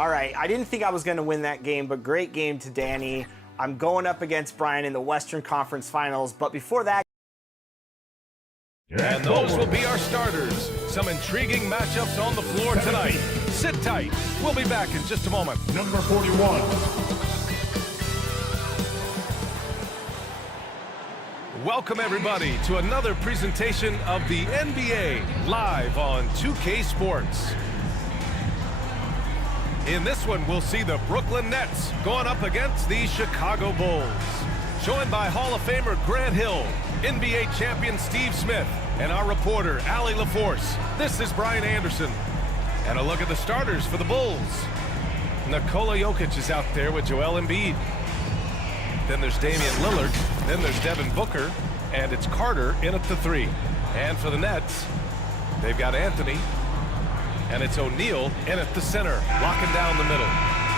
All right, I didn't think I was going to win that game, but great game to Danny. I'm going up against Brian in the Western Conference Finals, but before that... And those will be our starters. Some intriguing matchups on the floor tonight. Sit tight. We'll be back in just a moment. Number 41. Welcome, everybody, to another presentation of the NBA live on 2K Sports. In this one, we'll see the Brooklyn Nets going up against the Chicago Bulls. Joined by Hall of Famer Grant Hill, NBA champion Steve Smith, and our reporter, Allie LaForce. This is Brian Anderson. And a look at the starters for the Bulls. Nikola Jokic is out there with Joel Embiid. Then there's Damian Lillard. Then there's Devin Booker. And it's Carter in at the 3. And for the Nets, they've got Anthony. And it's O'Neal in at the center, locking down the middle.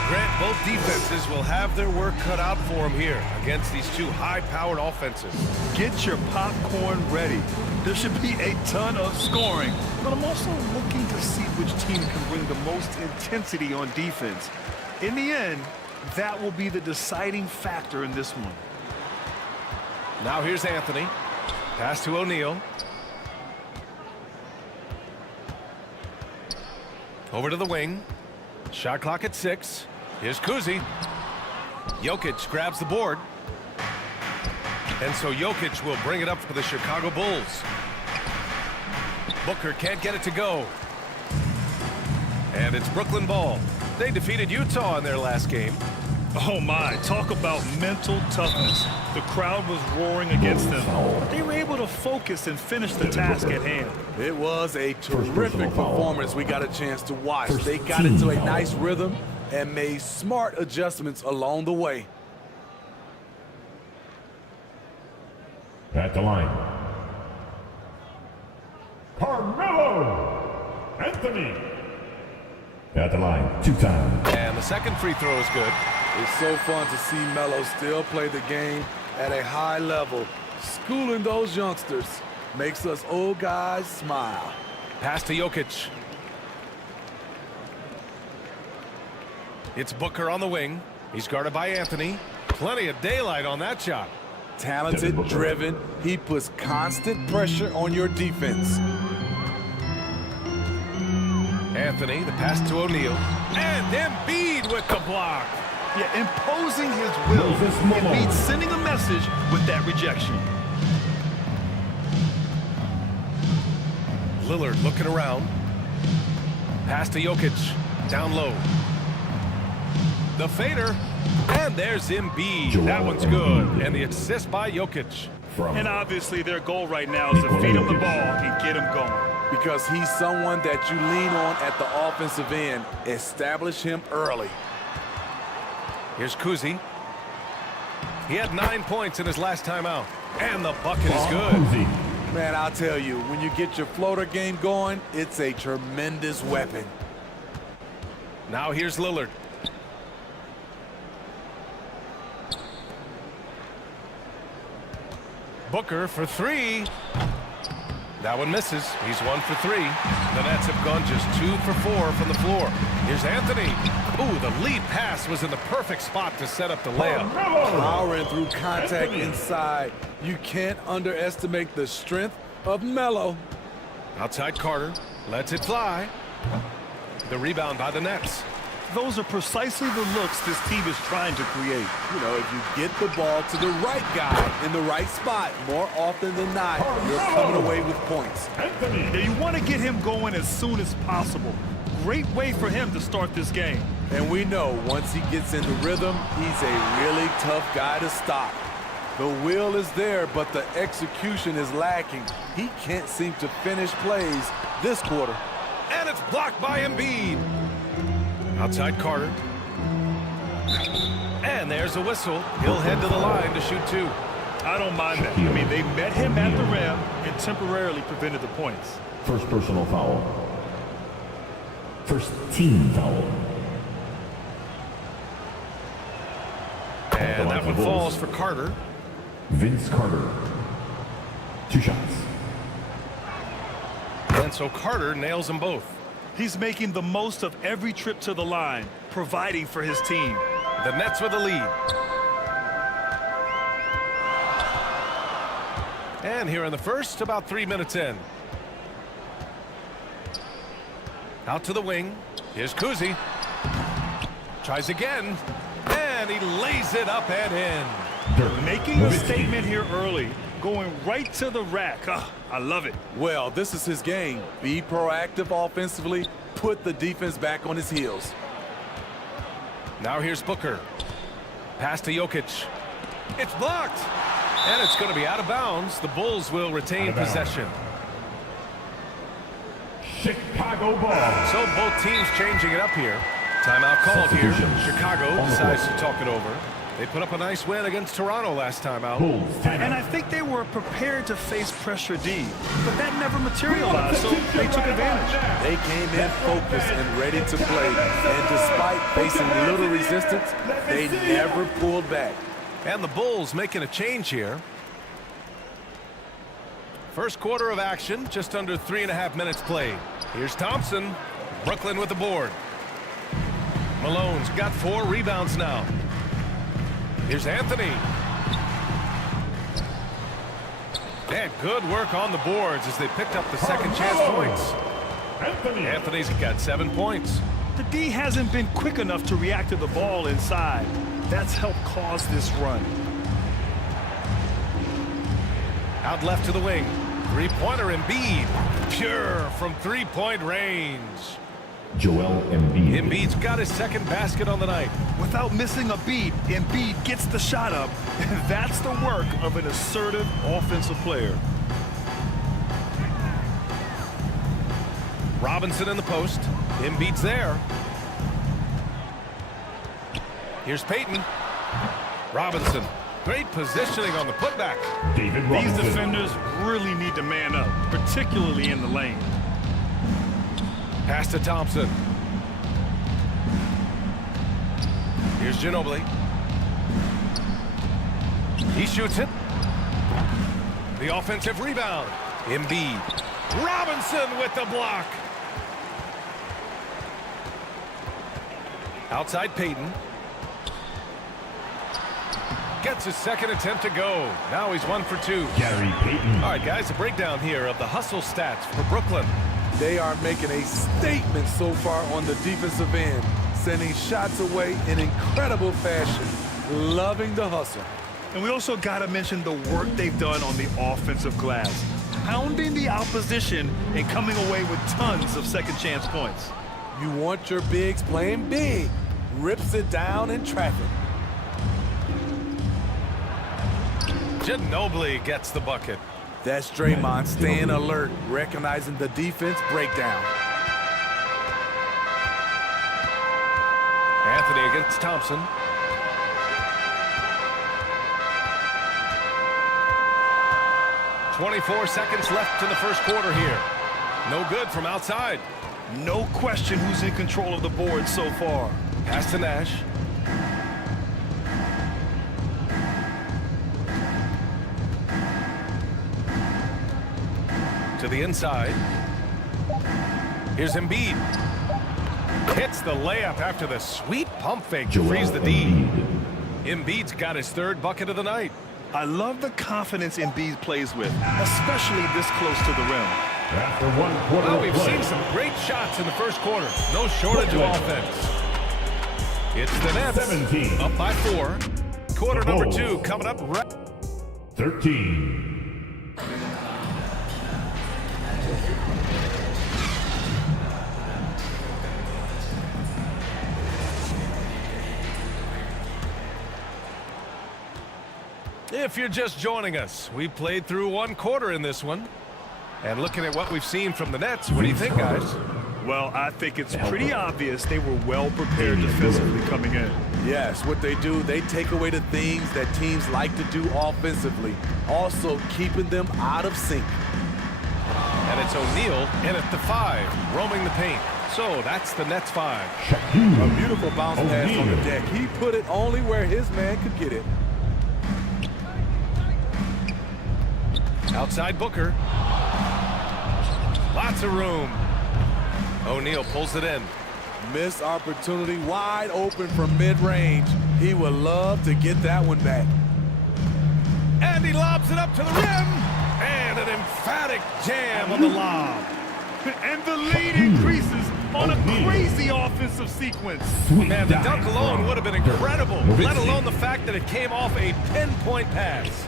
Grant, both defenses will have their work cut out for them here against these two high-powered offenses. Get your popcorn ready. There should be a ton of scoring, but I'm also looking to see which team can bring the most intensity on defense. In the end, that will be the deciding factor in this one. Now here's Anthony. Pass to O'Neal. Over to the wing. Shot clock at 6. Here's Kuzi. Jokic grabs the board. And so Jokic will bring it up for the Chicago Bulls. Booker can't get it to go. And it's Brooklyn ball. They defeated Utah in their last game. Oh my, talk about mental toughness. The crowd was roaring against them, but they were able to focus and finish the task at hand. It was a terrific performance we got a chance to watch. They got into a nice rhythm and made smart adjustments along the way. At the line, Carmelo Anthony. At the line, 2 times. And the second free throw is good. It's so fun to see Melo still play the game at a high level. Schooling those youngsters makes us old guys smile. Pass to Jokic. It's Booker on the wing. He's guarded by Anthony. Plenty of daylight on that shot. Talented, driven. He puts constant pressure on your defense. Anthony, the pass to O'Neal. And Embiid with the block. Yeah, imposing his will. It means sending a message with that rejection. Lillard looking around. Pass to Jokic. Down low. The fader. And there's Embiid. That one's good. And the assist by Jokic. And obviously their goal right now is to feed him the ball and get him going. Because he's someone that you lean on at the offensive end. Establish him early. Here's Kuzi. He had 9 points in his last time out. And the bucket is good. Man, I'll tell you, when you get your floater game going, it's a tremendous weapon. Now here's Lillard. Booker for 3. That one misses. He's 1 for 3. The Nets have gone just 2 for 4 from the floor. Here's Anthony. Ooh, the lead pass was in the perfect spot to set up the layup. Powering through contact inside. You can't underestimate the strength of Melo. Outside Carter. Lets it fly. The rebound by the Nets. Those are precisely the looks this team is trying to create. You know, if you get the ball to the right guy in the right spot, more often than not, you're coming away with points. Yeah, you want to get him going as soon as possible. Great way for him to start this game. And we know once he gets into rhythm, he's a really tough guy to stop. The will is there, but the execution is lacking. He can't seem to finish plays this quarter. And it's blocked by Embiid. Outside Carter. And there's a whistle. He'll head to the line to shoot 2. I don't mind that. I mean, they met him at the rim and temporarily prevented the points. First personal foul. First team foul. And that one falls for Carter. Vince Carter. 2 shots. And so Carter nails them both. He's making the most of every trip to the line, providing for his team. The Nets with the lead. And here in the first, about 3 minutes in. Out to the wing. Here's Kuzi. Tries again. And he lays it up and in. Making a statement here early. Going right to the rack. I love it. Well, this is his game. Be proactive offensively. Put the defense back on his heels. Now here's Booker. Pass to Jokic. It's blocked. And it's going to be out of bounds. The Bulls will retain possession. Chicago ball. So both teams changing it up here. Timeout called here. Chicago decides to talk it over. They put up a nice win against Toronto last time out. And I think they were prepared to face pressure D, but that never materialized, so they took advantage. They came in focused and ready to play, and despite facing little resistance, they never pulled back. And the Bulls making a change here. First quarter of action, just under 3.5 minutes played. Here's Thompson. Brooklyn with the board. Malone's got 4 rebounds now. Here's Anthony. And good work on the boards as they picked up the second chance points. Anthony's got 7 points. The D hasn't been quick enough to react to the ball inside. That's helped cause this run. Out left to the wing. Three-pointer Embiid. Pure from three-point range. Joel Embiid. Embiid's got his second basket on the night. Without missing a beat, Embiid gets the shot up. That's the work of an assertive offensive player. Robinson in the post. Embiid's there. Here's Payton. Robinson. Great positioning on the putback. David These Robinson. defenders really need to man up, particularly in the lane. Pass to Thompson. Here's Ginobili. He shoots it. The offensive rebound. Embiid. Robinson with the block. Outside Payton. Gets his second attempt to go. Now he's 1 for 2. Gary Payton. All right, guys, a breakdown here of the hustle stats for Brooklyn. They are making a statement so far on the defensive end, sending shots away in incredible fashion. Loving the hustle. And we also got to mention the work they've done on the offensive glass, pounding the opposition and coming away with tons of second chance points. You want your bigs playing big. Rips it down in traffic. Ginobili gets the bucket. That's Draymond staying alert, recognizing the defense breakdown. Anthony against Thompson. .24 seconds left in the first quarter here. No good from outside. No question who's in control of the board so far. Pass to Nash. To the inside. Here's Embiid. Hits the layup after the sweet pump fake to freeze the D. Embiid's got his third bucket of the night. I love the confidence Embiid plays with, especially this close to the rim. After 1 quarter Well, of we've play. seen some great shots in the first quarter. No shortage of offense. It's the Nets 17. up by 4. Quarter number Bulls. 2 coming up right. 13. If you're just joining us, we played through 1 quarter in this one. And looking at what we've seen from the Nets, what do you think, guys? Well, I think it's pretty obvious they were well prepared defensively coming in. Yes, what they do, they take away the things that teams like to do offensively, also keeping them out of sync. And it's O'Neal in at the 5, roaming the paint. So that's the Nets 5. A beautiful bounce pass on the deck. He put it only where his man could get it. Outside Booker. Lots of room. O'Neal pulls it in. Missed opportunity, wide open from mid-range. He would love to get that one back. And he lobs it up to the rim. And an emphatic jam on the lob. And the lead increases on a crazy offensive sequence. Man, the dunk alone would have been incredible, let alone the fact that it came off a pinpoint pass.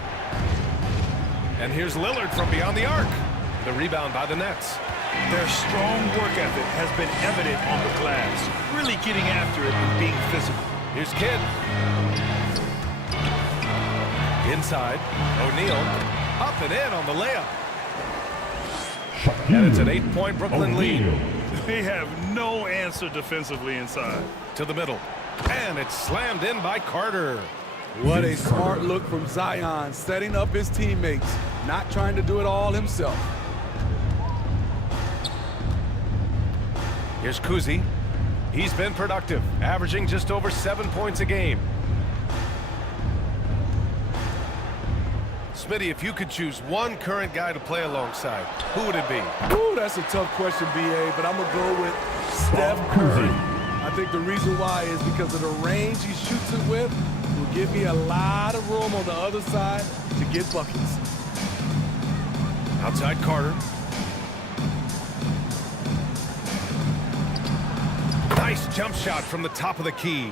And here's Lillard from beyond the arc. The rebound by the Nets. Their strong work ethic has been evident on the glass, really getting after it and being physical. Here's Kidd. Inside, O'Neal up and in on the layup. And it's an 8-point Brooklyn lead. They have no answer defensively inside. To the middle. And it's slammed in by Carter. What a smart look from Zion, setting up his teammates, not trying to do it all himself. Here's Kuzi. He's been productive, averaging just over 7 points a game. Smitty, if you could choose one current guy to play alongside, who would it be? Ooh, that's a tough question, BA, but I'm going to go with Steph Curry. I think the reason why is because of the range he shoots it with will give me a lot of room on the other side to get buckets. Outside Carter. Nice jump shot from the top of the key.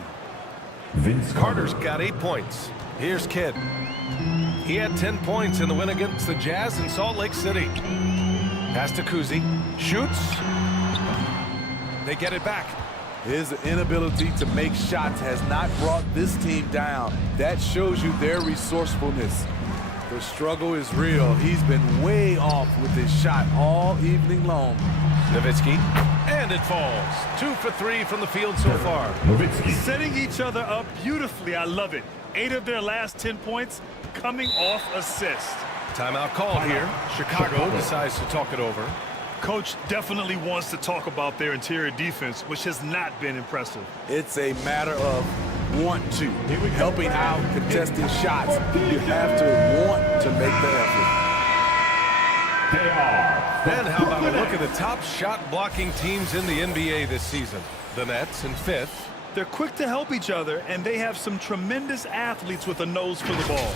Vince Carter's got 8 points. Here's Kidd. He had 10 points in the win against the Jazz in Salt Lake City. Pass to Kuzi. Shoots. They get it back. His inability to make shots has not brought this team down. That shows you their resourcefulness. The struggle is real. He's been way off with his shot all evening long. Nowitzki. And it falls. 2 for 3 from the field so far. Nowitzki. Setting each other up beautifully. I love it. 8 of their last 10 points coming off assist. Timeout called here. Chicago decides to talk it over. Coach definitely wants to talk about their interior defense, which has not been impressive. It's a matter of want to. Helping out contested shots. You have to want to make the effort. They are. And how about a look at the top shot blocking teams in the NBA this season? The Nets in 5th. They're quick to help each other, and they have some tremendous athletes with a nose for the ball.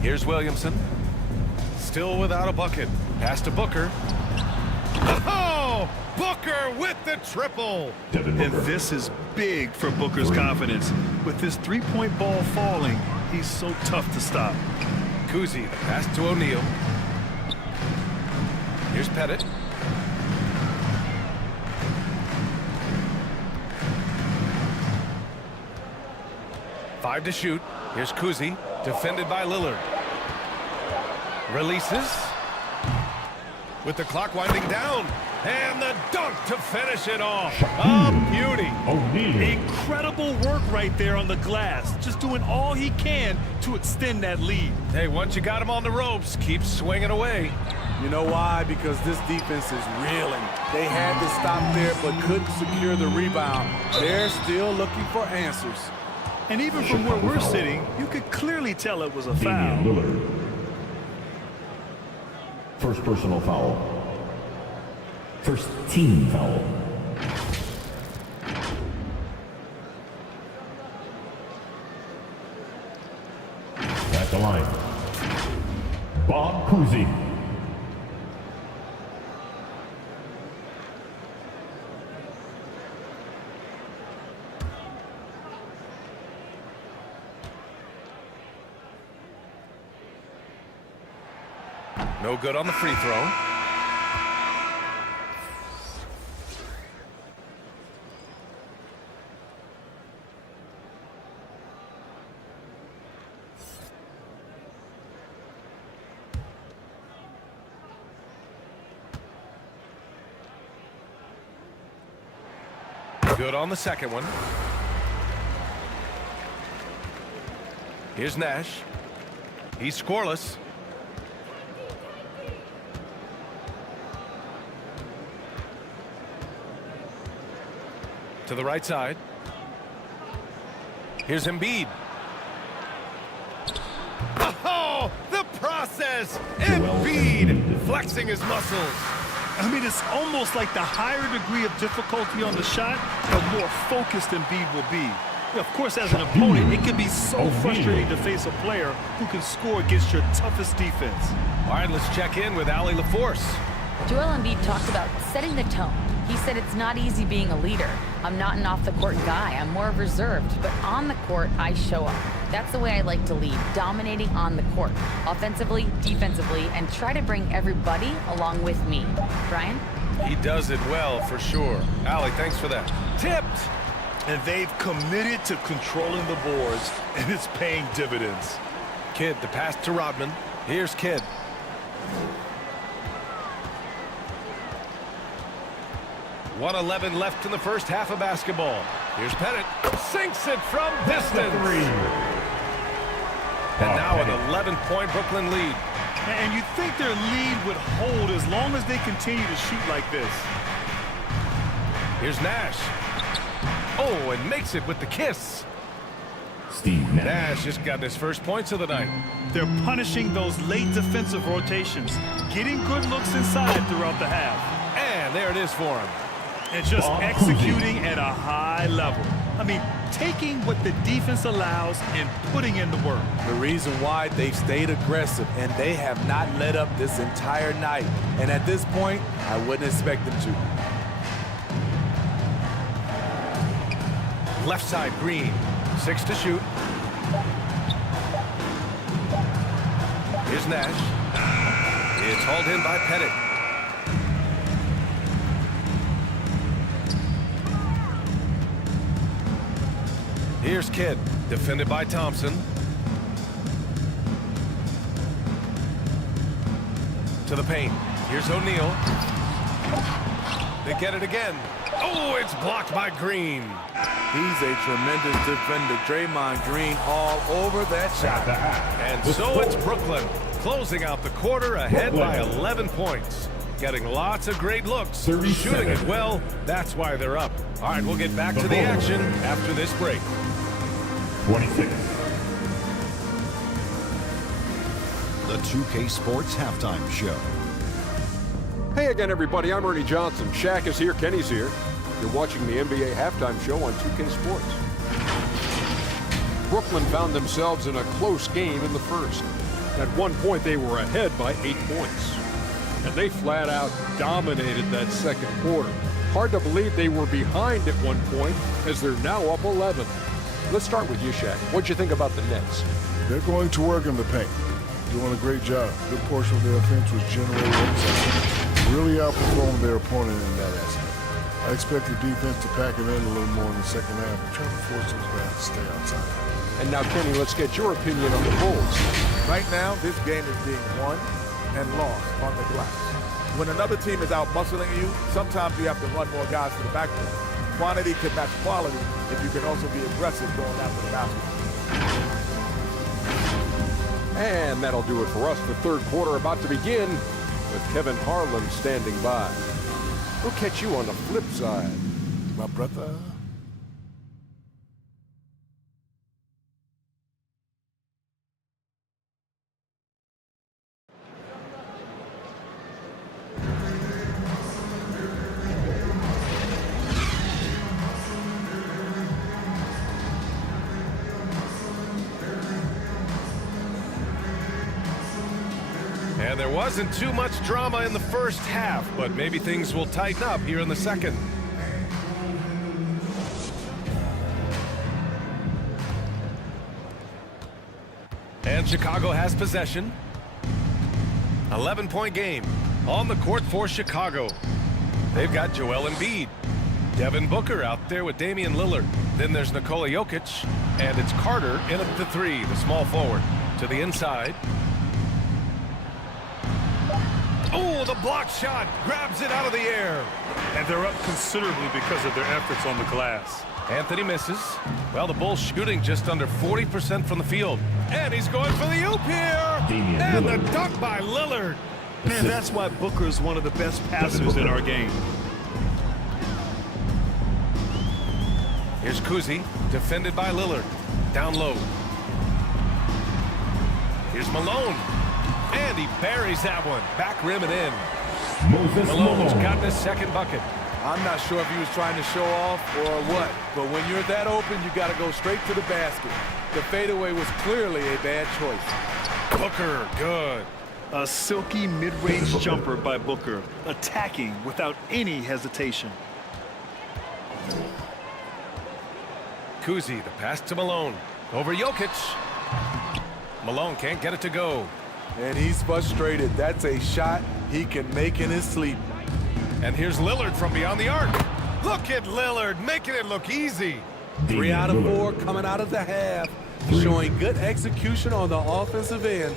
Here's Williamson. Still without a bucket. Pass to Booker. Oh! Booker with the triple! Devin And Booker. this is big for Booker's confidence. With his three-point ball falling, he's so tough to stop. Kuzi, the pass to O'Neal. Here's Pettit. Five to shoot. Here's Kuzi, defended by Lillard. Releases. With the clock winding down. And the dunk to finish it off. A beauty. O'Neal. Incredible work right there on the glass. Just doing all he can to extend that lead. Hey, once you got him on the ropes, keep swinging away. You know why? Because this defense is reeling. They had to stop there but couldn't secure the rebound. They're still looking for answers. And even from where we're sitting, you could clearly tell it was a foul. Damian Lillard. First personal foul. First team foul. At the line. Bob Cousy. No good on the free throw. Good on the second one. Here's Nash. He's scoreless. To the right side. Here's Embiid. Oh, the process. Embiid flexing his muscles. I mean, it's almost like the higher degree of difficulty on the shot, the more focused Embiid will be. Of course, as an opponent, it can be so frustrating to face a player who can score against your toughest defense. All right, let's check in with Allie LaForce. Joel Embiid talked about setting the tone. He said it's not easy being a leader. I'm not an off-the-court guy. I'm more reserved. But on the court, I show up. That's the way I like to lead, dominating on the court, offensively, defensively, and try to bring everybody along with me. Brian? He does it well, for sure. Allie, thanks for that. Tipped. And they've committed to controlling the boards, and it's paying dividends. Kidd, the pass to Rodman. Here's Kidd. .111 left in the first half of basketball. Here's Pettit. Sinks it from distance. And now an 11-point Brooklyn lead. And you think their lead would hold as long as they continue to shoot like this. Here's Nash. Oh, and makes it with the kiss. Steve Nash. Nash just got his first points of the night. They're punishing those late defensive rotations, getting good looks inside throughout the half. And there it is for him. And just executing at a high level. I mean, taking what the defense allows and putting in the work. The reason why they've stayed aggressive and they have not let up this entire night. And at this point, I wouldn't expect them to. Left side, Green. 6 to shoot. Here's Nash. It's hauled in by Pettit. Here's Kidd, defended by Thompson. To the paint. Here's O'Neal. They get it again. Oh, it's blocked by Green. He's a tremendous defender. Draymond Green all over that shot. And so it's Brooklyn closing out the quarter ahead by 11 points. Getting lots of great looks, shooting it well. That's why they're up. All right, we'll get back to the action after this break. 26. The 2K Sports Halftime Show. Hey again, everybody. I'm Ernie Johnson. Shaq is here. Kenny's here. You're watching the NBA Halftime Show on 2K Sports. Brooklyn found themselves in a close game in the first. At one point, they were ahead by 8 points. And they flat out dominated that second quarter. Hard to believe they were behind at one point, as they're now up 11. Let's start with you, Shaq. What'd you think about the Nets? They're going to work in the paint. Doing a great job. A good portion of their offense was generated inside. Really outperformed their opponent in that aspect. I expect the defense to pack it in a little more in the second half and try to force those guys to stay outside. And now, Kenny, let's get your opinion on the Bulls. Right now, this game is being won and lost on the glass. When another team is out muscling you, sometimes you have to run more guys to the backcourt. Quantity can match quality if you can also be aggressive going after the basket. And that'll do it for us. The third quarter about to begin with Kevin Harlan standing by. We'll catch you on the flip side, my brother. And there wasn't too much drama in the first half, but maybe things will tighten up here in the second. And Chicago has possession. 11-point game on the court for Chicago. They've got Joel Embiid. Devin Booker out there with Damian Lillard. Then there's Nikola Jokic. And it's Carter in at the three, the small forward. To the inside. Oh, the block shot grabs it out of the air. And they're up considerably because of their efforts on the glass. Anthony misses. Well, the Bulls shooting just under 40% from the field. And he's going for the oop here. And the dunk by Lillard. Man, that's why Booker is one of the best passers in our game. Here's Kuzi, defended by Lillard. Down low. Here's Malone. And he buries that one. Back rim and in. Malone's got the second bucket. I'm not sure if he was trying to show off or what, but when you're that open, you got to go straight to the basket. The fadeaway was clearly a bad choice. Booker, good. A silky mid-range jumper by Booker, attacking without any hesitation. Kuzi, the pass to Malone. Over Jokic. Malone can't get it to go. And he's frustrated. That's a shot he can make in his sleep. And here's Lillard from beyond the arc. Look at Lillard making it look easy. 3 out of 4 coming out of the half, showing good execution on the offensive end.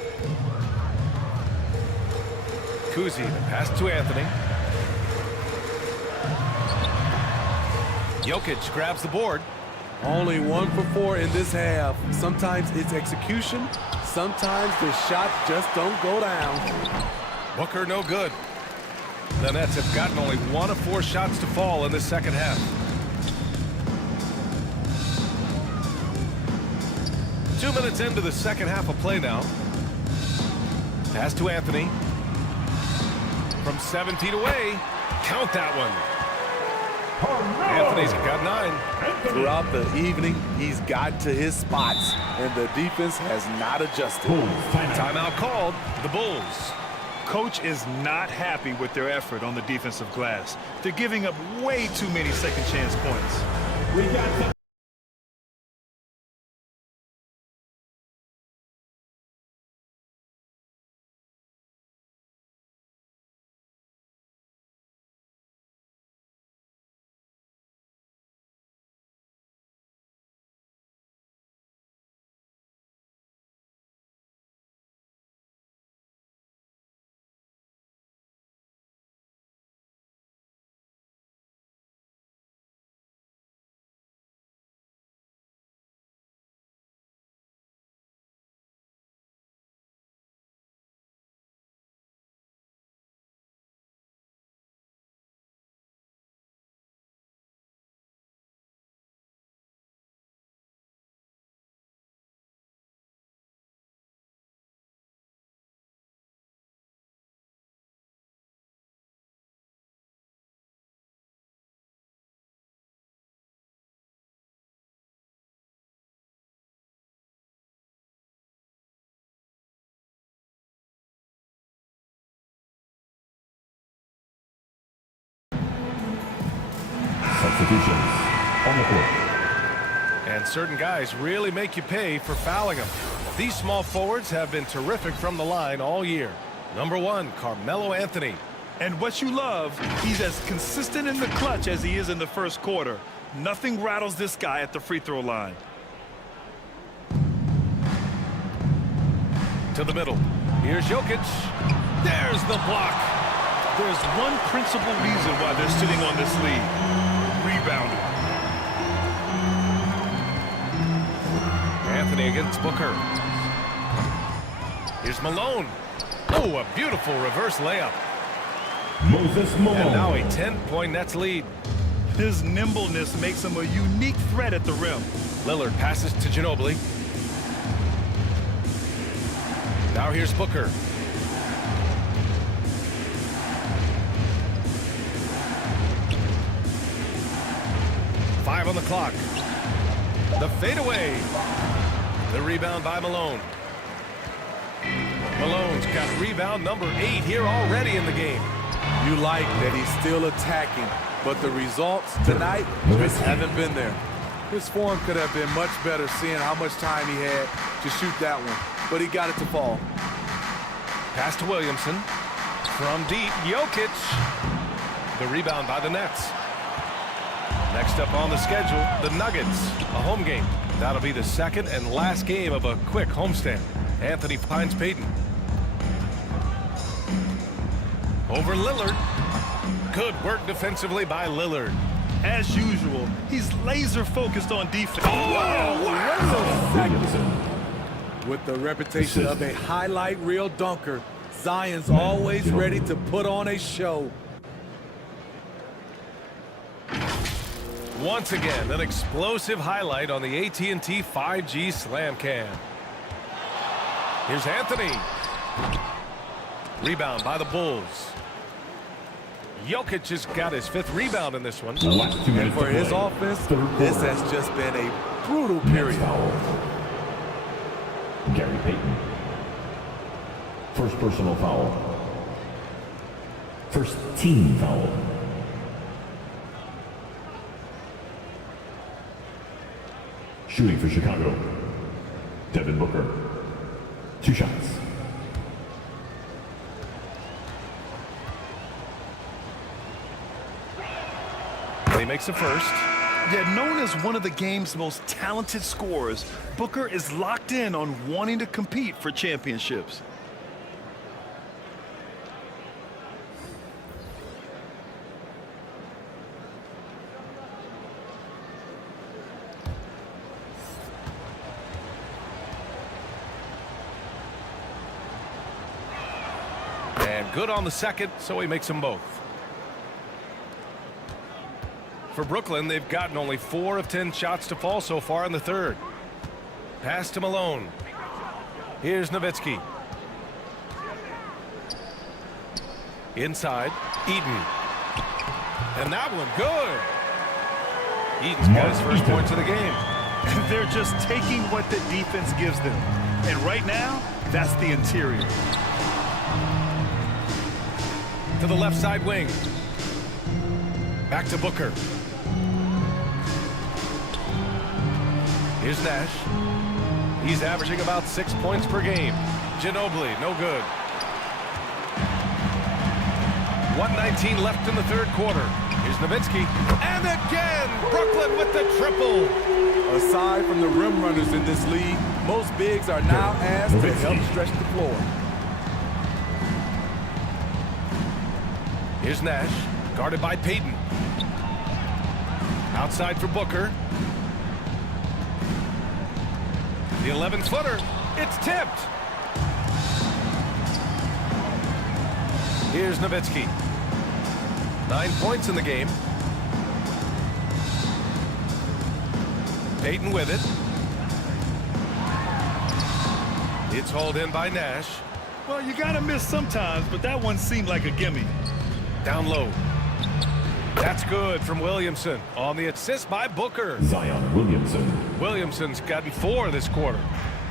Kuzi, the pass to Anthony. Jokic grabs the board. Only 1 for 4 in this half. Sometimes it's execution. Sometimes the shots just don't go down. Booker no good. The Nets have gotten only 1 of 4 shots to fall in the second half. Two minutes into the second half of play now. Pass to Anthony. From 7 feet away. Count that one. Anthony's got 9. Throughout the evening, he's gotten to his spots, and the defense has not adjusted. Timeout called. The Bulls. Coach is not happy with their effort on the defensive glass. They're giving up way too many second chance points. Substitutions on the court. And certain guys really make you pay for fouling them. These small forwards have been terrific from the line all year. Number 1, Carmelo Anthony. And what you love, he's as consistent in the clutch as he is in the first quarter. Nothing rattles this guy at the free throw line. To the middle. Here's Jokic. There's the block. There's one principal reason why they're sitting on this lead. Rebounding. Anthony against Booker. Here's Malone. Oh, a beautiful reverse layup. Moses Malone. And now a 10-point Nets lead. His nimbleness makes him a unique threat at the rim. Lillard passes to Ginobili. Now here's Booker. Five on the clock. The fadeaway. The rebound by Malone. Malone's got rebound number 8 here already in the game. You like that he's still attacking, but the results tonight just haven't been there. His form could have been much better seeing how much time he had to shoot that one, but he got it to fall. Pass to Williamson. From deep, Jokic. The rebound by the Nets. Next up on the schedule, the Nuggets, a home game. That'll be the second and last game of a quick homestand. Anthony finds Payton. Over Lillard. Good work defensively by Lillard. As usual, he's laser focused on defense. With the reputation of a highlight reel dunker, Zion's always ready to put on a show. Once again, an explosive highlight on the AT&T 5G Slam Cam. Here's Anthony. Rebound by the Bulls. Jokic has got his 5th rebound in this one. And for his offense, this has just been a brutal period. Gary Payton. First personal foul. First team foul. Shooting for Chicago. Devin Booker. 2 shots. He makes the first. Yet known as one of the game's most talented scorers, Booker is locked in on wanting to compete for championships. And good on the second, so he makes them both. For Brooklyn, they've gotten only 4 of 10 shots to fall so far in the third. Pass to Malone. Here's Nowitzki. Inside, Eden. And that one, good. Eden's got his first points of the game. They're just taking what the defense gives them. And right now, that's the interior. To the left side wing. Back to Booker. Here's Nash. He's averaging about 6 points per game. Ginobili, no good. 1:19 left in the third quarter. Here's Nowitzki. And again, Brooklyn with the triple. Aside from the rim runners in this league, most bigs are now asked to help stretch the floor. Here's Nash, guarded by Payton. Outside for Booker. The 11-footer. It's tipped. Here's Nowitzki. 9 points in the game. Payton with it. It's hauled in by Nash. Well, you gotta miss sometimes, but that one seemed like a gimme. Down low. That's good from Williamson on the assist by Booker. Zion Williamson. Williamson's gotten 4 this quarter.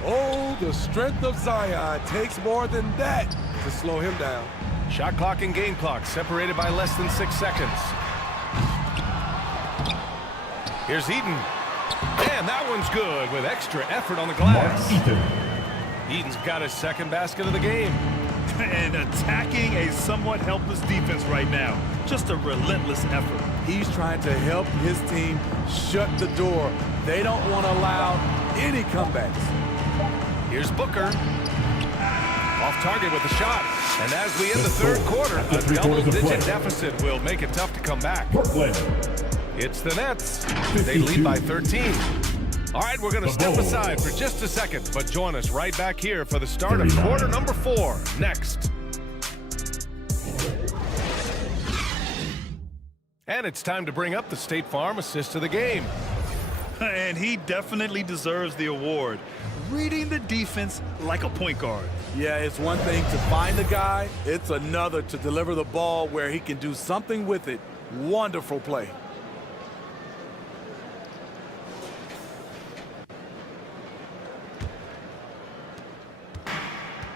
Oh, the strength of Zion takes more than that to slow him down. Shot clock and game clock separated by less than 6 seconds. Here's Eden. And that one's good with extra effort on the glass. Eden's got his 2nd basket of the game. And attacking a somewhat helpless defense right now. Just a relentless effort. He's trying to help his team shut the door. They don't want to allow any comebacks. Here's Booker. Off target with the shot. And as we end the third quarter, a double-digit deficit will make it tough to come back. Brooklyn. It's the Nets. They lead by 13. All right, we're going to step aside for just a second, but join us right back here for the start of quarter number 4 next. And it's time to bring up the State Farm assist of the game. And he definitely deserves the award. Reading the defense like a point guard. Yeah, it's one thing to find a guy. It's another to deliver the ball where he can do something with it. Wonderful play.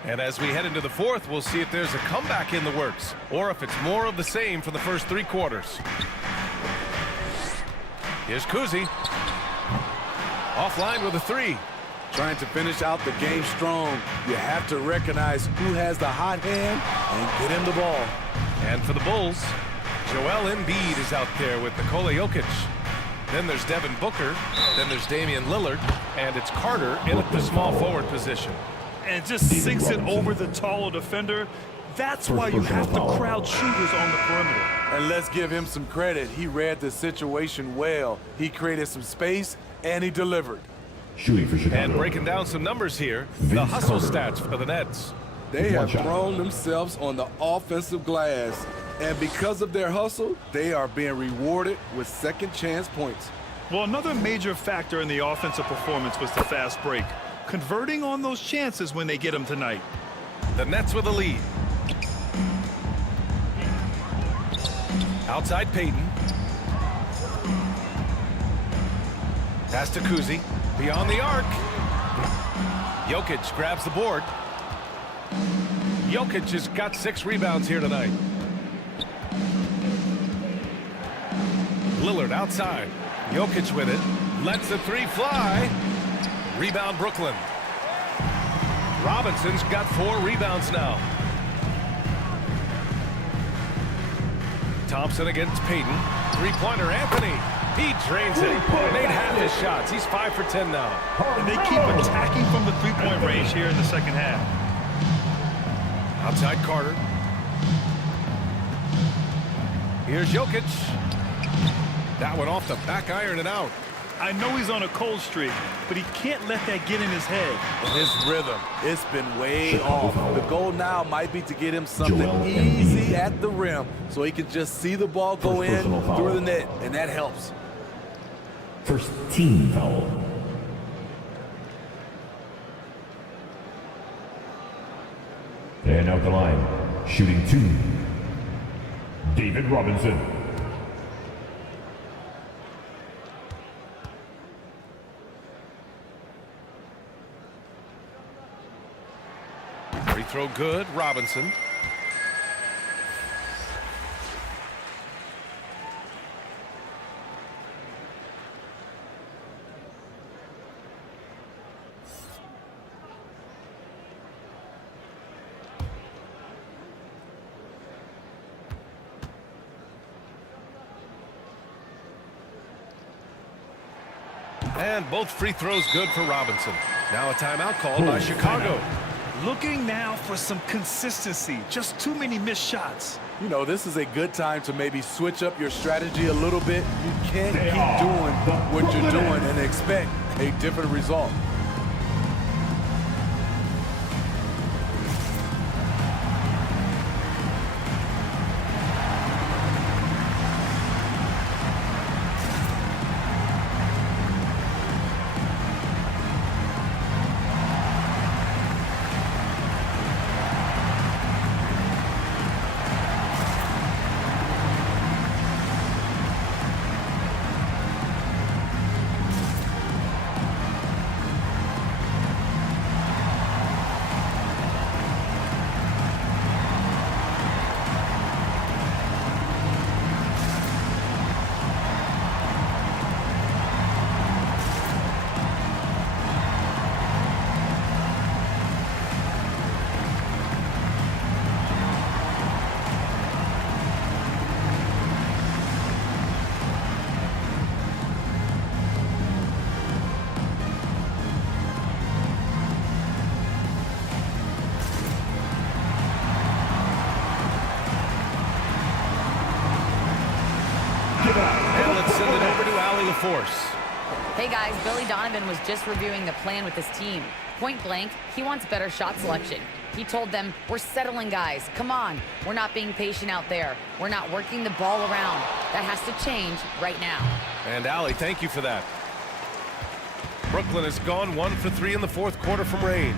And as we head into the fourth, we'll see if there's a comeback in the works or if it's more of the same for the first 3 quarters. Here's Kuzi. Offline with a 3. Trying to finish out the game strong, you have to recognize who has the hot hand and get him the ball. And for the Bulls, Joel Embiid is out there with Nikola Jokic. Then there's Devin Booker. Then there's Damian Lillard. And it's Carter in at the small forward position. And just sinks it over the taller defender. That's why you have to crowd shooters on the perimeter. And let's give him some credit. He read the situation well. He created some space, and he delivered. Shooting for Chicago. And breaking down some numbers here, the hustle stats for the Nets. They have thrown themselves on the offensive glass, and because of their hustle, they are being rewarded with second chance points. Well, another major factor in the offensive performance was the fast break. Converting on those chances when they get them tonight. The Nets with a lead. Outside Payton. Pass to Kuzi. Beyond the arc. Jokic grabs the board. Jokic has got 6 rebounds here tonight. Lillard outside. Jokic with it. Lets the 3 fly. Rebound Brooklyn. Robinson's got 4 rebounds now. Thompson against Payton. 3-pointer Anthony. He drains it. Made half his shots. He's 5 for 10 now. And they keep attacking from the 3-point range here in the second half. Outside Carter. Here's Jokic. That one off the back iron and out. I know he's on a cold streak, but he can't let that get in his head. And his rhythm, it's been way off. The goal now might be to get him something easy at the rim so he can just see the ball go in through the net, and that helps. First team foul. And out the line, shooting 2, David Robinson. Free throw good, Robinson. And both free throws good for Robinson. Now a timeout called by Chicago. Looking now for some consistency. Just too many missed shots. You know, this is a good time to maybe switch up your strategy a little bit. You can't keep doing what you're doing and expect a different result. And let's send it over to Allie LaForce. Hey guys, Billy Donovan was just reviewing the plan with his team. Point blank, he wants better shot selection. He told them, we're settling guys, come on. We're not being patient out there. We're not working the ball around. That has to change right now. And Allie, thank you for that. Brooklyn has gone 1 for 3 in the 4th quarter from range.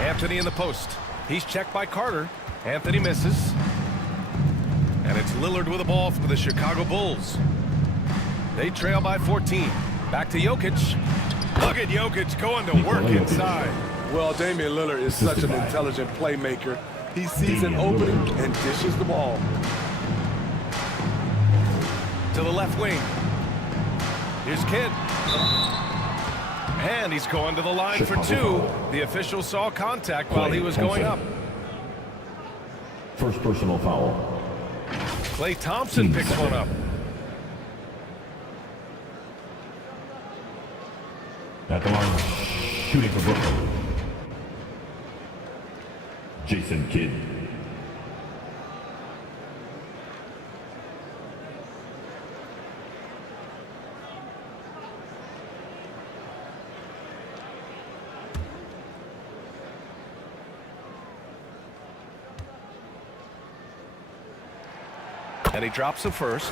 Anthony in the post. He's checked by Carter. Anthony misses. And it's Lillard with the ball for the Chicago Bulls. They trail by 14. Back to Jokic. Look at Jokic going to work inside. Well, Damian Lillard is such an intelligent playmaker. He sees an opening and dishes the ball. To the left wing. Here's Kidd. And he's going to the line for 2. The official saw contact while he was going up. First personal foul. Klay Thompson picks one up. At the line, shooting for Brooklyn, Jason Kidd. And he drops the first.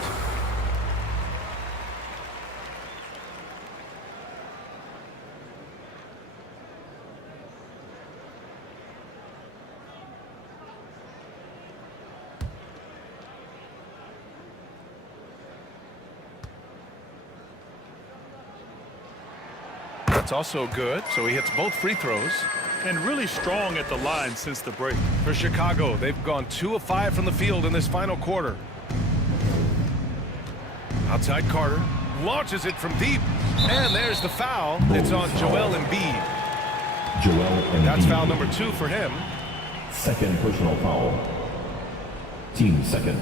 That's also good, so he hits both free throws. And really strong at the line since the break. For Chicago, they've gone 2 of 5 from the field in this final quarter. Outside Carter. Launches it from deep. And there's the foul. It's on Joel Embiid. Joel Embiid. That's foul number 2 for him. Second personal foul. Team second.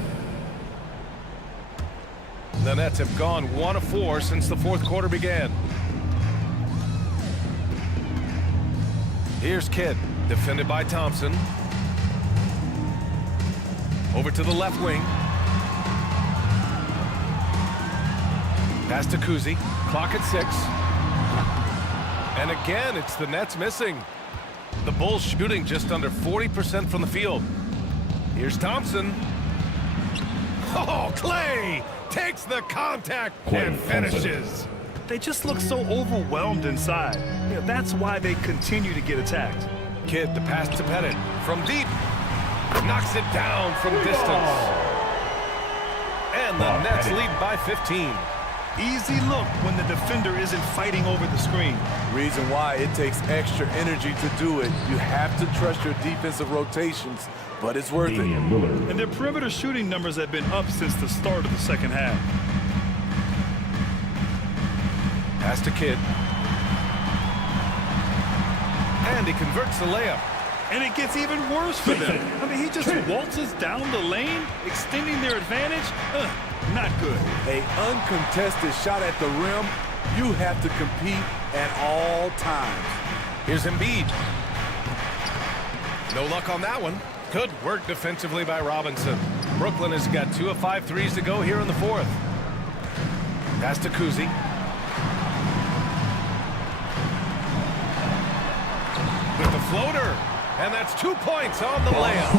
The Nets have gone 1 of 4 since the fourth quarter began. Here's Kidd, defended by Thompson. Over to the left wing. Pass to Kuzi. Clock at 6. And again, it's the Nets missing. The Bulls shooting just under 40% from the field. Here's Thompson. Oh, Clay takes the contact and finishes. They just look so overwhelmed inside. That's why they continue to get attacked. Kidd, the pass to Pettit from deep. Knocks it down from distance. And the Nets lead by 15. Easy look when the defender isn't fighting over the screen. Reason why it takes extra energy to do it. You have to trust your defensive rotations, but it's worth it. And their perimeter shooting numbers have been up since the start of the second half. Pass to Kidd. And he converts the layup. And it gets even worse for them. I mean, he just waltzes down the lane, extending their advantage. Not good. An uncontested shot at the rim, you have to compete at all times. Here's Embiid. No luck on that one. Good work defensively by Robinson. Brooklyn has got 2 of 5 threes to go here in the fourth. Pass to Kuzi. With the floater. And that's 2 points on the layup.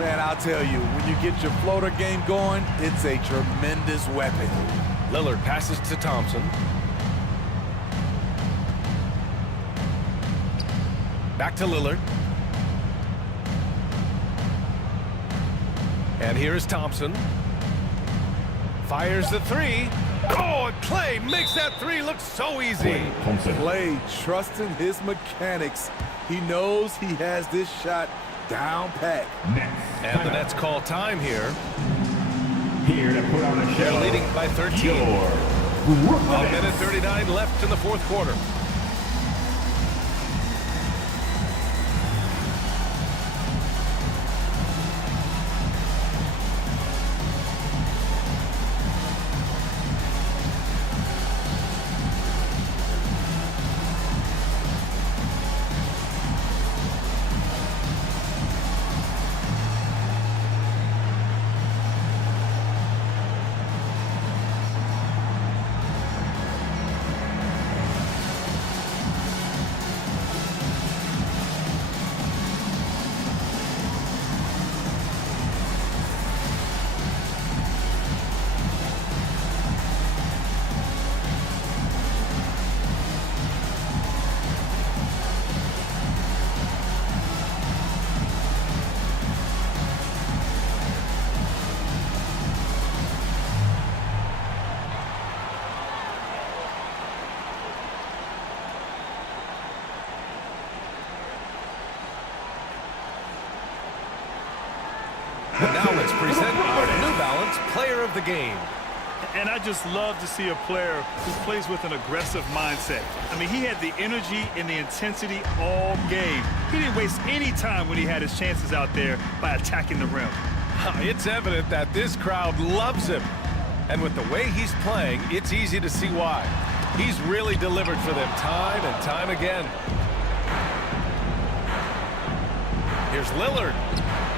Man, I'll tell you, when you get your floater game going, it's a tremendous weapon. Lillard passes to Thompson. Back to Lillard. And here's Thompson. Fires the 3. Oh, and Clay makes that 3 look so easy. Clay trusting his mechanics. He knows he has this shot down pat. And the Nets call time here. Here to put on a show. They're leading by 13. A minute 39 left in the fourth quarter. Now let's present our New Balance Player of the Game. And I just love to see a player who plays with an aggressive mindset. I mean, he had the energy and the intensity all game. He didn't waste any time when he had his chances out there by attacking the rim. It's evident that this crowd loves him. And with the way he's playing, it's easy to see why. He's really delivered for them time and time again. Here's Lillard.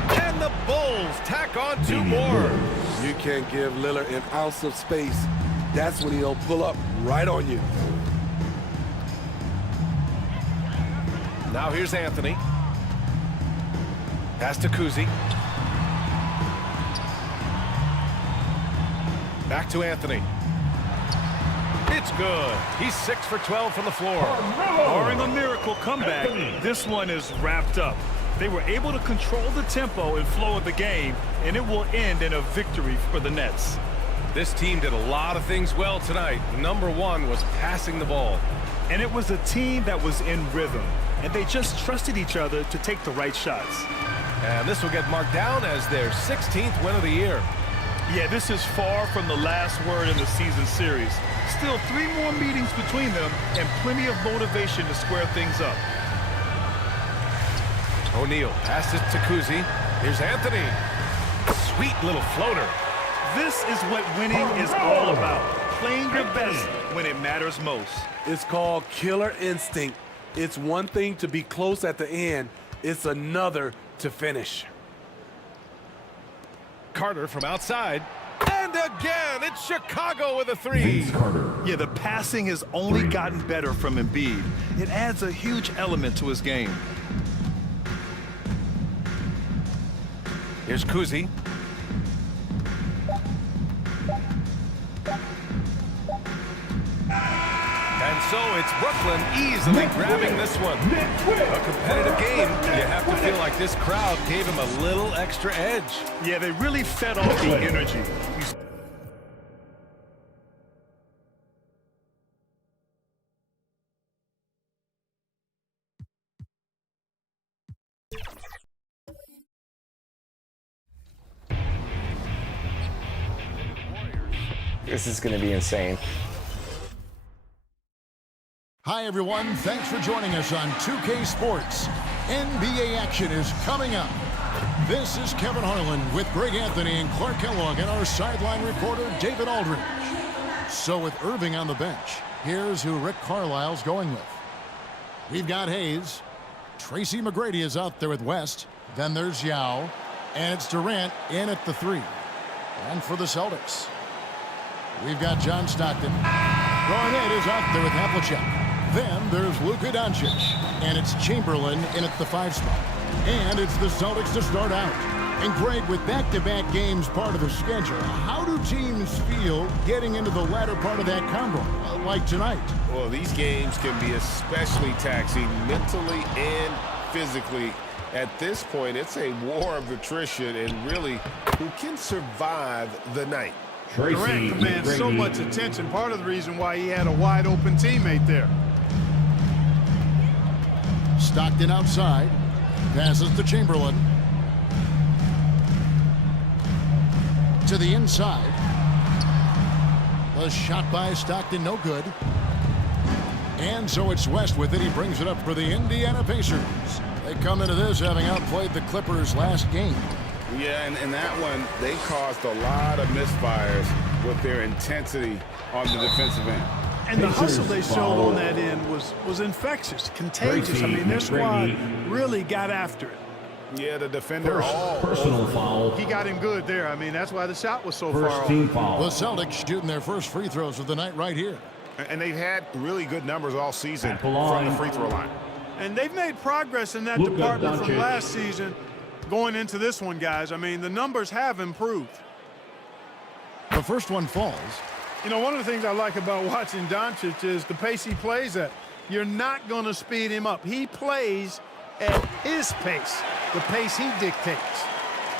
And the Bulls tack on 2 more. You can't give Lillard an ounce of space. That's when he'll pull up right on you. Now here's Anthony. Pass to Kuzi. Back to Anthony. It's good. He's 6 for 12 from the floor. Barring a miracle comeback, this one is wrapped up. They were able to control the tempo and flow of the game, and it will end in a victory for the Nets. This team did a lot of things well tonight. Number 1 was passing the ball. And it was a team that was in rhythm, and they just trusted each other to take the right shots. And this will get marked down as their 16th win of the year. Yeah, this is far from the last word in the season series. Still 3 more meetings between them and plenty of motivation to square things up. O'Neal passes to Kuzi. Here's Anthony. Sweet little floater. This is what winning is all about. Playing your best when it matters most. It's called killer instinct. It's one thing to be close at the end. It's another to finish. Carter from outside. And again, it's Chicago with a 3. Vince Carter. Yeah, the passing has only gotten better from Embiid. It adds a huge element to his game. Here's Kuzi. And so it's Brooklyn easily grabbing this one. A competitive game. You have to feel like this crowd gave him a little extra edge. Yeah, they really fed off the energy. This is going to be insane. Hi, everyone. Thanks for joining us on 2K Sports. NBA action is coming up. This is Kevin Harlan with Greg Anthony and Clark Kellogg and our sideline reporter, David Aldridge. So with Irving on the bench, here's who Rick Carlisle's going with. We've got Hayes. Tracy McGrady is out there with West. Then there's Yao. And it's Durant in at the 3. And for the Celtics, we've got John Stockton. Garnett is out there with Havlicek. Then there's Luka Doncic. And it's Chamberlain in at the 5 spot. And it's the Celtics to start out. And Greg, with back-to-back games part of the schedule, how do teams feel getting into the latter part of that combo, like tonight? Well, these games can be especially taxing mentally and physically. At this point, it's a war of attrition and really who can survive the night. Durant commands so much attention. Part of the reason why he had a wide-open teammate there. Stockton outside. Passes to Chamberlain. To the inside. The shot by Stockton, no good. And so it's West with it. He brings it up for the Indiana Pacers. They come into this having outplayed the Clippers last game. Yeah, and in that one, they caused a lot of misfires with their intensity on the defensive end. And the hustle they showed on that end was infectious, contagious. I mean, their squad really got after it. Yeah, the defender Personal foul. He got him good there. I mean, that's why the shot was so First far off. team foul. The Celtics shooting their first free throws of the night right here. And they've had really good numbers all season At the from line. the free throw line. And they've made progress in that Luka department from Doncic. last season going into this one, guys. I mean, the numbers have improved. The first one falls. You know, one of the things I like about watching Doncic is the pace he plays at. You're not going to speed him up. He plays at his pace, the pace he dictates,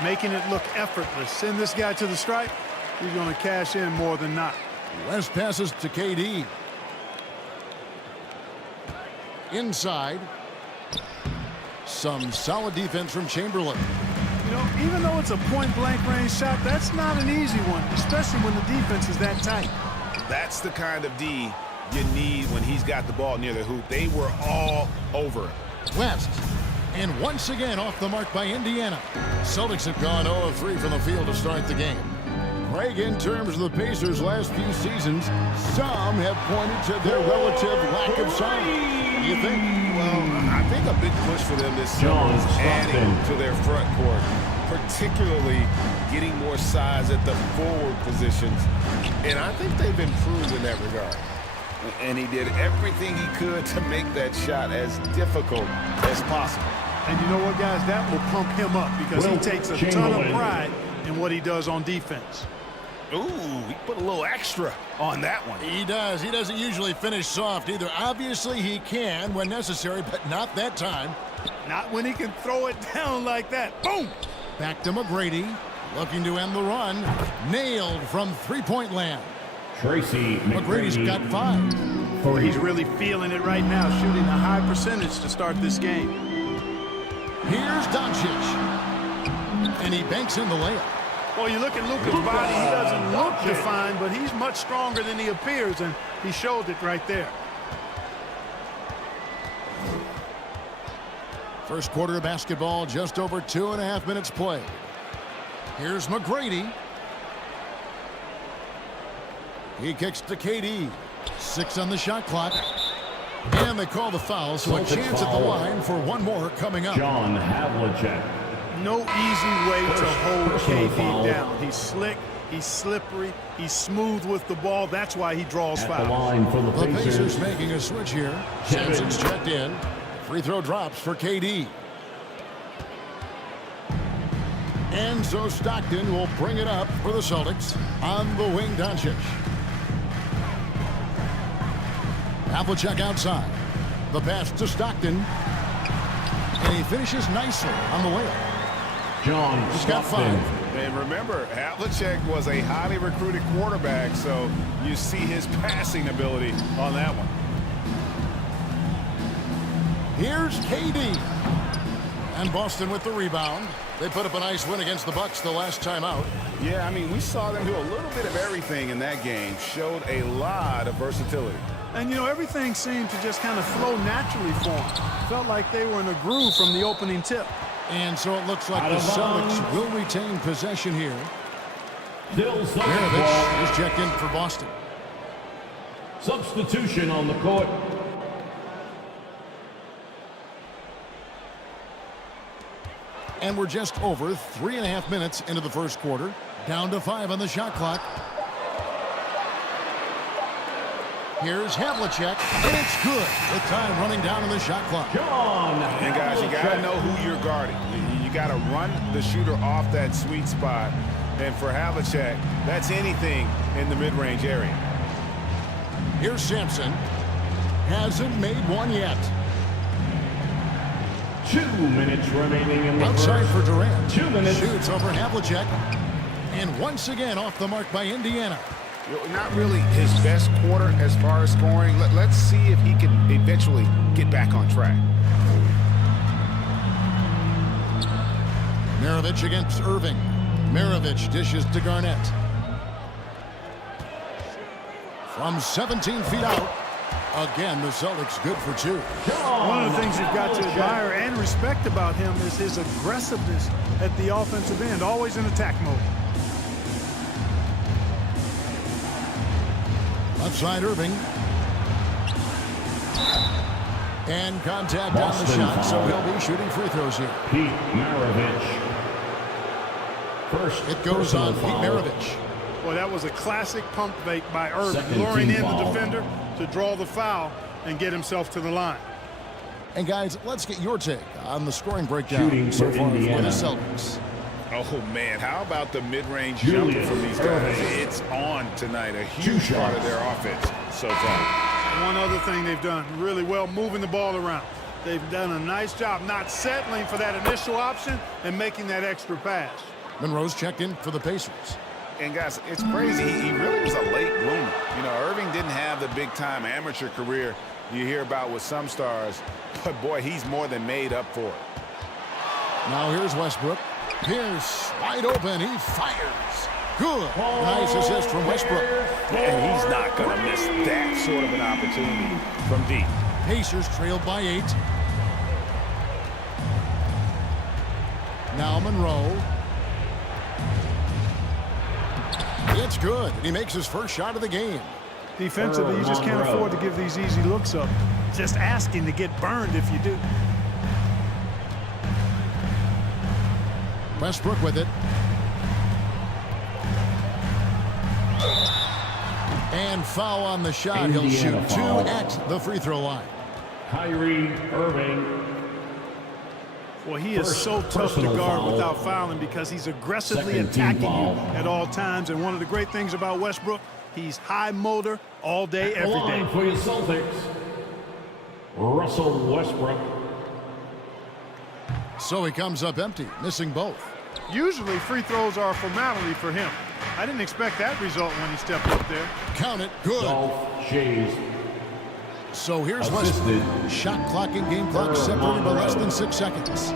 making it look effortless. Send this guy to the stripe, he's going to cash in more than not. West passes to KD. Inside. Some solid defense from Chamberlain. You know, even though it's a point-blank range shot, that's not an easy one, especially when the defense is that tight. That's the kind of D you need when he's got the ball near the hoop. They were all over it. West. And once again off the mark by Indiana. Celtics have gone 0 of 3 from the field to start the game. Greg, in terms of the Pacers' last few seasons, some have pointed to their relative lack of size. Do you think? Well, I think a big push for them this summer is adding to their front court, particularly getting more size at the forward positions. And I think they've improved in that regard. And he did everything he could to make that shot as difficult as possible. And you know what, guys? That will pump him up because he takes a ton of pride in what he does on defense. Ooh, he put a little extra on that one. He does. He doesn't usually finish soft either. Obviously, he can when necessary, but not that time. Not when he can throw it down like that. Boom! Back to McGrady. Looking to end the run. Nailed from three-point land. Tracy McGrady's got 5. Boy, he's really feeling it right now, shooting a high percentage to start this game. Here's Doncic. And he banks in the layup. Well, you look at Luka's body, he doesn't look defined, but he's much stronger than he appears, and he showed it right there. First quarter of basketball, just over 2.5 minutes played. Here's McGrady. He kicks to KD. 6 on the shot clock. And they call the foul, so a chance at the line for one more coming up. John Havlicek. No easy way to hold KD down. He's slick, he's slippery, he's smooth with the ball. That's why he draws fouls. The Pacers making a switch here. Sampson's checked in. Free throw drops for KD. And so Stockton will bring it up for the Celtics. On the wing, Doncic. Havlicek outside. The pass to Stockton. And he finishes nicely on the layup. He's got 5. And remember, Havlicek was a highly recruited quarterback, so you see his passing ability on that one. Here's KD. And Boston with the rebound. They put up a nice win against the Bucks the last time out. Yeah, I mean, we saw them do a little bit of everything in that game. Showed a lot of versatility. And, you know, everything seemed to just kind of flow naturally for them. Felt like they were in a groove from the opening tip. And so it looks like the Celtics will retain possession here. Maravich is checked in for Boston. Substitution on the court. And we're just over 3.5 minutes into the first quarter. Down to 5 on the shot clock. Here's Havlicek, and it's good with time running down on the shot clock. And guys, you got to know who you're guarding. You got to run the shooter off that sweet spot. And for Havlicek, that's anything in the mid-range area. Here's Sampson. Hasn't made one yet. 2 minutes remaining in the outside first. For Durant. 2 minutes. Shoots over Havlicek. And once again off the mark by Indiana. Not really his best quarter as far as scoring. Let's see if he can eventually get back on track. Maravich against Irving. Maravich dishes to Garnett. From 17 feet out. Again, the Celtics good for 2. One of the things you've got to admire and respect about him is his aggressiveness at the offensive end, always in attack mode. Left side, Irving. And contact Boston on the shot, so he'll be shooting free throws here. Pete Maravich. First, it goes on Pete Maravich. Well, that was a classic pump fake by Irving, luring in the defender to draw the foul and get himself to the line. And guys, let's get your take on the scoring breakdown so far for the Celtics. Oh, man, how about the mid-range jumper from these guys? It's on tonight, a huge part of their offense so far. One other thing they've done really well, moving the ball around. They've done a nice job not settling for that initial option and making that extra pass. Monroe's checked in for the Pacers. And, guys, it's crazy. He really was a late bloomer. You know, Irving didn't have the big-time amateur career you hear about with some stars, but, boy, he's more than made up for it. Now here's Westbrook. Pierce, wide open. He fires. Good. Nice assist from Westbrook. And he's not going to miss that sort of an opportunity from deep. Pacers trailed by 8. Now Monroe. It's good. And he makes his first shot of the game. Defensively, you just can't afford to give these easy looks up. Just asking to get burned if you do. Westbrook with it. And foul on the shot. He'll shoot 2 at the free throw line. Kyrie Irving. Well, he is so tough to guard without fouling because he's aggressively attacking you at all times. And one of the great things about Westbrook, he's high motor all day, every day. For your Celtics, Russell Westbrook. So he comes up empty, missing both. Usually free throws are a formality for him. I didn't expect that result when he stepped up there. Count it. Good. Shays. So here's Westbrook. Shot clock and game clock separated by less than 6 seconds.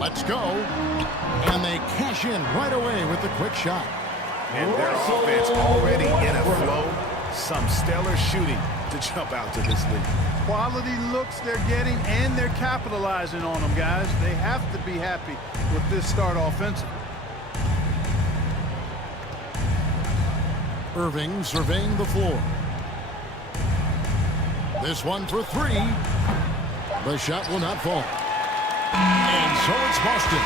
Let's go. And they cash in right away with the quick shot. And their offense already in a flow. Some stellar shooting to jump out to this league. Quality looks they're getting, and they're capitalizing on them, guys. They have to be happy with this start offensively. Irving surveying the floor. This one for 3. The shot will not fall. And so it's Boston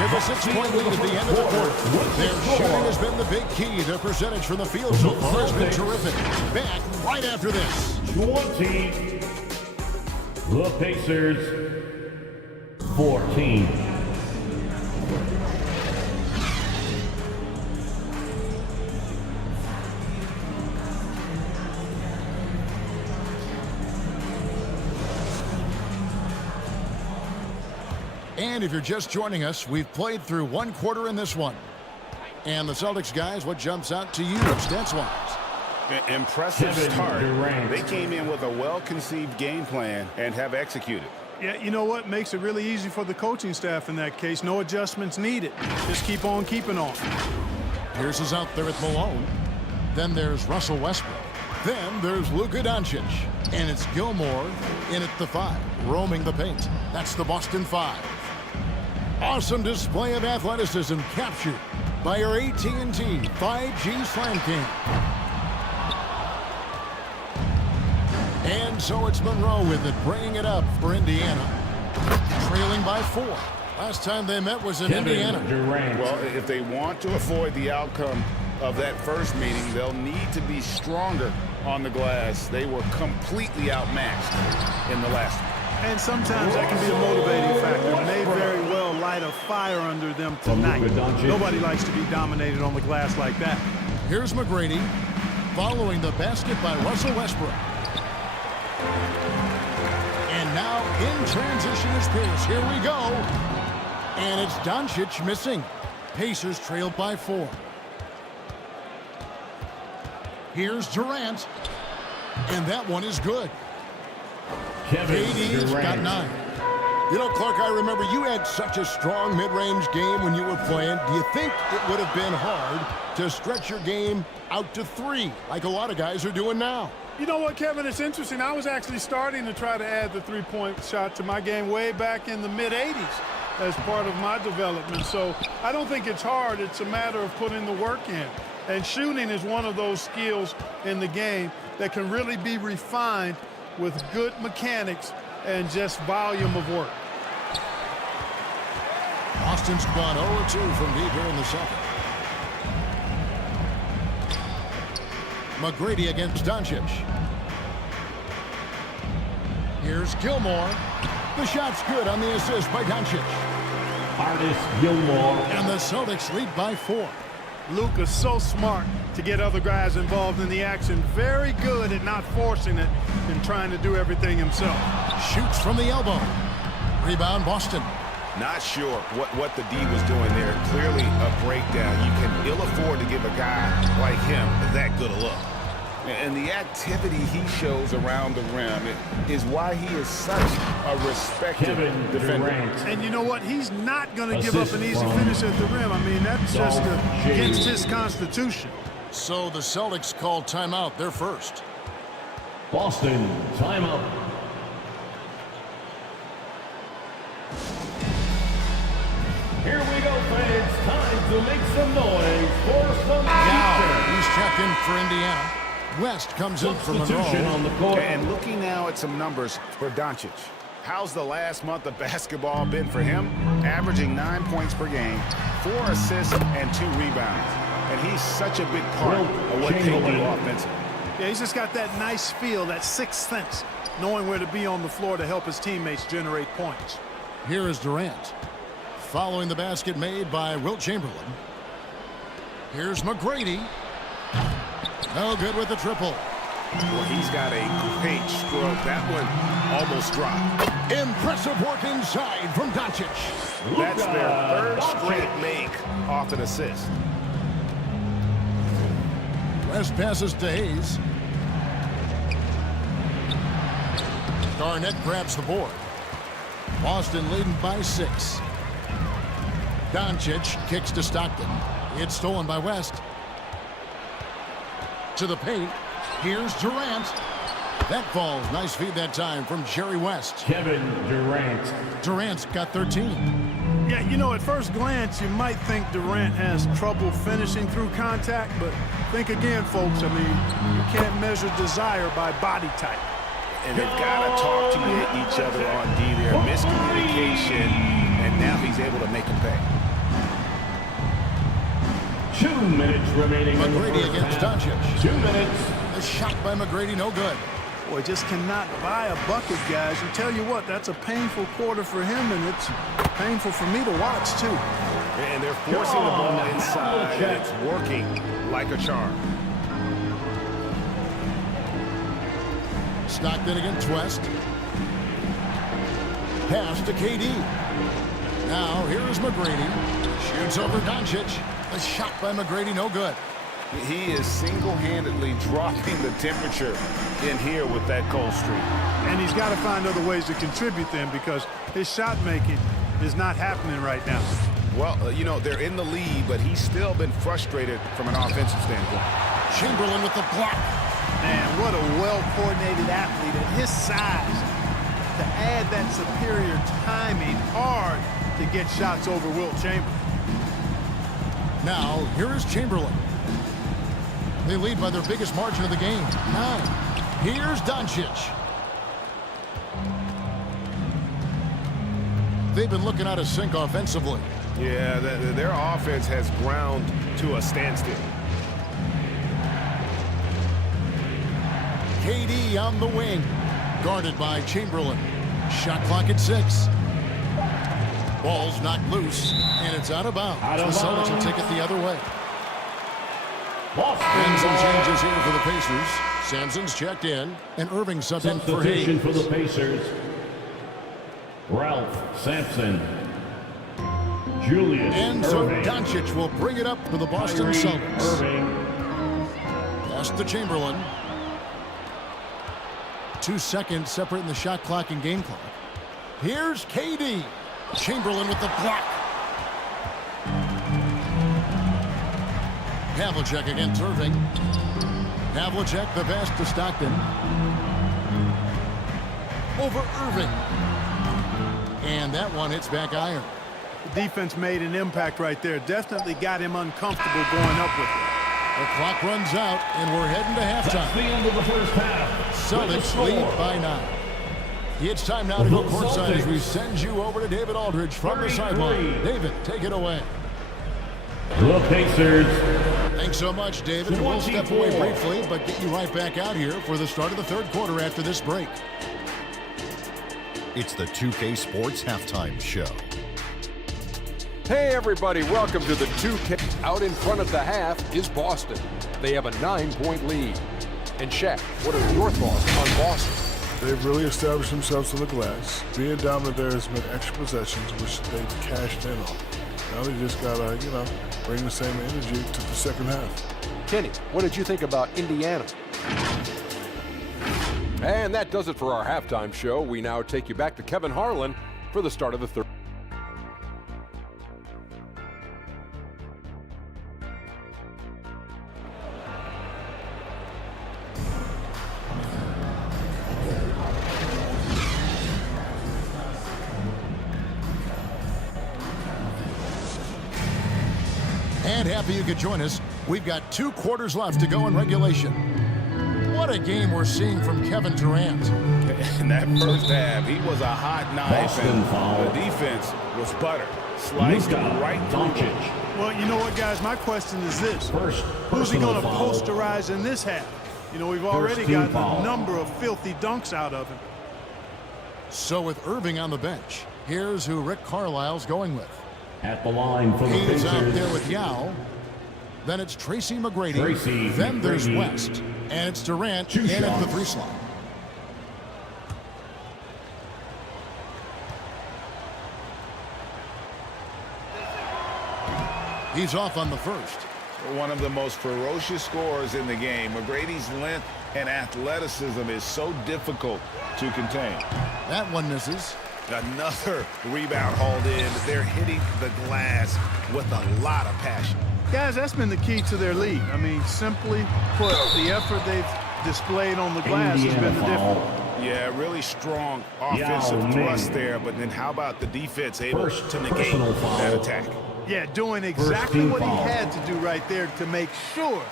with a 6-point lead at the end of the quarter. Their shooting has been the big key. Their percentage from the field so far has been terrific. Back right after this. 20. The Pacers 14. And if you're just joining us, we've played through 1 quarter in this one. And the Celtics guys, what jumps out to you stats-wise? Impressive start. They came in with a well-conceived game plan and have executed. Yeah, you know what? Makes it really easy for the coaching staff in that case. No adjustments needed. Just keep on keeping on. Pierce is out there at Malone. Then there's Russell Westbrook. Then there's Luka Doncic. And it's Gilmore in at the 5, roaming the paint. That's the Boston 5. Awesome display of athleticism captured by your AT&T 5G Slam King. And so it's Monroe with it, bringing it up for Indiana. Trailing by 4. Last time they met was in Indiana. Well, if they want to avoid the outcome of that first meeting, they'll need to be stronger on the glass. They were completely outmatched in the last one. And sometimes that can be a motivating factor. May very well light a fire under them tonight. Nobody likes to be dominated on the glass like that. Here's McGrady following the basket by Russell Westbrook. And now in transition is Pierce. Here we go. And it's Doncic missing. Pacers trailed by 4. Here's Durant. And that one is good. KD's got 9. You know, Clark, I remember you had such a strong mid-range game when you were playing. Do you think it would have been hard to stretch your game out to 3 like a lot of guys are doing now? You know what, Kevin? It's interesting. I was actually starting to try to add the 3-point shot to my game way back in the mid-'80s as part of my development. So I don't think it's hard. It's a matter of putting the work in. And shooting is one of those skills in the game that can really be refined with good mechanics and just volume of work. Austin's gone 0-2 from deep here in the second. McGrady against Doncic. Here's Gilmore. The shot's good on the assist by Doncic. Artist Gilmore. And the Celtics lead by 4. Luka's so smart to get other guys involved in the action. Very good at not forcing it and trying to do everything himself. Shoots from the elbow. Rebound Boston. Not sure what the D was doing there. Clearly a breakdown. You can ill afford to give a guy like him that good a look. And the activity he shows around the rim is why he is such a respected defender. And you know what? He's not going to give up an easy finish at the rim. I mean, that's just against his constitution. So the Celtics call timeout. They're first. Boston, timeout. Here we go, fans. Time to make some noise for some Now he's checked in for Indiana. West comes in for Monroe. on the court. And looking now at some numbers for Doncic. How's the last month of basketball been for him? Averaging 9 points per game, 4 assists, and 2 rebounds. And he's such a big part of what they do offensively. Yeah, he's just got that nice feel, that sixth sense, knowing where to be on the floor to help his teammates generate points. Here is Durant. Following the basket made by Wilt Chamberlain. Here's McGrady. No good with the triple. Well, he's got a great stroke. That one almost dropped. Impressive work inside from Doncic. That's their 3rd straight make off an assist. West passes to Hayes. Garnett grabs the board. Boston leading by 6. Doncic kicks to Stockton. It's stolen by West. To the paint. Here's Durant. That falls. Nice feed that time from Jerry West. Kevin Durant. Durant's got 13. Yeah, you know, at first glance, you might think Durant has trouble finishing through contact, but think again, folks. I mean, you can't measure desire by body type. And they've got to talk to each other on D there. Miscommunication, and now he's able to make a pay. 2 minutes remaining. McGrady against Doncic. 2 minutes. A shot by McGrady, no good. Boy, just cannot buy a bucket, guys. And tell you what, that's a painful quarter for him, and it's painful for me to watch, too. And they're forcing the ball inside, and it's working like a charm. Stockton against West. Pass to KD. Now, here's McGrady. Shoots over Doncic. A shot by McGrady, no good. He is single-handedly dropping the temperature in here with that cold streak. And he's got to find other ways to contribute then, because his shot making is not happening right now. Well, you know, they're in the lead, but he's still been frustrated from an offensive standpoint. Chamberlain with the block. Man, what a well-coordinated athlete at his size. To add that superior timing, hard to get shots over Wilt Chamberlain. Now, here is Chamberlain. They lead by their biggest margin of the game, 9. Here's Doncic. They've been looking out of sync offensively. Yeah, their offense has ground to a standstill. KD on the wing. Guarded by Chamberlain. Shot clock at 6. Ball's knocked loose, and it's out of bounds. The Celtics will take it the other way. And some changes here for the Pacers. Sampson's checked in, and Irving subbed in for Hayes. For the Pacers, Ralph Sampson. Julius And so Irving. Doncic will bring it up for the Boston Celtics. Irving. Pass to Chamberlain. 2 seconds separating the shot clock and game clock. Here's KD. Chamberlain with the block. Havlicek against Irving. Havlicek the pass to Stockton. Over Irving. And that one hits back iron. The defense made an impact right there. Definitely got him uncomfortable going up with it. The clock runs out, and we're heading to halftime. That's the end of the first half. Celtics lead by 9. It's time now to go courtside as we send you over to David Aldridge from the sideline. David, take it away. The Pacers. Thanks so much, David. We'll step away briefly, but get you right back out here for the start of the third quarter after this break. It's the 2K Sports Halftime Show. Hey everybody, welcome to the 2K. Out in front of the half is Boston. They have a 9-point lead. And Shaq, what are your thoughts on Boston? They've really established themselves on the glass. Being dominant there has meant extra possessions, which they've cashed in on. Now they just gotta, bring the same energy to the second half. Kenny, what did you think about Indiana? And that does it for our halftime show. We now take you back to Kevin Harlan for the start of the third. And happy you could join us. We've got 2 quarters left to go in regulation. What a game we're seeing from Kevin Durant. In that first half, he was a hot knife, and the defense was butter. Sliced right through it. Well, you know what, guys? My question is this. Who's he going to posterize in this half? We've already gotten a number of filthy dunks out of him. So with Irving on the bench, here's who Rick Carlisle's going with. At the line for the He's Pacers. out there with Yao. Then it's Tracy McGrady. Then there's West. And it's Durant in at the 3 slot. He's off on the first. One of the most ferocious scorers in the game. McGrady's length and athleticism is so difficult to contain. That one misses. Another rebound hauled in. They're hitting the glass with a lot of passion. Guys, that's been the key to their lead. I mean, simply put, the effort they've displayed on the glass has been the difference. Yeah, really strong offensive thrust there, but then how about the defense able to negate that attack? Yeah, doing exactly what he had to do right there to make sure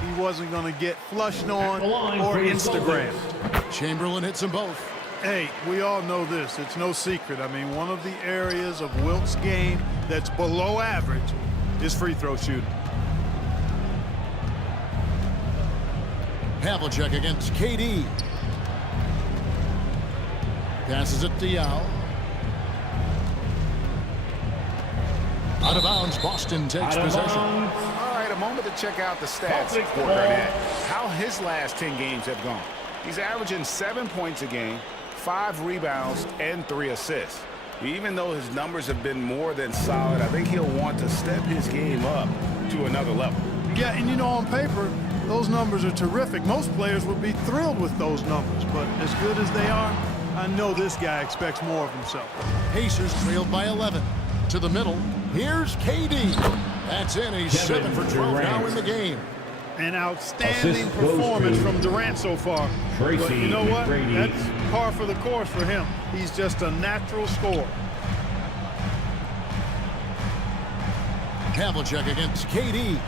he wasn't going to get flushed on or Instagram. Chamberlain hits them both. Hey, we all know this. It's no secret. I mean, one of the areas of Wilt's game that's below average is free throw shooting. Havlicek against KD. Passes it to Yao. Out of bounds, Boston takes possession. All right, a moment to check out the stats for Garnett. How his last 10 games have gone. He's averaging 7 points a game, 5 rebounds, and 3 assists. Even though his numbers have been more than solid, I think he'll want to step his game up to another level. Yeah, and you know, on paper, those numbers are terrific. Most players would be thrilled with those numbers, but as good as they are, I know this guy expects more of himself. Pacers trailed by 11. To the middle, here's KD. That's in. He's 7 for 12 now in the game. An outstanding performance from Durant so far. But you know what? That's par for the course for him. He's just a natural scorer. Havlicek against KD.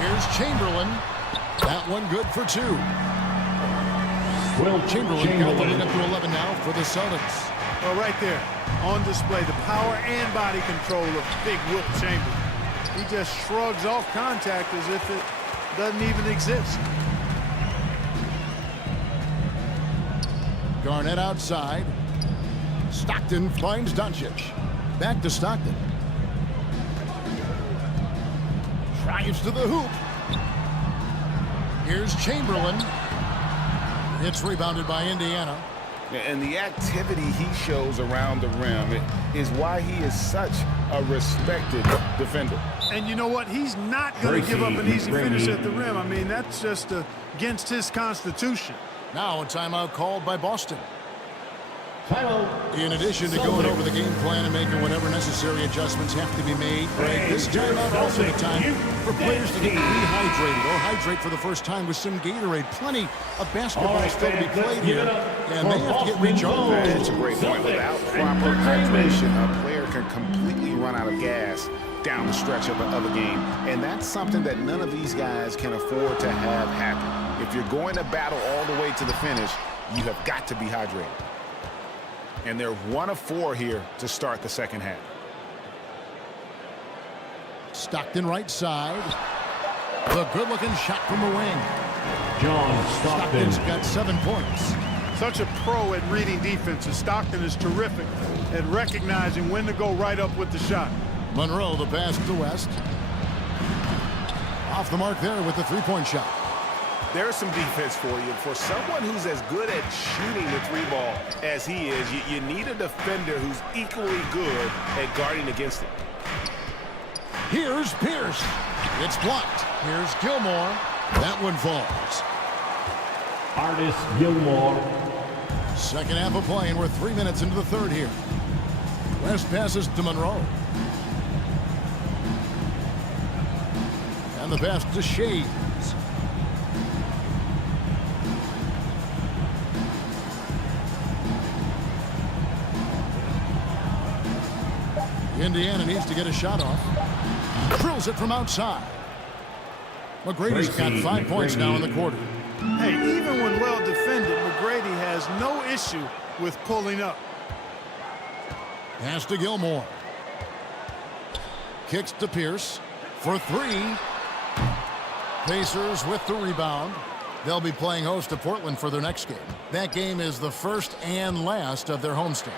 Here's Chamberlain. That one good for 2. Chamberlain got the lead up to 11 now for the Celtics. Well, right there, on display, the power and body control of big Wilt Chamberlain. He just shrugs off contact as if it doesn't even exist. Garnett outside. Stockton finds Doncic. Back to Stockton. Drives to the hoop. Here's Chamberlain. It's rebounded by Indiana. And the activity he shows around the rim is why he is such a respected defender. And you know what? He's not going to give up an easy finish at the rim. I mean, that's just against his constitution. Now a timeout called by Boston. In addition to going over the game plan and making whatever necessary adjustments have to be made, this timeout also the time for players to get rehydrated or hydrate for the first time with some Gatorade. Plenty of basketball still to be played here, and they have to get recharged. That's a great point. Without proper hydration, a player can completely run out of gas down the stretch of a game, and that's something that none of these guys can afford to have happen. If you're going to battle all the way to the finish, you have got to be hydrated. And they're 1 of 4 here to start the second half. Stockton right side. The good-looking shot from the wing. Stockton's got 7 points. Such a pro at reading defenses. Stockton is terrific at recognizing when to go right up with the shot. Monroe, the pass to West. Off the mark there with the three-point shot. There's some defense for you. For someone who's as good at shooting the 3-ball as he is, you need a defender who's equally good at guarding against it. Here's Pierce. It's blocked. Here's Gilmore. That one falls. Artis Gilmore. Second half of play, and we're 3 minutes into the third here. West passes to Monroe. And the pass to Shades. Indiana needs to get a shot off. Drills it from outside. McGrady's got 5 points now in the quarter. Hey, even when well defended, McGrady has no issue with pulling up. Pass to Gilmore. Kicks to Pierce for 3. Pacers with the rebound. They'll be playing host to Portland for their next game. That game is the first and last of their homestand.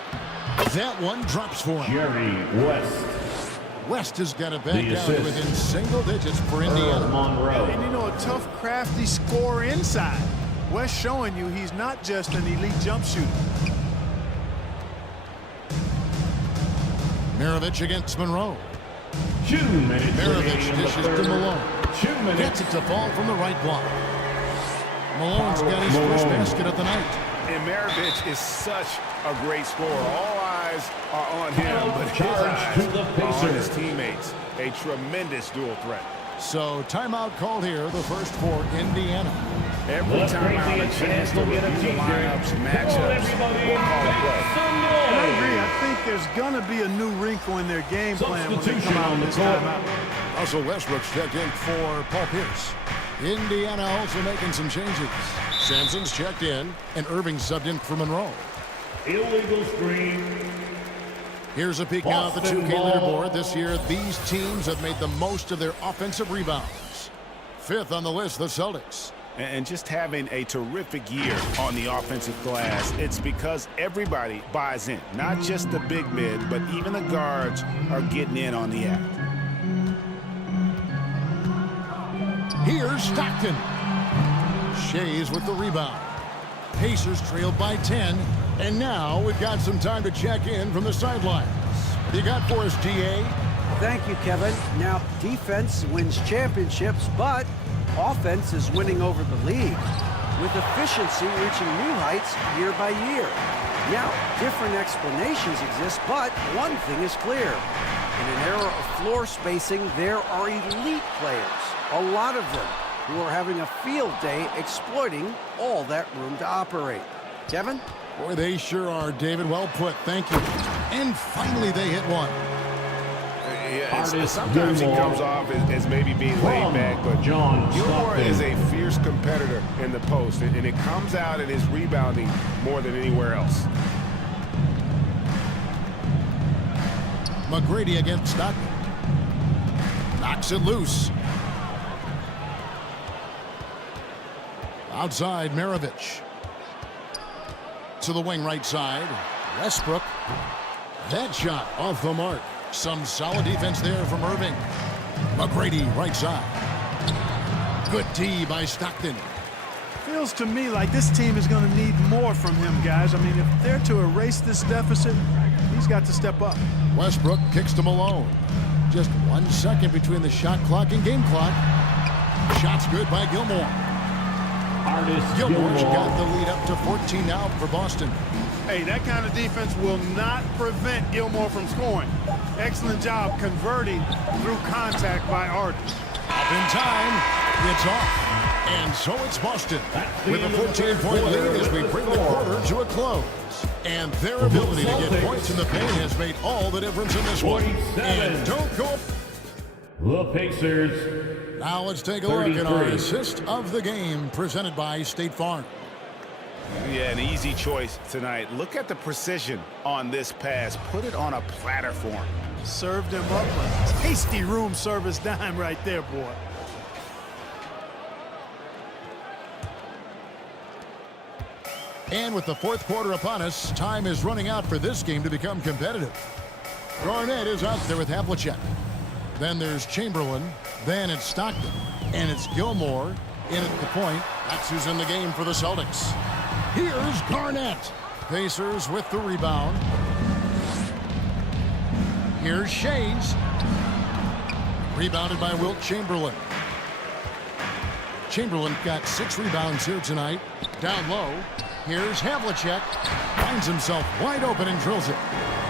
That one drops for him. Jerry West. West has got it back down within single digits for Indiana. And you know, a tough, crafty scorer inside. West showing you he's not just an elite jump shooter. Maravich against Monroe. 2 minutes. Maravich dishes to Malone. Gets it to fall from the right block. Malone's got his first basket of the night. And Maravich is such a great scorer. All eyes are on him, but his eyes are on his teammates. A tremendous dual threat. So timeout called here, the first for Indiana. Every time I have a chance to review the lineups, matchups, we'll call a play. And I agree. I think there's going to be a new wrinkle in their game plan when they come out of this timeout. Russell Westbrook's checked in for Paul Pierce. Indiana also making some changes. Sampson's checked in, and Irving subbed in for Monroe. Illegal screen. Here's a peek now at the 2K leaderboard. This year, these teams have made the most of their offensive rebounds. Fifth on the list, the Celtics. And just having a terrific year on the offensive glass, it's because everybody buys in. Not just the big mid, but even the guards are getting in on the act. Here's Stockton. Shays with the rebound. Pacers trailed by 10. And now we've got some time to check in from the sidelines. You got for us, GA? Thank you, Kevin. Now, defense wins championships, but offense is winning over the league, with efficiency reaching new heights year by year. Now, different explanations exist, but one thing is clear. In an era of floor spacing, there are elite players, a lot of them, who are having a field day exploiting all that room to operate. Kevin? Boy, they sure are, David. Well put. Thank you. And finally, they hit one. Yeah, sometimes he comes off as maybe being laid back, but Gilmore is a fierce competitor in the post, and it comes out in his rebounding more than anywhere else. McGrady against Stockton. Knocks it loose. Outside, Maravich. To the wing right side. Westbrook. That shot off the mark. Some solid defense there from Irving. McGrady right side. Good D by Stockton. Feels to me like this team is going to need more from him, guys. I mean, if they're to erase this deficit, he's got to step up. Westbrook kicks to Malone. Just 1 second between the shot clock and game clock. Shot's good by Gilmore. Gilmore's got the lead up to 14 now for Boston. Hey, that kind of defense will not prevent Gilmore from scoring. Excellent job converting through contact by Artis. Up in time, it's off. And so it's Boston with a 14-point lead as we bring the quarter to a close. And their ability to get points in the paint has made all the difference in this one. And don't go. The Pacers. Now let's take a look at our assist of the game presented by State Farm. Yeah, an easy choice tonight. Look at the precision on this pass. Put it on a platter for him. Served him up a tasty room service dime right there, boy. And with the fourth quarter upon us, time is running out for this game to become competitive. Garnett is out there with Havlicek. Then there's Chamberlain. Then it's Stockton. And it's Gilmore in at the point. That's who's in the game for the Celtics. Here's Garnett. Pacers with the rebound. Here's Shays. Rebounded by Wilt Chamberlain. Chamberlain got 6 rebounds here tonight. Down low. Here's Havlicek. Finds himself wide open and drills it.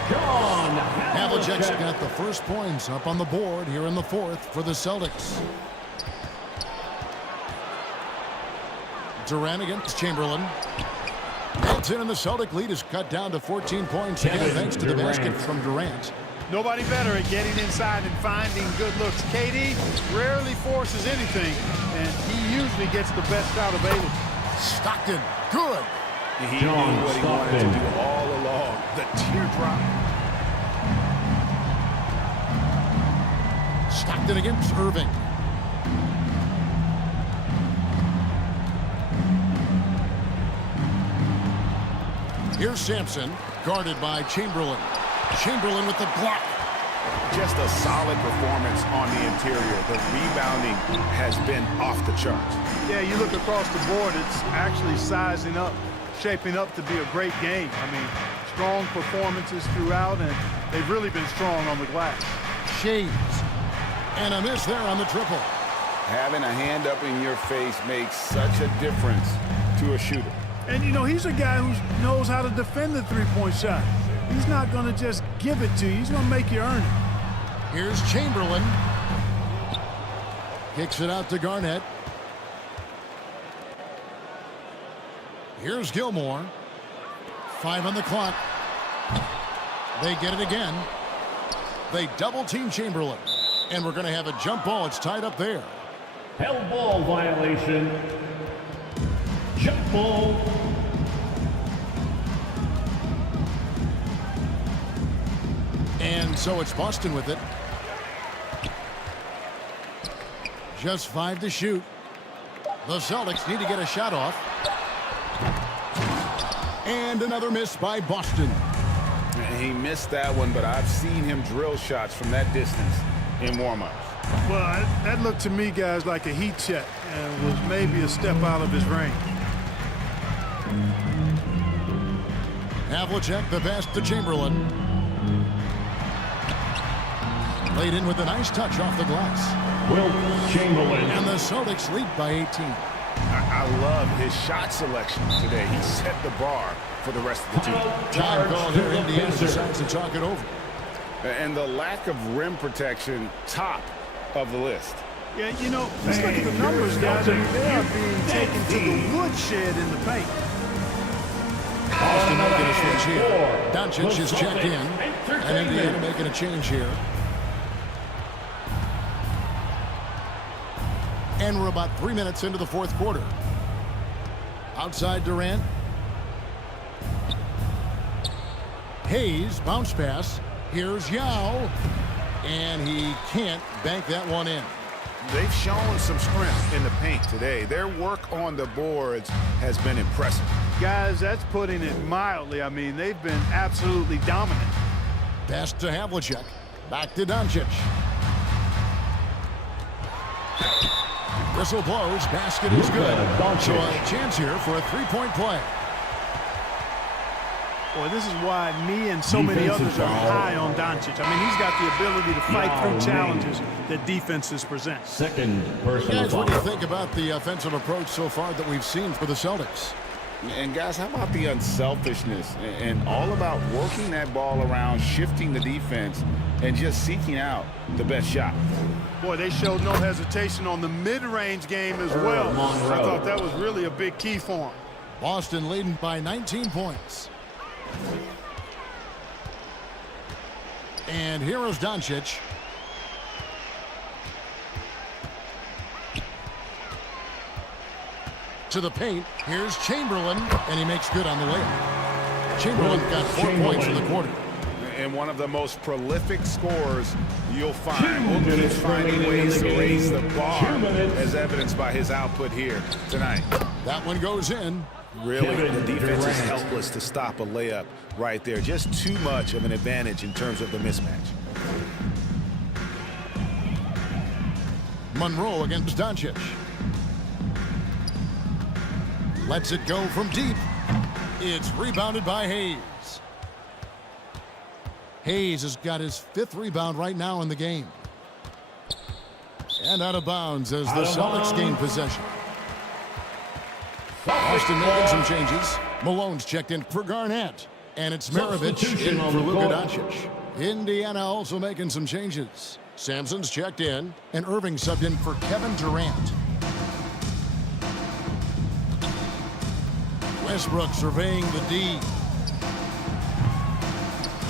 Havlicek's got the first points up on the board here in the fourth for the Celtics. Durant against Chamberlain. Melton, and the Celtic lead is cut down to 14 points again thanks to the basket from Durant. Nobody better at getting inside and finding good looks. KD rarely forces anything, and he usually gets the best out of Bailey. Stockton, good. He knew what he wanted to do all along. The teardrop. Stockton against Irving. Here's Sampson, guarded by Chamberlain. Chamberlain with the block. Just a solid performance on the interior. The rebounding has been off the charts. Yeah, you look across the board, it's actually sizing up, shaping up to be a great game. I mean, strong performances throughout, and they've really been strong on the glass. Shays. And a miss there on the triple. Having a hand up in your face makes such a difference to a shooter. And, you know, he's a guy who knows how to defend the three-point shot. He's not going to just give it to you. He's going to make you earn it. Here's Chamberlain. Kicks it out to Garnett. Here's Gilmore. 5 on the clock. They get it again. They double-team Chamberlain. And we're going to have a jump ball. It's tied up there. Held ball violation. Jump ball. And so it's Boston with it. Just 5 to shoot. The Celtics need to get a shot off. And another miss by Boston. He missed that one, but I've seen him drill shots from that distance in warm-ups. Well, that looked to me, guys, like a heat check and was maybe a step out of his range. Havlicek the pass to Chamberlain. Laid in with a nice touch off the glass. Will Chamberlain. And the Celtics lead by 18. I love his shot selection today. He set the bar for the rest of the team. Time call here. Indiana decides to talk it over. And the lack of rim protection, top of the list. Yeah, you know, let's look at the numbers, guys. They are being taken to the woodshed in the paint. Boston making a switch here. Doncic is checked in. And Indiana making a change here. And we're about 3 minutes into the fourth quarter. Outside Durant. Hayes, bounce pass. Here's Yao. And he can't bank that one in. They've shown some strength in the paint today. Their work on the boards has been impressive. Guys, that's putting it mildly. I mean, they've been absolutely dominant. Pass to Havlicek. Back to Doncic. Whistle blows. Basket is good. So a chance here for a three-point play. Boy, this is why me and so many others are high on Doncic. I mean, he's got the ability to fight through challenges that defenses present. Second personal Guys, foul. what do you think about the offensive approach so far that we've seen for the Celtics? And guys, how about the unselfishness and all about working that ball around, shifting the defense, and just seeking out the best shot? Boy, they showed no hesitation on the mid-range game as well. I thought that was really a big key for him. Boston leading by 19 points. And here is Doncic. To the paint. Here's Chamberlain, and he makes good on the layup. Chamberlain got 4 points in the quarter. And one of the most prolific scorers you'll find. Will keep finding ways to raise the bar, as evidenced by his output here tonight. That one goes in. Really, the defense is helpless to stop a layup right there. Just too much of an advantage in terms of the mismatch. Monroe against Doncic. Lets it go from deep. It's rebounded by Hayes. Hayes has got his 5th rebound right now in the game. And out of bounds as the Celtics gain possession. Boston making some changes. Malone's checked in for Garnett. And it's Maravich in for Luka Doncic. Indiana also making some changes. Sampson's checked in. And Irving subbed in for Kevin Durant. Westbrook surveying the D.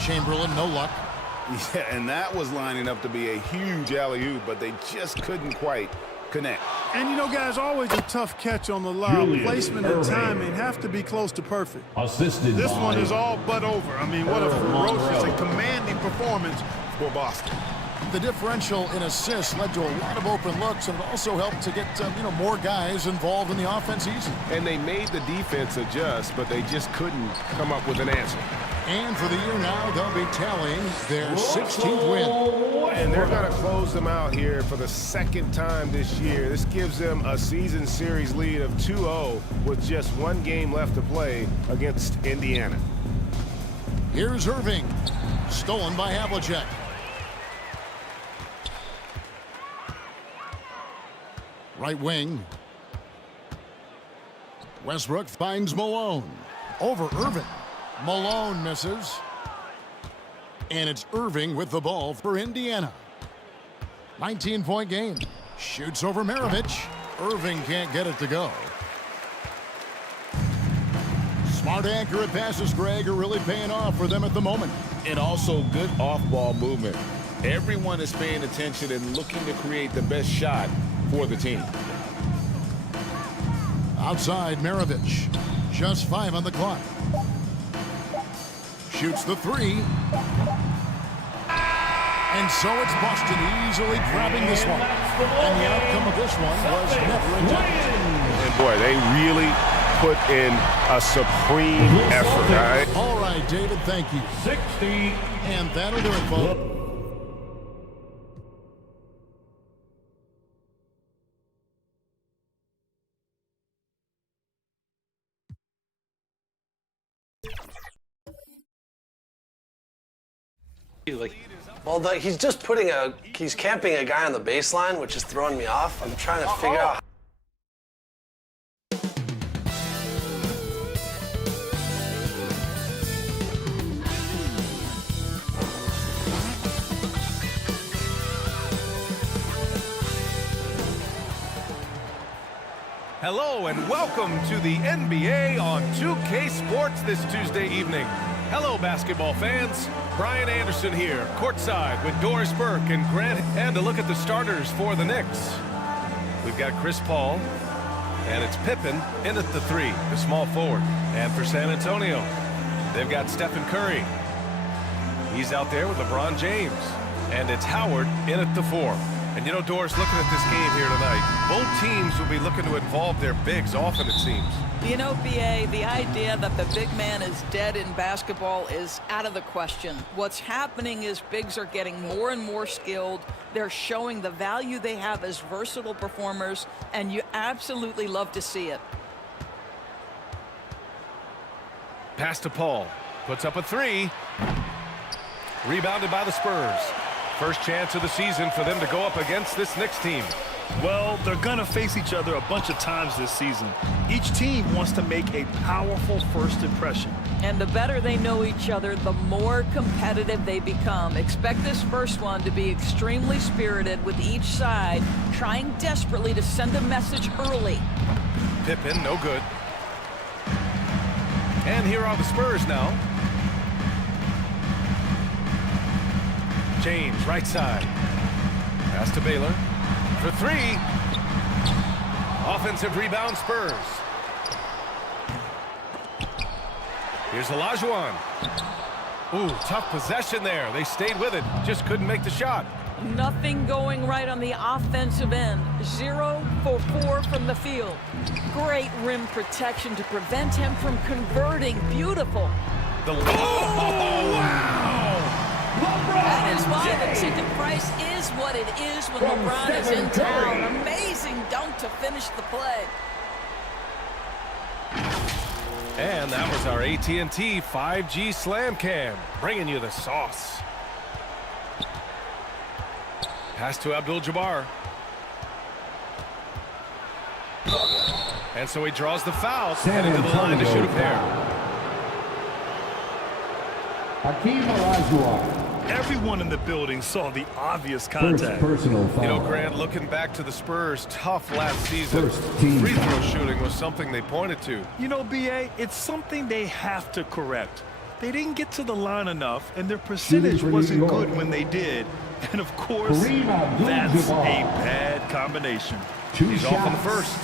Chamberlain, no luck. Yeah, and that was lining up to be a huge alley-oop, but they just couldn't quite connect. And, you know, guys, always a tough catch on the lob. Placement and timing have to be close to perfect. Assisted this by one is all but over. I mean, what a ferocious and commanding performance for Boston. The differential in assists led to a lot of open looks, and it also helped to get more guys involved in the offense easy. And they made the defense adjust, but they just couldn't come up with an answer. And for the year now, they'll be tallying their 16th win. And they're going to close them out here for the second time this year. This gives them a season series lead of 2-0 with just 1 game left to play against Indiana. Here's Irving. Stolen by Havlicek. Right wing. Westbrook finds Malone. Over Irving. Malone misses. And it's Irving with the ball for Indiana. 19-point game. Shoots over Maravich. Irving can't get it to go. Smart, accurate passes, Greg, are really paying off for them at the moment. And also good off-ball movement. Everyone is paying attention and looking to create the best shot for the team. Outside, Maravich. Just 5 on the clock. Shoots the 3. And so it's Boston easily grabbing this one. And the outcome of this one was never intended. And boy, they really put in a supreme effort. All right, David, thank you. 60. And that'll do it, folks. Well, he's just he's camping a guy on the baseline, which is throwing me off. I'm trying to figure out. Hello and welcome to the NBA on 2K Sports this Tuesday evening. Hello, basketball fans. Brian Anderson here, courtside with Doris Burke and Grant. And a look at the starters for the Knicks. We've got Chris Paul, and it's Pippen in at the 3, the small forward. And for San Antonio, they've got Stephen Curry. He's out there with LeBron James. And it's Howard in at the 4. And you know, Doris, looking at this game here tonight, both teams will be looking to involve their bigs often, it seems. You know, BA, the idea that the big man is dead in basketball is out of the question. What's happening is bigs are getting more and more skilled. They're showing the value they have as versatile performers, and you absolutely love to see it. Pass to Paul. Puts up a 3. Rebounded by the Spurs. First chance of the season for them to go up against this Knicks team. Well, they're going to face each other a bunch of times this season. Each team wants to make a powerful first impression. And the better they know each other, the more competitive they become. Expect this first one to be extremely spirited, with each side trying desperately to send a message early. Pippen, no good. And here are the Spurs now. James, right side. Pass to Baylor. For 3. Offensive rebound, Spurs. Here's Olajuwon. Ooh, tough possession there. They stayed with it. Just couldn't make the shot. Nothing going right on the offensive end. 0 for 4 from the field. Great rim protection to prevent him from converting. Beautiful. Oh, wow! That is why the ticket price is what it is when LeBron is in town. Amazing dunk to finish the play. And that was our AT&T 5G Slam Cam, bringing you the sauce. Pass to Abdul-Jabbar. And so he draws the foul, headed to the line to shoot a pair. Everyone in the building saw the obvious contact. You know, Grant, looking back to the Spurs' tough last season, free throw shooting was something they pointed to. You know, BA, it's something they have to correct. They didn't get to the line enough, and their percentage wasn't good when they did. And, of course, that's a bad combination. He's off on the first.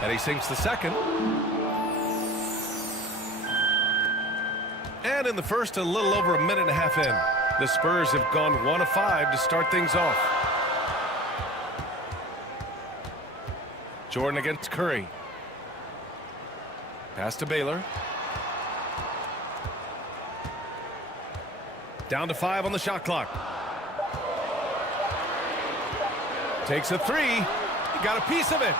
And he sinks the second. And in the first, a little over a minute and a half in. The Spurs have gone 1 of 5 to start things off. Jordan against Curry. Pass to Baylor. Down to 5 on the shot clock. Takes a 3. got a piece of it.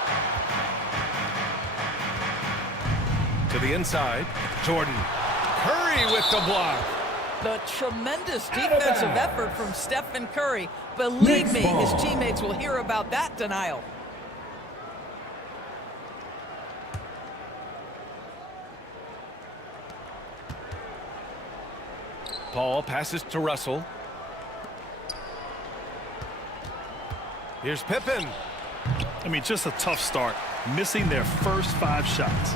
To the inside, Jordan. Curry with the block. The tremendous defensive effort from Stephen Curry. Believe me, his teammates will hear about that denial. Paul passes to Russell. Here's Pippen. I mean, just a tough start, missing their first 5 shots.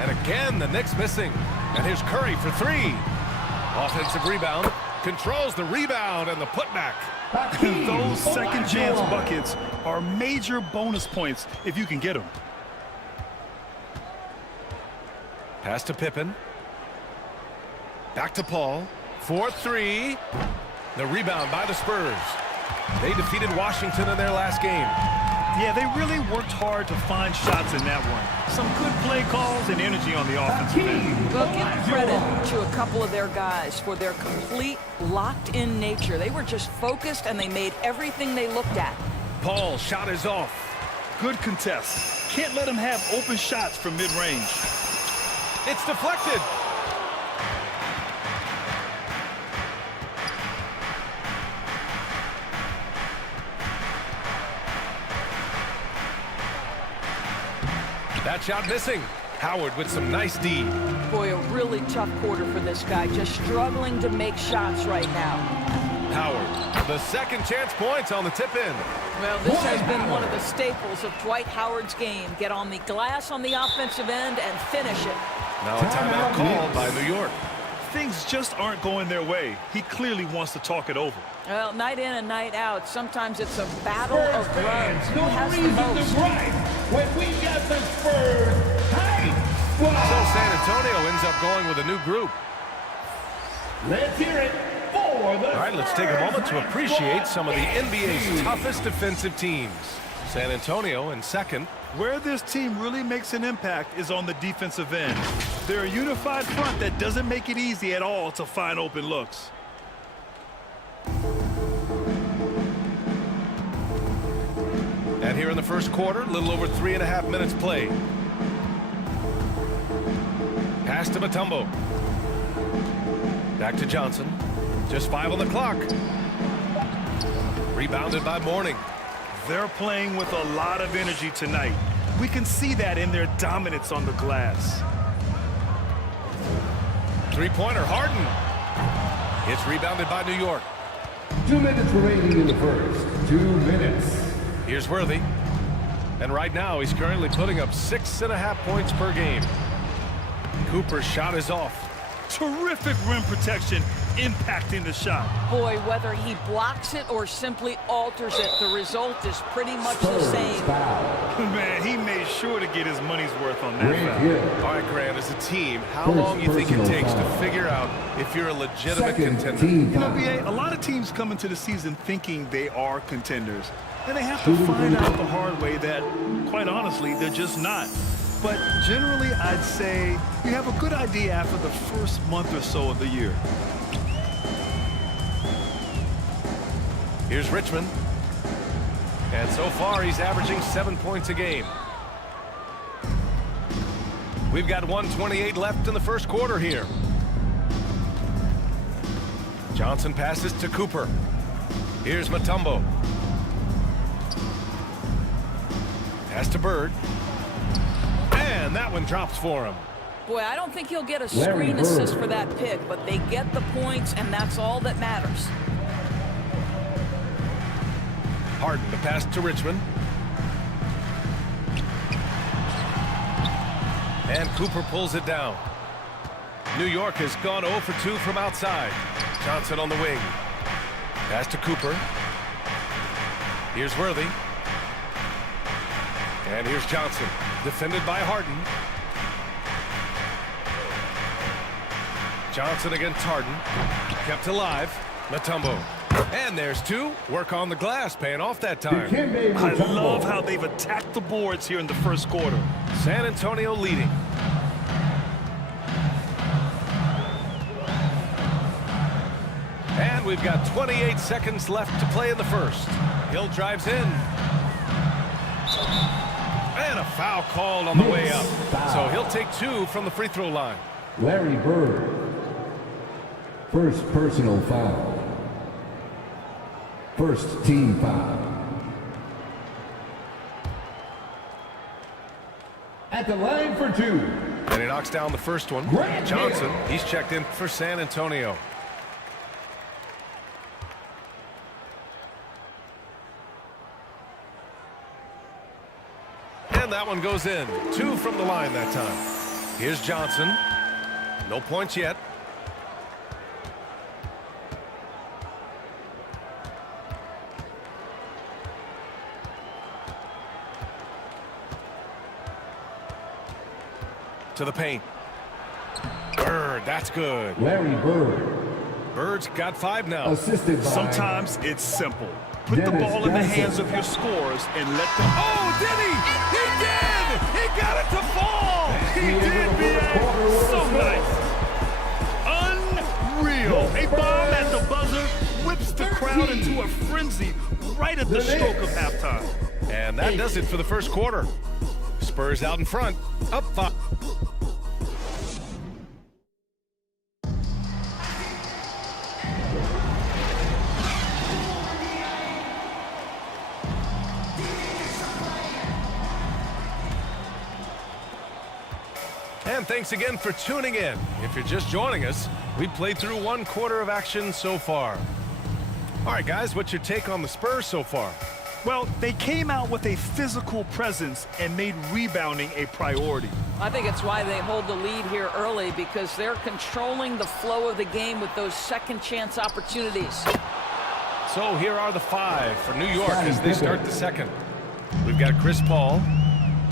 And again, the Knicks missing. And here's Curry for 3. Offensive rebound. Controls the rebound and the putback. Those second chance buckets are major bonus points if you can get them. Pass to Pippen. Back to Paul. 4-3. The rebound by the Spurs. They defeated Washington in their last game. Yeah, they really worked hard to find shots in that one. Some good play calls and energy on the offensive end. Well, give credit to a couple of their guys for their complete locked-in nature. They were just focused, and they made everything they looked at. Paul shot is off. Good contest. Can't let him have open shots from mid-range. It's deflected. That shot missing. Howard with some nice D. Boy, a really tough quarter for this guy. Just struggling to make shots right now. Howard, the second chance points on the tip-in. Well, this has been one of the staples of Dwight Howard's game. Get on the glass on the offensive end and finish it. Now a timeout called by New York. Things just aren't going their way. He clearly wants to talk it over. Well, night in and night out, sometimes it's a battle of runs. Who has the most? When we got the Spurs hype. So San Antonio ends up going with a new group. Let's hear it for the All right, let's take a moment to appreciate some of the NBA's toughest defensive teams. San Antonio in second. Where this team really makes an impact is on the defensive end. They're a unified front that doesn't make it easy at all to find open looks. And here in the first quarter, a little over 3.5 minutes played. Pass to Mutombo. Back to Johnson. Just 5 on the clock. Rebounded by Mourning. They're playing with a lot of energy tonight. We can see that in their dominance on the glass. Three-pointer, Harden. It's rebounded by New York. 2 minutes remaining in the first. 2 minutes. Here's Worthy. And right now, he's currently putting up 6.5 points per game. Cooper's shot is off. Terrific rim protection impacting the shot. Boy, whether he blocks it or simply alters it, the result is pretty much the same. Man, he made sure to get his money's worth on that foul. All right, Grant, as a team, how long do you think it takes to figure out if you're a legitimate contender? You know, BA, a lot of teams come into the season thinking they are contenders. And they have to find out the hard way that, quite honestly, they're just not. But generally, I'd say you have a good idea after the first month or so of the year. Here's Richmond. And so far, he's averaging 7 points a game. We've got 1:28 left in the first quarter here. Johnson passes to Cooper. Here's Mutombo. Pass to Bird. And that one drops for him. Boy, I don't think he'll get a screen assist for that pick, but they get the points, and that's all that matters. Harden, the pass to Richmond. And Cooper pulls it down. New York has gone 0 for 2 from outside. Johnson on the wing. Pass to Cooper. Here's Worthy. And here's Johnson, defended by Harden. Johnson against Harden. Kept alive. Mutombo. And there's 2. Work on the glass, paying off that time. I love how they've attacked the boards here in the first quarter. San Antonio leading. And we've got 28 seconds left to play in the first. Hill drives in. Foul called on the way up. So he'll take 2 from the free throw line. Larry Bird. First personal foul. First team foul. At the line for 2. And he knocks down the first one. Johnson, he's checked in for San Antonio. And that one goes in. 2 from the line that time. Here's Johnson. No points yet. To the paint. Bird, that's good. Larry Bird. Bird's got 5 now. Assisted by Sometimes it's simple. Put the ball in the hands of your scorers and let them... Oh, did he? He did! He got it to fall! He did, B.A. So nice. Unreal. A bomb at the buzzer whips the crowd into a frenzy right at the stroke of halftime. And that does it for the first quarter. Spurs out in front, up 5. And thanks again for tuning in. If you're just joining us, we played through 1 quarter of action so far. All right, guys, what's your take on the Spurs so far? Well, they came out with a physical presence and made rebounding a priority. I think it's why they hold the lead here early, because they're controlling the flow of the game with those second chance opportunities. So here are the 5 for New York as they start the second. We've got Chris Paul,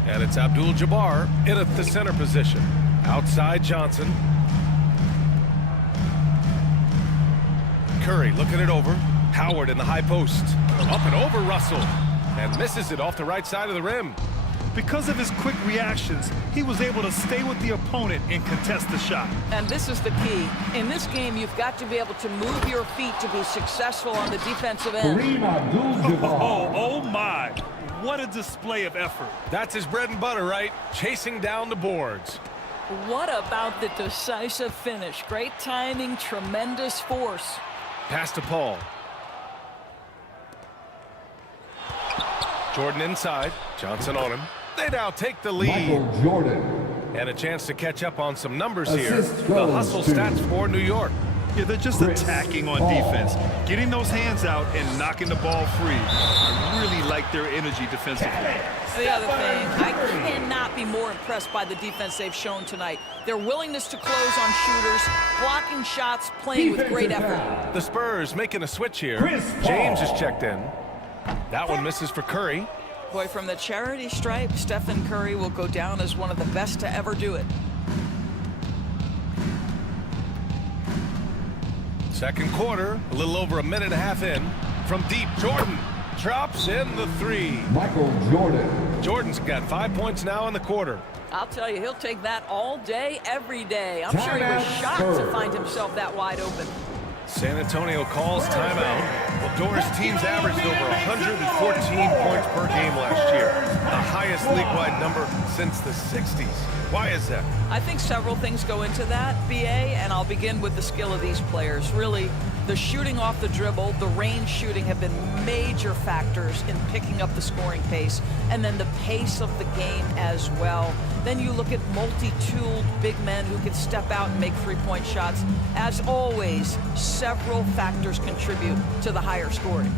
and it's Abdul-Jabbar in at the center position. Outside Johnson. Curry looking it over. Howard in the high post. Up and over Russell. And misses it off the right side of the rim. Because of his quick reactions, he was able to stay with the opponent and contest the shot. And this is the key. In this game, you've got to be able to move your feet to be successful on the defensive end. Oh my. What a display of effort. That's his bread and butter, right? Chasing down the boards. What about the decisive finish? Great timing, tremendous force. Pass to Paul. Jordan inside. Johnson on him. They now take the lead. Michael Jordan. And a chance to catch up on some numbers here. The hustle stats for New York. Yeah, they're just attacking on defense, getting those hands out and knocking the ball free. I really like their energy defensively. The other thing, I cannot be more impressed by the defense they've shown tonight. Their willingness to close on shooters, blocking shots, playing with great effort. The Spurs making a switch here. James is checked in. That one misses for Curry. Boy, from the charity stripe, Stephen Curry will go down as one of the best to ever do it. Second quarter, a little over a minute and a half in. From deep, Jordan drops in the 3. Michael Jordan. Jordan's got 5 points now in the quarter. I'll tell you, he'll take that all day, every day. I'm sure he was shocked to find himself that wide open. San Antonio calls timeout. Well, Dora's teams averaged over 114 points per game last year, the highest league-wide number since the 60s. Why is that? I think several things go into that, BA, and I'll begin with the skill of these players. Really, the shooting off the dribble, the range shooting have been major factors in picking up the scoring pace, and then the pace of the game as well. Then you look at multi-tooled big men who can step out and make three-point shots. As always, several factors contribute to the higher scoring.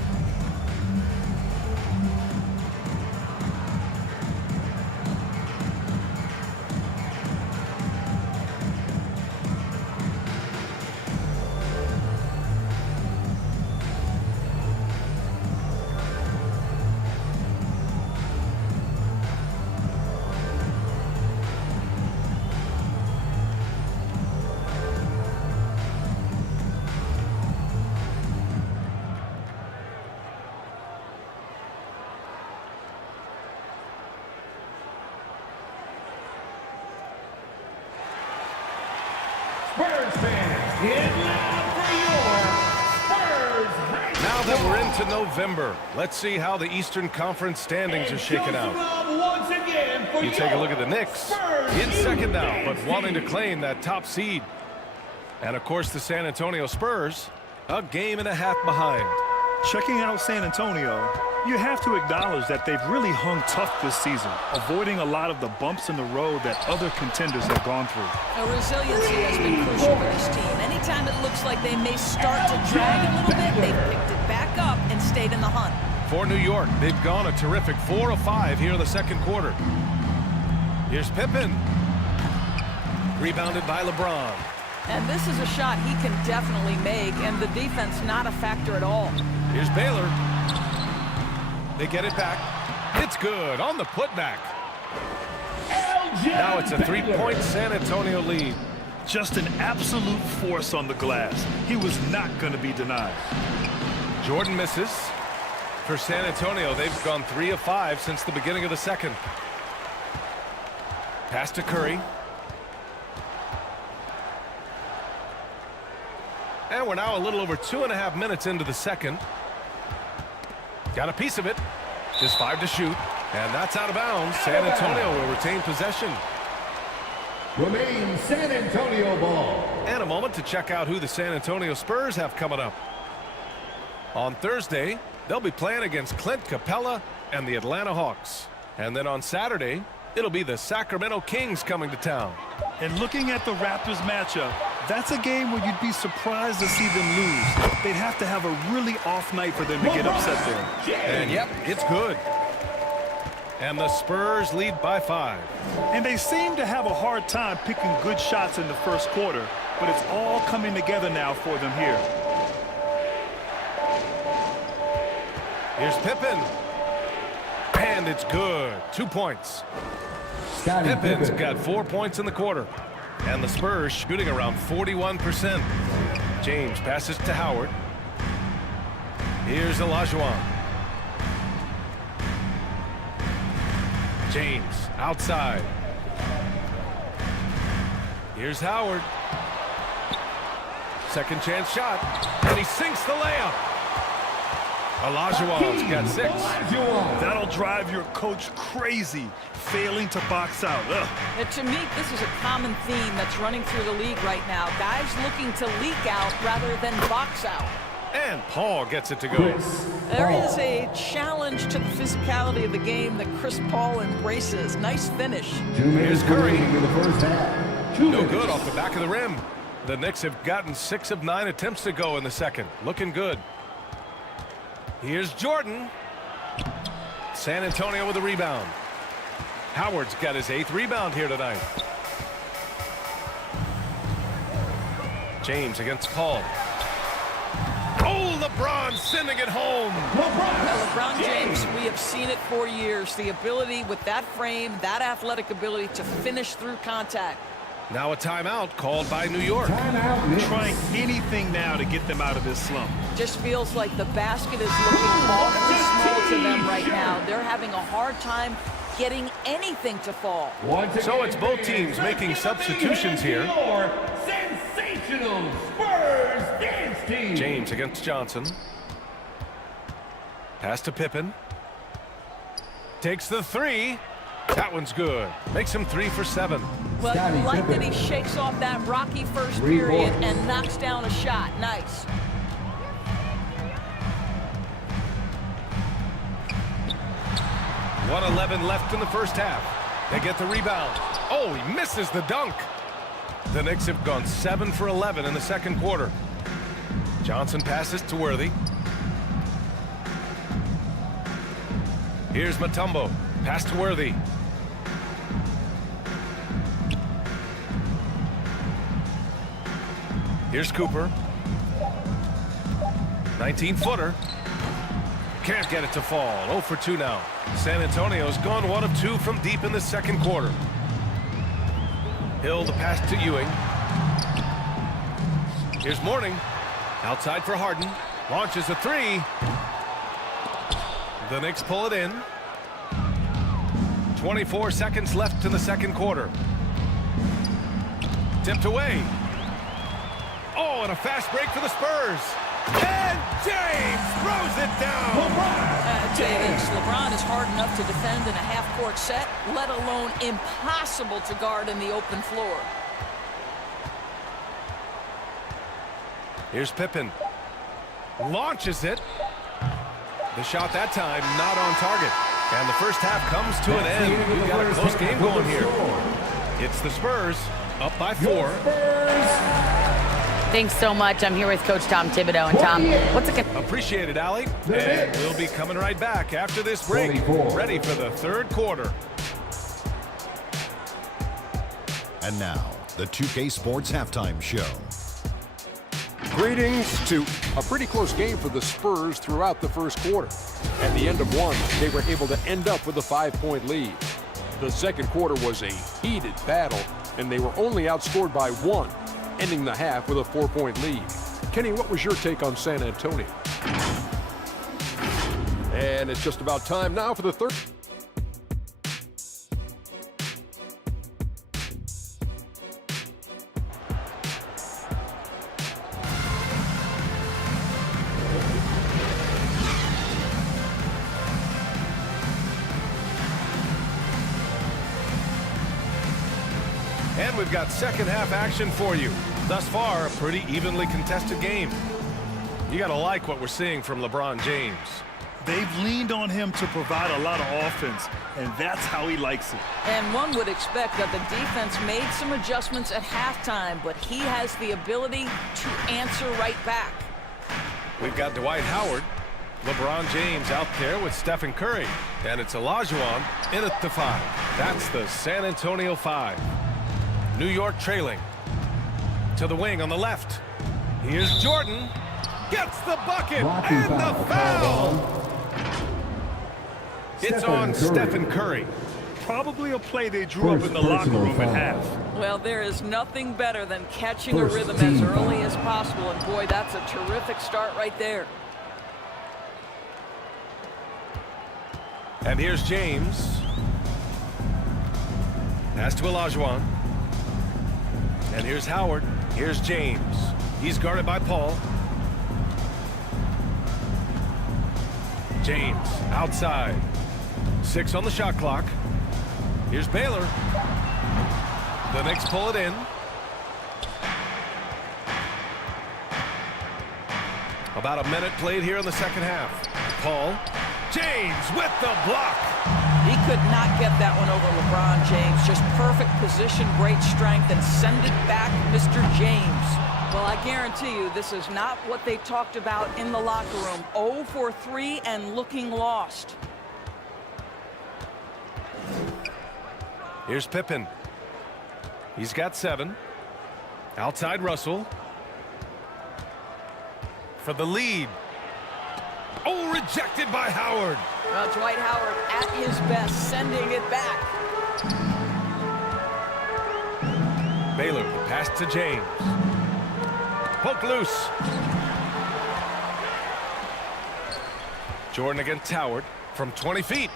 Spurs fans, get loud for your Spurs. Now that we're into November, let's see how the Eastern Conference standings are shaking out. Once again You take a look at the Knicks. In second now, but wanting to claim that top seed. And, of course, the San Antonio Spurs, a game and a half behind. Checking out San Antonio, you have to acknowledge that they've really hung tough this season, avoiding a lot of the bumps in the road that other contenders have gone through. Now, resiliency has been crucial for this team. Anytime it looks like they may start to drag a little bit, they've picked it back up and stayed in the hunt. For New York, they've gone a terrific 4 of 5 here in the second quarter. Here's Pippen. Rebounded by LeBron. And this is a shot he can definitely make, and the defense not a factor at all. Here's Baylor. They get it back. It's good on the putback. Now it's a 3-point San Antonio lead. Just an absolute force on the glass. He was not going to be denied. Jordan misses. For San Antonio, they've gone 3 of 5 since the beginning of the second. Pass to Curry. And we're now a little over 2.5 minutes into the second. Got a piece of it. Just 5 to shoot. And that's out of bounds. San Antonio will retain possession. Remains San Antonio ball. And a moment to check out who the San Antonio Spurs have coming up. On Thursday, they'll be playing against Clint Capella and the Atlanta Hawks. And then on Saturday, it'll be the Sacramento Kings coming to town. And looking at the Raptors matchup, that's a game where you'd be surprised to see them lose. They'd have to have a really off night for them to get upset there. And yep, it's good. And the Spurs lead by 5. And they seem to have a hard time picking good shots in the first quarter, but it's all coming together now for them here. Here's Pippen. And it's good. 2 points. Pippen's got 4 points in the quarter. And the Spurs shooting around 41%. James passes to Howard. Here's Olajuwon. James outside. Here's Howard. Second chance shot. And he sinks the layup. Olajuwon's got 6. That'll drive your coach crazy, failing to box out. And to me, this is a common theme that's running through the league right now. Guys looking to leak out rather than box out. And Paul gets it to go. There is a challenge to the physicality of the game that Chris Paul embraces. Nice finish. Here's Curry. No good off the back of the rim. The Knicks have gotten 6 of 9 attempts to go in the second. Looking good. Here's Jordan. San Antonio with a rebound. Howard's got his 8th rebound here tonight. James against Paul. Oh, LeBron sending it home. LeBron James, we have seen it for years. The ability with that frame, that athletic ability to finish through contact. Now a timeout called by New York. Trying anything now to get them out of this slump. Just feels like the basket is looking awfully small to them right now. They're having a hard time getting anything to fall. So it's both teams making substitutions here. Sensational Spurs dance team. James against Johnson. Pass to Pippen. Takes the 3. That one's good. Makes him 3 for 7. Well, you like that he shakes off that rocky first period and knocks down a shot. Nice. .11 left in the first half. They get the rebound. Oh, he misses the dunk. The Knicks have gone 7 for 11 in the second quarter. Johnson passes to Worthy. Here's Mutombo. Pass to Worthy. Here's Cooper. 19-footer. Can't get it to fall. 0 for 2 now. San Antonio's gone 1 of 2 from deep in the second quarter. Hill the pass to Ewing. Here's Mourning. Outside for Harden. Launches a 3. The Knicks pull it in. 24 seconds left in the second quarter. Tipped away. Oh, and a fast break for the Spurs. And James throws it down. I'll tell you this, LeBron is hard enough to defend in a half-court set, let alone impossible to guard in the open floor. Here's Pippen. Launches it. The shot that time not on target. And the first half comes to an end. We've got a close game going here. It's the Spurs up by 4. Thanks so much. I'm here with Coach Tom Thibodeau. And Tom, what's it going Appreciate it, Allie. And we'll be coming right back after this break. Ready for the third quarter. And now, the 2K Sports Halftime Show. Greetings to a pretty close game for the Spurs throughout the first quarter. At the end of one, they were able to end up with a 5-point lead. The second quarter was a heated battle, and they were only outscored by 1, ending the half with a 4-point lead. Kenny, what was your take on San Antonio? And it's just about time now for the third. And we've got second half action for you. Thus far, a pretty evenly contested game. You got to like what we're seeing from LeBron James. They've leaned on him to provide a lot of offense, and that's how he likes it. And one would expect that the defense made some adjustments at halftime, but he has the ability to answer right back. We've got Dwight Howard, LeBron James out there with Stephen Curry, and it's Olajuwon in at the 5. That's the San Antonio 5. New York trailing. To the wing on the left. Here's Jordan. Gets the bucket and the foul. It's on Stephen Curry. Probably a play they drew up in the locker room at half. Well, there is nothing better than catching a rhythm as early as possible, and boy, that's a terrific start right there. And here's James. Pass to Olajuwon. And here's Howard. Here's James. He's guarded by Paul. James outside. 6 on the shot clock. Here's Baylor. The Knicks pull it in. About a minute played here in the second half. Paul. James with the block. He could not get that one over LeBron James. Just perfect position, great strength, and send it back, Mr. James. Well, I guarantee you this is not what they talked about in the locker room. 0 for 3 and looking lost. Here's Pippen. He's got 7. Outside Russell. For the lead. Oh, rejected by Howard. Well, Dwight Howard at his best, sending it back. Baylor, pass to James. Poke loose. Jordan against Howard from 20 feet.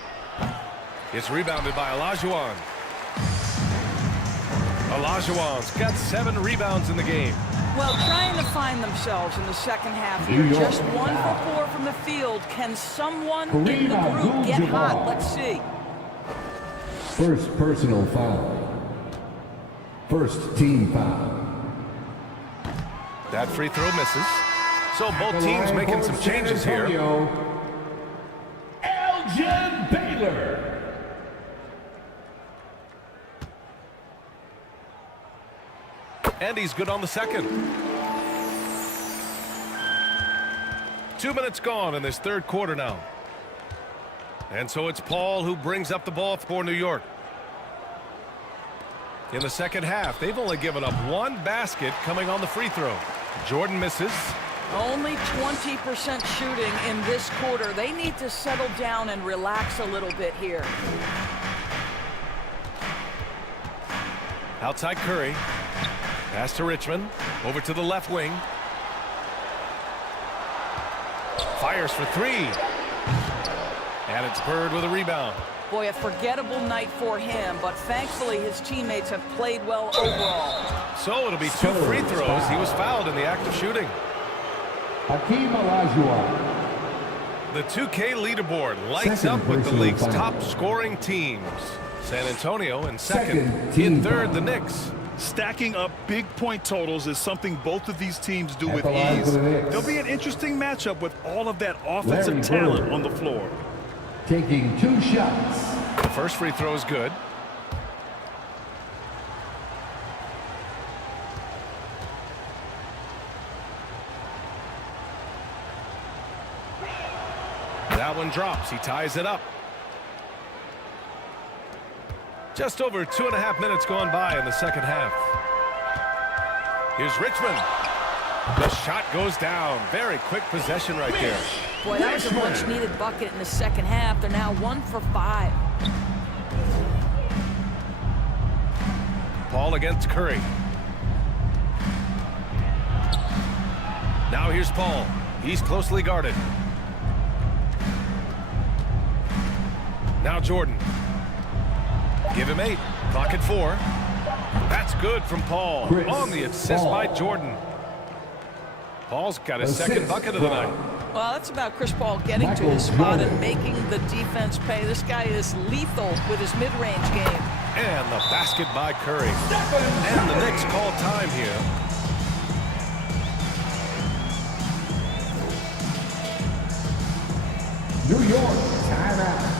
It's rebounded by Olajuwon. Olajuwon's got 7 rebounds in the game. Well, trying to find themselves in the second half here. Just 1 for 4 from the field. Can someone in the group get hot? Let's see. First personal foul. First team foul. That free throw misses. So both teams making some changes here. Elgin Baylor. And he's good on the second. 2 minutes gone in this third quarter now. And so it's Paul who brings up the ball for New York. In the second half, they've only given up 1 basket coming on the free throw. Jordan misses. Only 20% shooting in this quarter. They need to settle down and relax a little bit here. Outside Curry. Pass to Richmond. Over to the left wing. Fires for 3. And it's Bird with a rebound. Boy, a forgettable night for him, but thankfully his teammates have played well overall. So it'll be 2 free throws. He was fouled in the act of shooting. Hakeem Olajuwon. The 2K leaderboard lights up with the league's top scoring teams. San Antonio in second. In third, the Knicks. Stacking up big point totals is something both of these teams do with ease. There'll be an interesting matchup with all of that offensive talent on the floor. Taking 2 shots. The first free throw is good. That one drops. He ties it up. Just over 2.5 minutes gone by in the second half. Here's Richmond. The shot goes down. Very quick possession right there. Boy, that was a much-needed bucket in the second half. They're now 1 for 5. Paul against Curry. Now here's Paul. He's closely guarded. Now Jordan. Give him 8. Clock at 4. That's good from Paul. On the assist by Jordan. Paul's got his second bucket of the night. Well, that's about Chris Paul getting to his spot and making the defense pay. This guy is lethal with his mid-range game. And the basket by Curry. And the Knicks call time here. New York, timeout.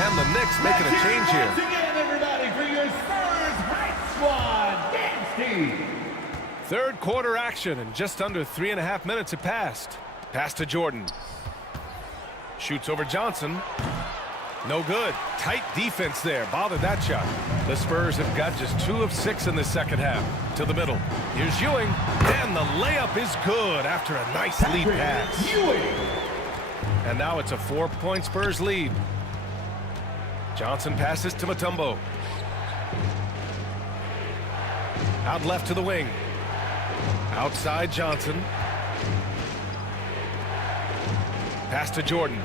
And the Knicks making a change here. Once again, everybody, for your Spurs Hype Squad, Dan Steve. Third quarter action, and just under 3.5 minutes have passed. Pass to Jordan. Shoots over Johnson. No good. Tight defense there. Bothered that shot. The Spurs have got just 2 of 6 in the second half. To the middle. Here's Ewing. And the layup is good after a nice lead pass. And now it's a 4-point Spurs lead. Johnson passes to Mutombo. Out left to the wing. Outside Johnson. Pass to Jordan.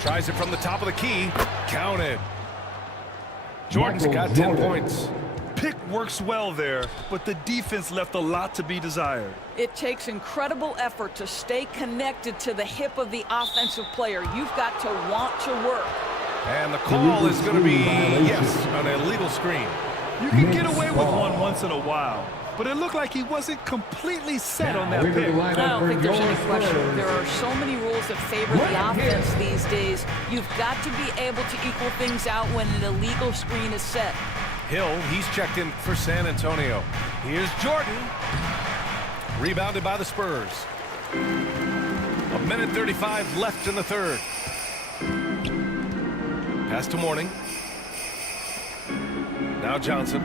Tries it from the top of the key. Counted. Jordan's got 10 points. Pick works well there, but the defense left a lot to be desired. It takes incredible effort to stay connected to the hip of the offensive player. You've got to want to work. And the call is going to be, yes, an illegal screen. You can get away with one once in a while, but it looked like he wasn't completely set on that pick. I don't think there's any question. There are so many rules that favor the offense these days. You've got to be able to equal things out when an illegal screen is set. Hill, he's checked in for San Antonio. Here's Jordan. Rebounded by the Spurs. 1:35 left in the third. Pass to Mourning. Now Johnson.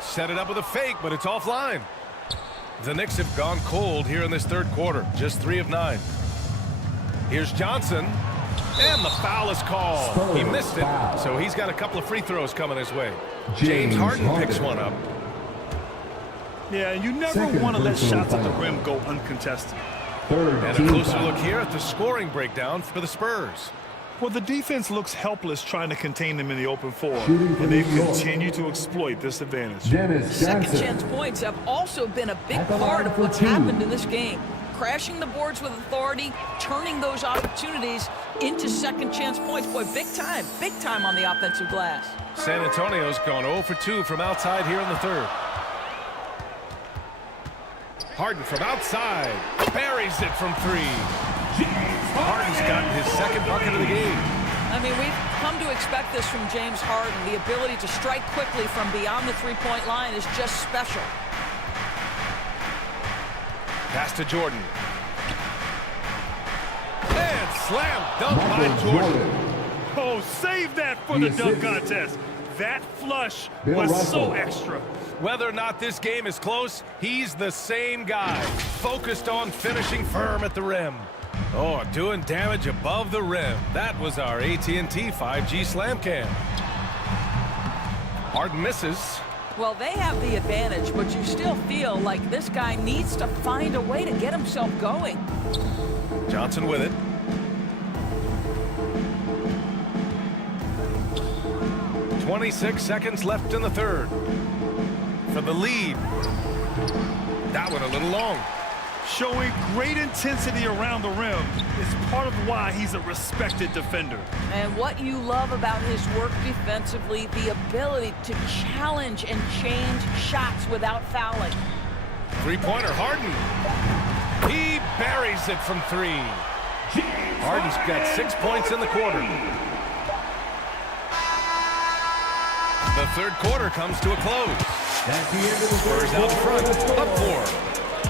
Set it up with a fake, but it's offline. The Knicks have gone cold here in this third quarter. Just 3 of 9. Here's Johnson. And the foul is called. He missed it, so he's got a couple of free throws coming his way. James Harden picks one up. Yeah, you never want to let shots at the rim go uncontested. And a closer look here at the scoring breakdown for the Spurs. Well, the defense looks helpless trying to contain them in the open floor, and they've continued to exploit this advantage. Second chance points have also been a big part of what's happened in this game. Crashing the boards with authority, turning those opportunities into second chance points. Boy, big time on the offensive glass. San Antonio's gone 0 for 2 from outside here in the third. Harden from outside. Buries it from 3. Harden's got his second bucket of the game. I mean, we've come to expect this from James Harden. The ability to strike quickly from beyond the three-point line is just special. Pass to Jordan. And slam dunk by Jordan. Oh, save that for the dunk contest. That flush was so extra. Whether or not this game is close, he's the same guy. Focused on finishing firm at the rim. Oh, doing damage above the rim. That was our AT&T 5G slam cam. Harden misses. Well, they have the advantage, but you still feel like this guy needs to find a way to get himself going. Johnson with it. 26 seconds left in the third. For the lead. That one a little long. Showing great intensity around the rim is part of why he's a respected defender. And what you love about his work defensively, the ability to challenge and change shots without fouling. Three-pointer, Harden. He buries it from three. Harden's got 6 points in the quarter. The third quarter comes to a close. Spurs out front, up 4.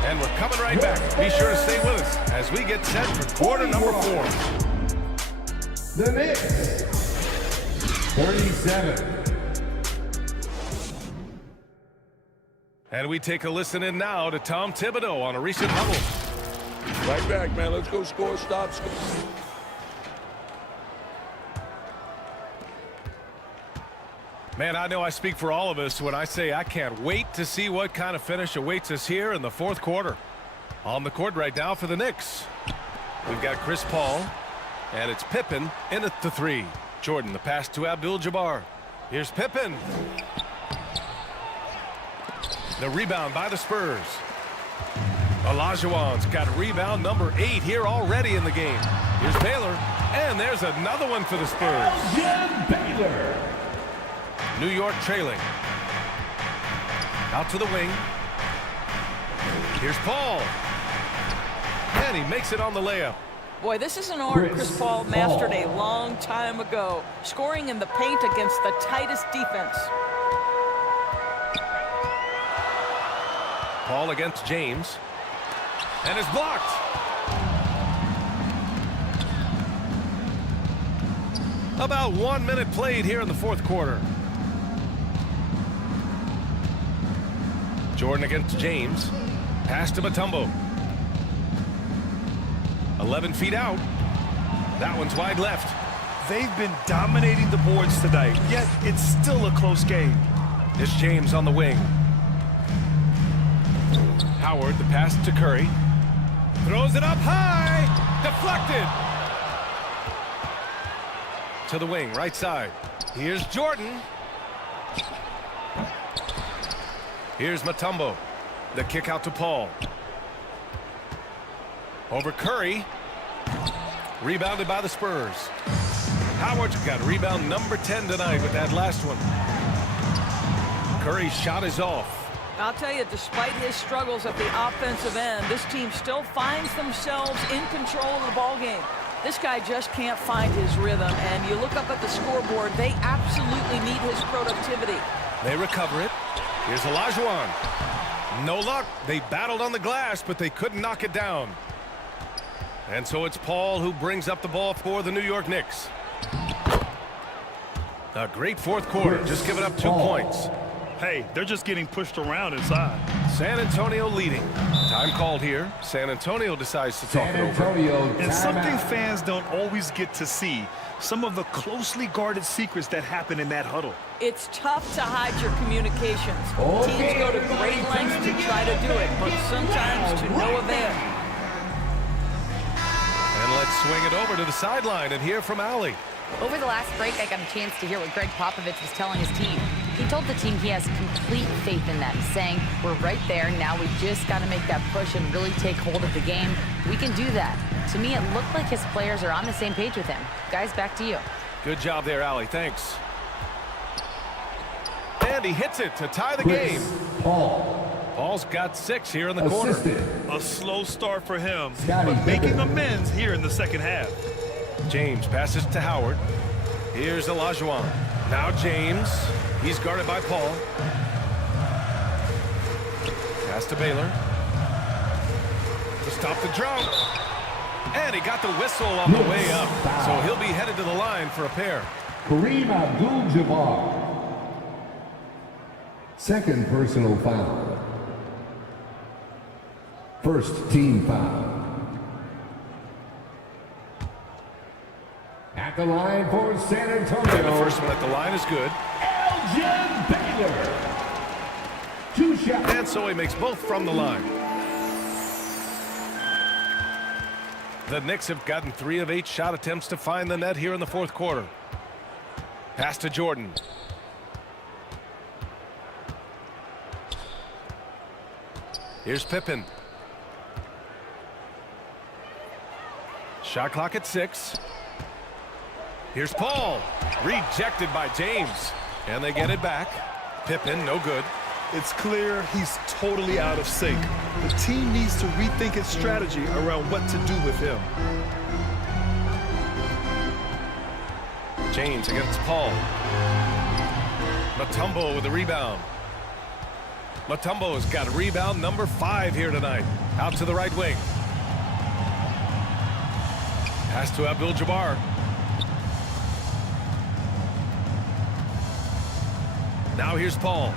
And we're coming right back. Be sure to stay with us as we get set for quarter number 4. The Knicks, 37. And we take a listen in now to Tom Thibodeau on a recent huddle. Right back, man. Let's go score, stop, score. Man, I know I speak for all of us when I say I can't wait to see what kind of finish awaits us here in the fourth quarter. On the court right now for the Knicks, we've got Chris Paul, and it's Pippen in at the 3. Jordan, the pass to Abdul-Jabbar. Here's Pippen. The rebound by the Spurs. Olajuwon's got rebound number 8 here already in the game. Here's Baylor, and there's another one for the Spurs. Baylor. New York trailing. Out to the wing. Here's Paul. And he makes it on the layup. Boy, this is an art Chris Paul mastered a long time ago, scoring in the paint against the tightest defense. Paul against James. And is blocked. About 1 minute played here in the fourth quarter. Jordan against James. Pass to Mutombo. 11 feet out. That one's wide left. They've been dominating the boards tonight, yet it's still a close game. It's James on the wing. Howard, the pass to Curry. Throws it up high. Deflected. To the wing, right side. Here's Jordan. Here's Mutombo. The kick out to Paul. Over Curry. Rebounded by the Spurs. Howard's got rebound number 10 tonight with that last one. Curry's shot is off. I'll tell you, despite his struggles at the offensive end, this team still finds themselves in control of the ball game. This guy just can't find his rhythm, and you look up at the scoreboard, they absolutely need his productivity. They recover it. Here's Olajuwon. No luck. They battled on the glass, but they couldn't knock it down. And so it's Paul who brings up the ball for the New York Knicks. A great fourth quarter, just giving up 2 points. Hey, they're just getting pushed around inside. San Antonio leading. Time called here. San Antonio decides to talk it over. And something fans don't always get to see, some of the closely guarded secrets that happen in that huddle. It's tough to hide your communications. Teams go to great lengths to try to do it, but sometimes to no avail. And let's swing it over to the sideline and hear from Allie. Over the last break, I got a chance to hear what Greg Popovich was telling his team. He told the team he has complete faith in them, saying, we're right there, now we just got to make that push and really take hold of the game. We can do that. To me, it looked like his players are on the same page with him. Guys, back to you. Good job there, Allie. Thanks. And he hits it to tie the game. Paul's got 6 here in the quarter. A slow start for him, but making amends here in the second half. James passes to Howard. Here's Olajuwon. Now James. He's guarded by Paul. Pass to Baylor. To stop the drought. And he got the whistle on the way up. So he'll be headed to the line for a pair. Kareem Abdul-Jabbar. Second personal foul. First team foul. At the line for San Antonio. And the first one at the line is good. Baylor. 2 shots. And so he makes both from the line. The Knicks have gotten 3 of 8 shot attempts to find the net here in the fourth quarter. Pass to Jordan. Here's Pippen. Shot clock at 6. Here's Paul. Rejected by James. And they get it back. Pippen, no good. It's clear he's totally out of sync. The team needs to rethink its strategy around what to do with him. James against Paul. Mutombo with the rebound. Mutombo's got rebound number 5 here tonight. Out to the right wing. Pass to Abdul-Jabbar. Now here's Paul.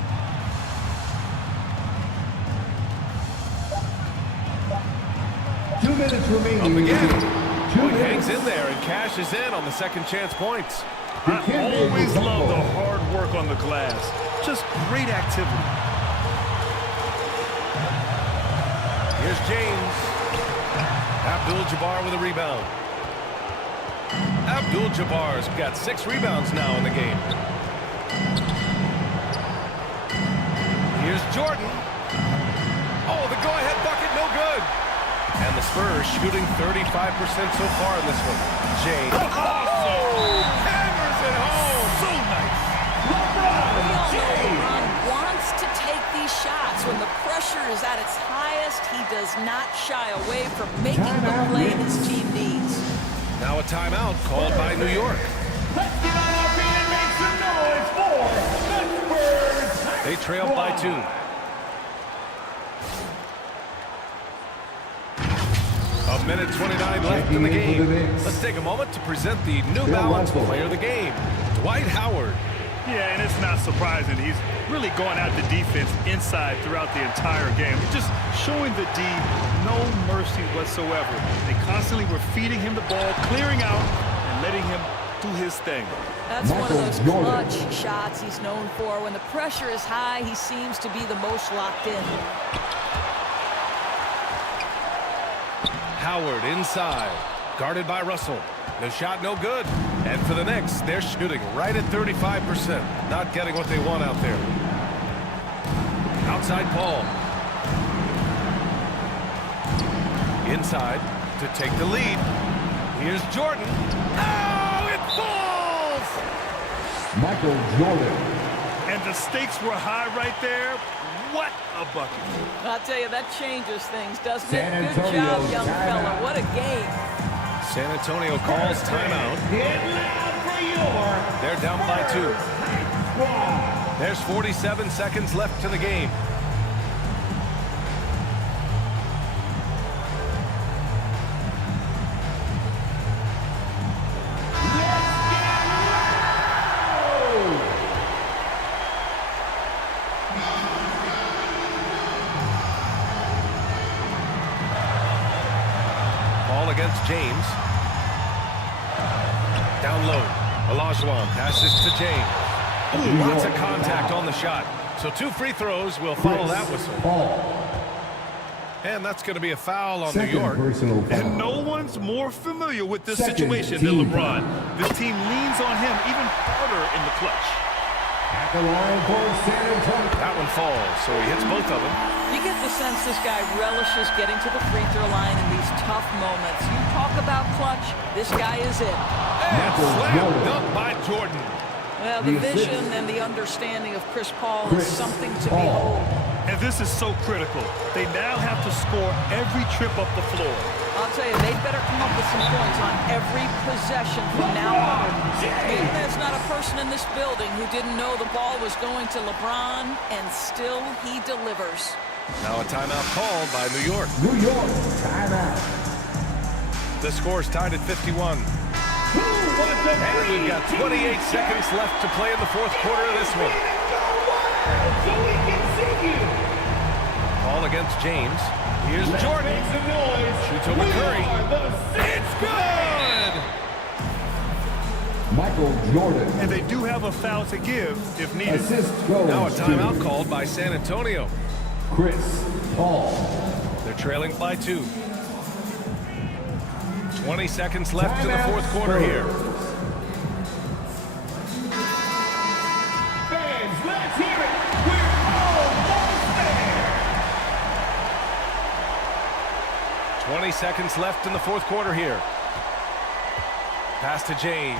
Two minutes remaining. Up again. He hangs in there and cashes in on the second chance points. I always love the hard work on the glass. Just great activity. Here's James. Abdul-Jabbar with a rebound. Abdul-Jabbar's got 6 rebounds now in the game. Here's Jordan. Oh, the go-ahead bucket, no good. And the Spurs shooting 35% so far in this one. James. Oh, hammers it home. So nice. LeBron wants to take these shots. When the pressure is at its highest, he does not shy away from making the play his team needs. Now a timeout called by New York. Let's get on our feet and make some noise for the Spurs. They trail by 2. A minute 29 left in the game. Let's take a moment to present the New Balance Player of the Game, Dwight Howard. Yeah, and it's not surprising. He's really going at the defense inside throughout the entire game. Just showing the D no mercy whatsoever. They constantly were feeding him the ball, clearing out, and letting him do his thing. That's one of those clutch shots he's known for. When the pressure is high, he seems to be the most locked in. Howard inside, guarded by Russell. The shot no good. And for the Knicks, they're shooting right at 35%. Not getting what they want out there. Outside Paul. Inside to take the lead. Here's Jordan. Oh, it falls! Michael Jordan. And the stakes were high right there. What a bucket. I'll tell you, that changes things, doesn't it? Good job, young fella. What a game. San Antonio calls timeout. They're down by 2. There's 47 seconds left to the game. Against James. Down low. Olajuwon passes to James. Ooh, lots of contact on the shot. So 2 free throws will follow that whistle. And that's going to be a foul on New York. And no one's more familiar with this situation than LeBron. This team leans on him even harder in the clutch. At the line for San Antonio. That one falls, so he hits both of them. You get the sense this guy relishes getting to the free throw line in these tough moments. You talk about clutch, this guy is it. And slam dunk by Jordan. Well, the vision and the understanding of Chris Paul is something to behold. And this is so critical. They now have to score every trip up the floor. I'll tell you, they better come up with some points on every possession from now on. Maybe there's not a person in this building who didn't know the ball was going to LeBron, and still he delivers. Now a timeout called by New York. New York, timeout. The score's tied at 51. And we've got 28 seconds left to play in the 4th quarter of this one. Paul against James. Here's Jordan. Shoots over Curry. It's good! Michael Jordan. And they do have a foul to give if needed. Assist goes now a timeout called by San Antonio. Chris Paul. They're trailing by 2. 20 seconds left in the 4th quarter here. Fans, let's hear it. We're almost there. 20 seconds left in the fourth quarter here. Pass to James.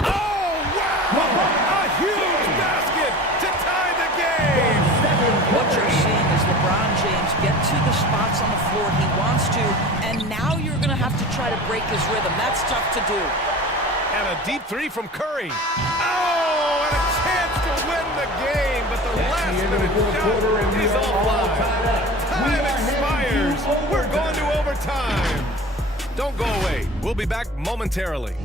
Oh, wow! A huge basket to tie the game! What you're seeing is LeBron James get to the spots on the floor he wants to, and now you're going to have to try to break his rhythm. That's tough to do. And a deep three from Curry. Oh, and a chance to win the game, but the last-minute shot is offline. Time expires. We're going to overtime. Don't go away. We'll be back momentarily.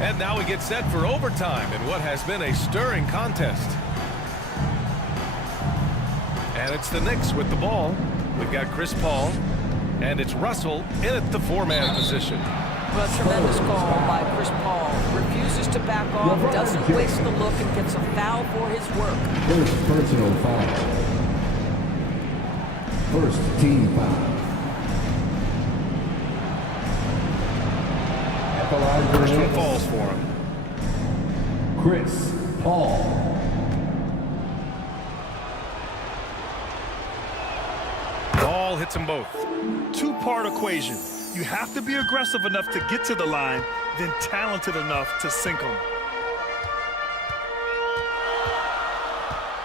And now we get set for overtime in what has been a stirring contest. And it's the Knicks with the ball. We've got Chris Paul, and it's Russell in at the four-man position. Well, a tremendous call by Chris Paul. Refuses to back off, doesn't waste the look, and gets a foul for his work. First personal foul. First team foul. First one falls for him. Chris Paul. Ball hits them both. Two-part equation. You have to be aggressive enough to get to the line, then talented enough to sink them.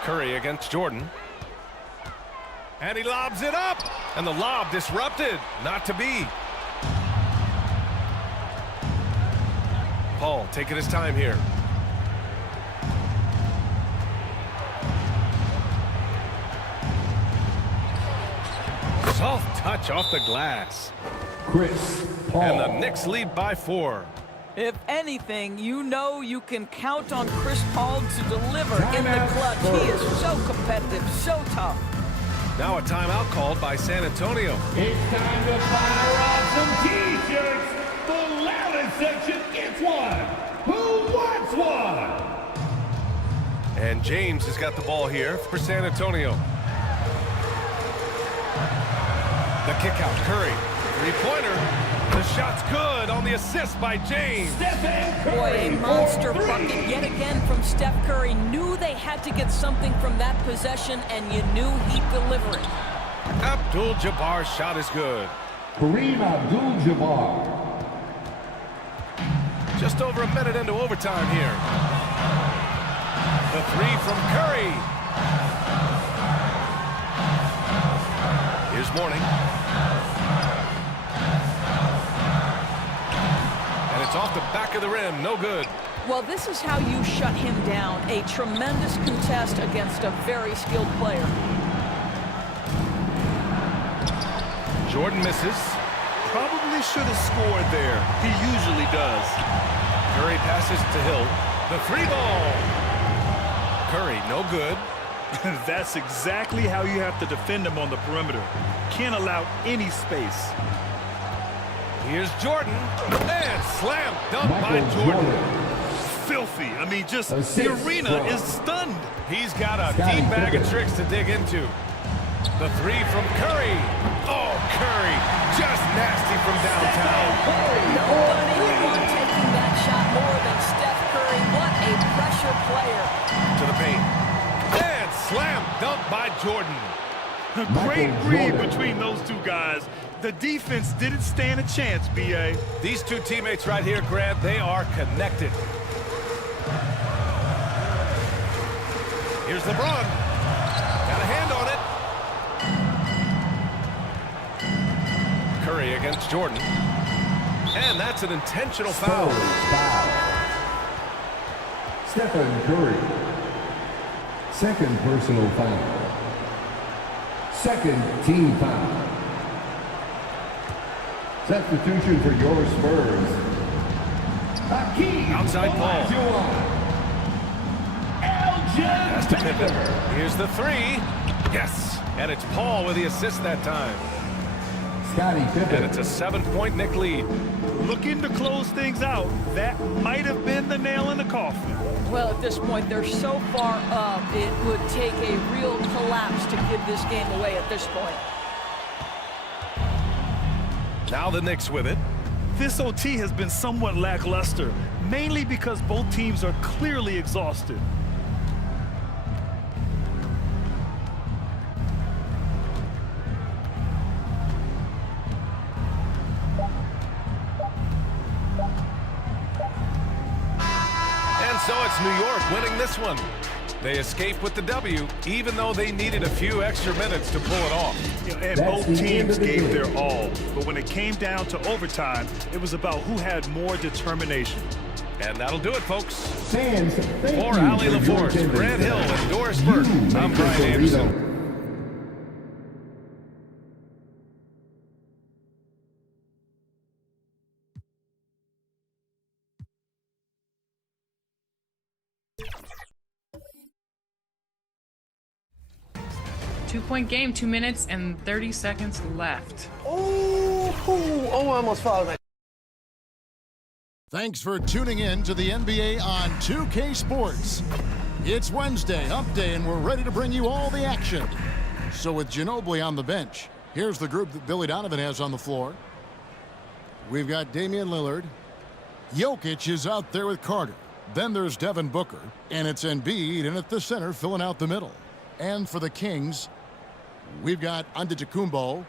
Curry against Jordan. And he lobs it up. And the lob disrupted. Not to be. Paul taking his time here. Soft touch off the glass. Chris Paul. And the Knicks lead by 4. If anything, you know you can count on Chris Paul to deliver in the clutch. He is so competitive, so tough. Now a timeout called by San Antonio. It's time to fire off some T-shirts. The loudest section gets one. Who wants one? And James has got the ball here for San Antonio. The kick out, Curry. Three-pointer. The shot's good on the assist by James. Boy, a monster bucket yet again from Steph Curry. Knew they had to get something from that possession, and you knew he'd deliver it. Abdul-Jabbar's shot is good. Kareem Abdul-Jabbar. Just over a minute into overtime here. The three from Curry. Here's Mourning. And it's off the back of the rim. No good. Well, this is how you shut him down. A tremendous contest against a very skilled player. Jordan misses. Probably should have scored there. He usually does. Curry passes to Hill. The three ball. Curry, no good. That's exactly how you have to defend him on the perimeter. Can't allow any space. Here's Jordan. And slam dunk by Jordan. Filthy. I mean, just the arena is stunned. He's got a deep bag of tricks to dig into. The three from Curry. Oh, Curry. Just nasty from downtown. Nobody would want taking that shot more than Steph Curry. What a pressure player. To the paint. And slam dunk by Jordan. A great read between those two guys. The defense didn't stand a chance, B.A. These two teammates right here, Grant, they are connected. Here's LeBron. Got a hand on it. Curry against Jordan. And that's an intentional foul. Stephen Curry. Second personal foul. Second team foul. Substitution for your Spurs. Outside ball. Pass to Pippen. Here's the three. Yes. And it's Paul with the assist that time. Scottie Pippen. And it's a 7-point Knick lead. Looking to close things out. That might have been the nail in the coffin. Well, at this point, they're so far up, it would take a real collapse to give this game away at this point. Now the Knicks with it. This OT has been somewhat lackluster, mainly because both teams are clearly exhausted. And so it's New York winning this one. They escape with the W, even though they needed a few extra minutes to pull it off. And both teams gave their all. But when it came down to overtime, it was about who had more determination. And that'll do it, folks. Fans, thank For you Ali for your LaForce, attendance. Grant Hill, and Doris Burke, I'm Make Brian this a Anderson. result. Two-point game, 2 minutes and 30 seconds left. I almost fouled that. Thanks for tuning in to the NBA on 2K Sports. It's Wednesday, Hump Day, and we're ready to bring you all the action. So with Ginobili on the bench, here's the group that Billy Donovan has on the floor. We've got Damian Lillard. Jokic is out there with Carter. Then there's Devin Booker, and it's Embiid in at the center filling out the middle. And for the Kings, we've got Antetokounmpo.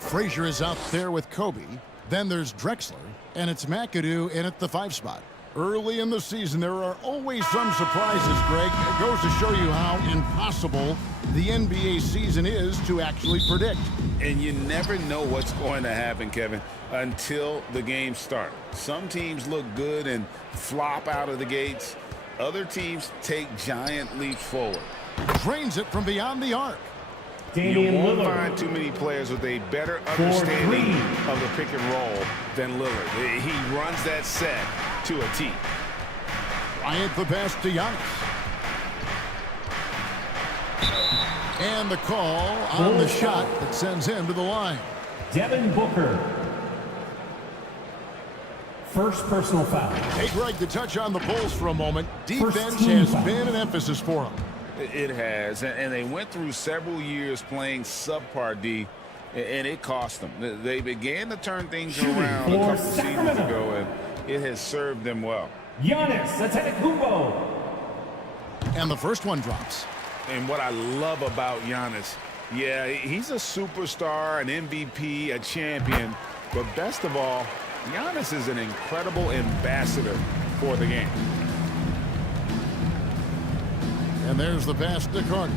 Frazier is out there with Kobe. Then there's Drexler, and it's McAdoo in at the 5 spot. Early in the season, there are always some surprises, Greg. It goes to show you how impossible the NBA season is to actually predict. And you never know what's going to happen, Kevin, until the games start. Some teams look good and flop out of the gates. Other teams take giant leaps forward. Drains it from beyond the arc. You won't find too many players with a better understanding of the pick and roll than Lillard. He runs that set to a T. Bryant the pass to Giannis. And the call on the shot that sends him to the line. Devin Booker. First personal foul. Hey, Greg, to touch on the Bulls for a moment, defense has been an emphasis for them. It has, and they went through several years playing subpar D, and it cost them. They began to turn things around a couple seasons ago, and it has served them well. Giannis Antetokounmpo. And the first one drops. And what I love about Giannis, yeah, he's a superstar, an MVP, a champion, but best of all, Giannis is an incredible ambassador for the game. And there's the pass to Carter.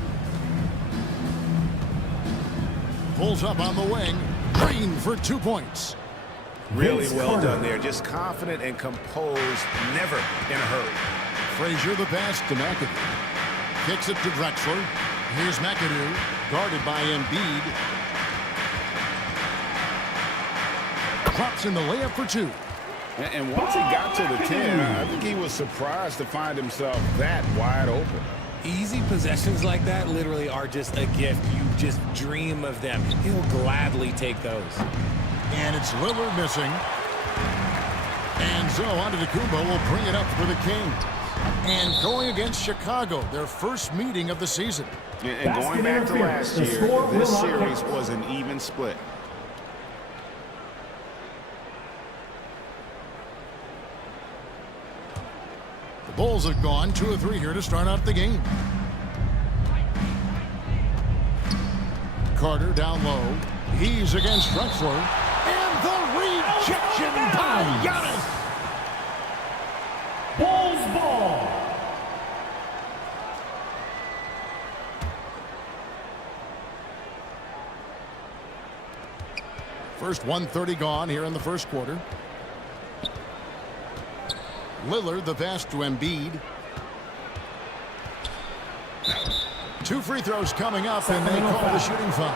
Pulls up on the wing. Green for 2 points. Really well done there. Just confident and composed, never in a hurry. Frazier the pass to McAdoo. Kicks it to Drexler. Here's McAdoo, guarded by Embiid. Drops in the layup for 2. And once he got to the 10, I think he was surprised to find himself that wide open. Easy possessions like that literally are just a gift. You just dream of them. He'll gladly take those. And it's Lillard missing. And so Antetokounmpo will bring it up for the Kings. And going against Chicago, their first meeting of the season. And going back to last year, this series was an even split. The Bulls have gone 2 of 3 here to start out the game. Carter down low. He's against Drexler. And the rejection by Giannis. Bulls ball. First 1:30 gone here in the first quarter. Lillard the pass to Embiid. 2 free throws coming up, and they call the shooting foul.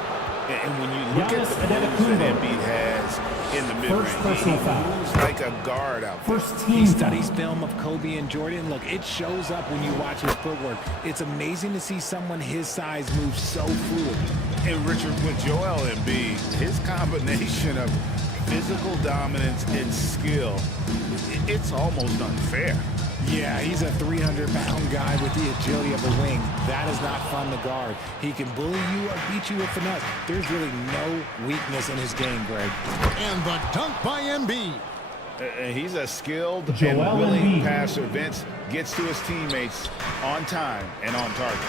And when you look at the moves that Embiid has in the mid-range, he moves like a guard out there. He studies film of Kobe and Jordan. Look, it shows up when you watch his footwork. It's amazing to see someone his size move so fluid. And Richard, with Joel Embiid, his combination of physical dominance and skill, it's almost unfair. Yeah, he's a 300-pound guy with the agility of a wing. That is not fun to guard. He can bully you or beat you with finesse. There's really no weakness in his game, Greg. And the dunk by Embiid. He's a skilled and willing passer. Vince gets to his teammates on time and on target.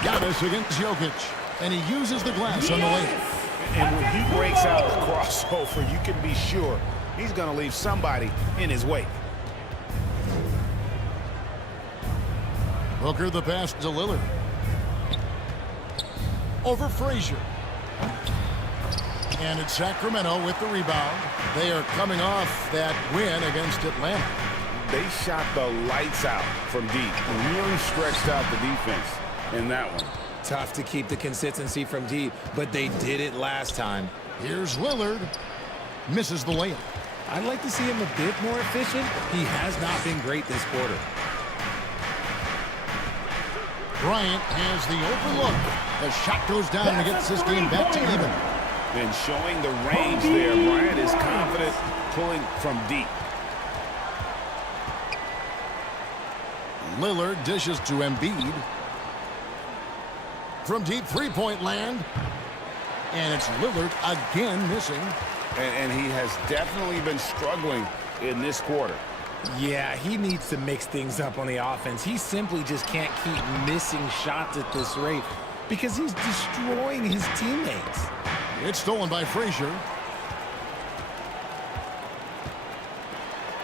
Giannis against Jokic. And he uses the glass on the layup. And when he breaks out the crossover, you can be sure he's going to leave somebody in his wake. Booker the pass to Lillard. Over Frazier. And it's Sacramento with the rebound. They are coming off that win against Atlanta. They shot the lights out from deep. Really stretched out the defense in that one. Tough to keep the consistency from deep, but they did it last time. Here's Lillard. Misses the layup. I'd like to see him a bit more efficient. He has not been great this quarter. Bryant has the open look. The shot goes down and gets this game back to even. And showing the range there, Bryant is confident pulling from deep. Lillard dishes to Embiid. From deep three-point land. And it's Lillard again missing. And he has definitely been struggling in this quarter. Yeah, he needs to mix things up on the offense. He simply just can't keep missing shots at this rate because he's destroying his teammates. It's stolen by Frazier.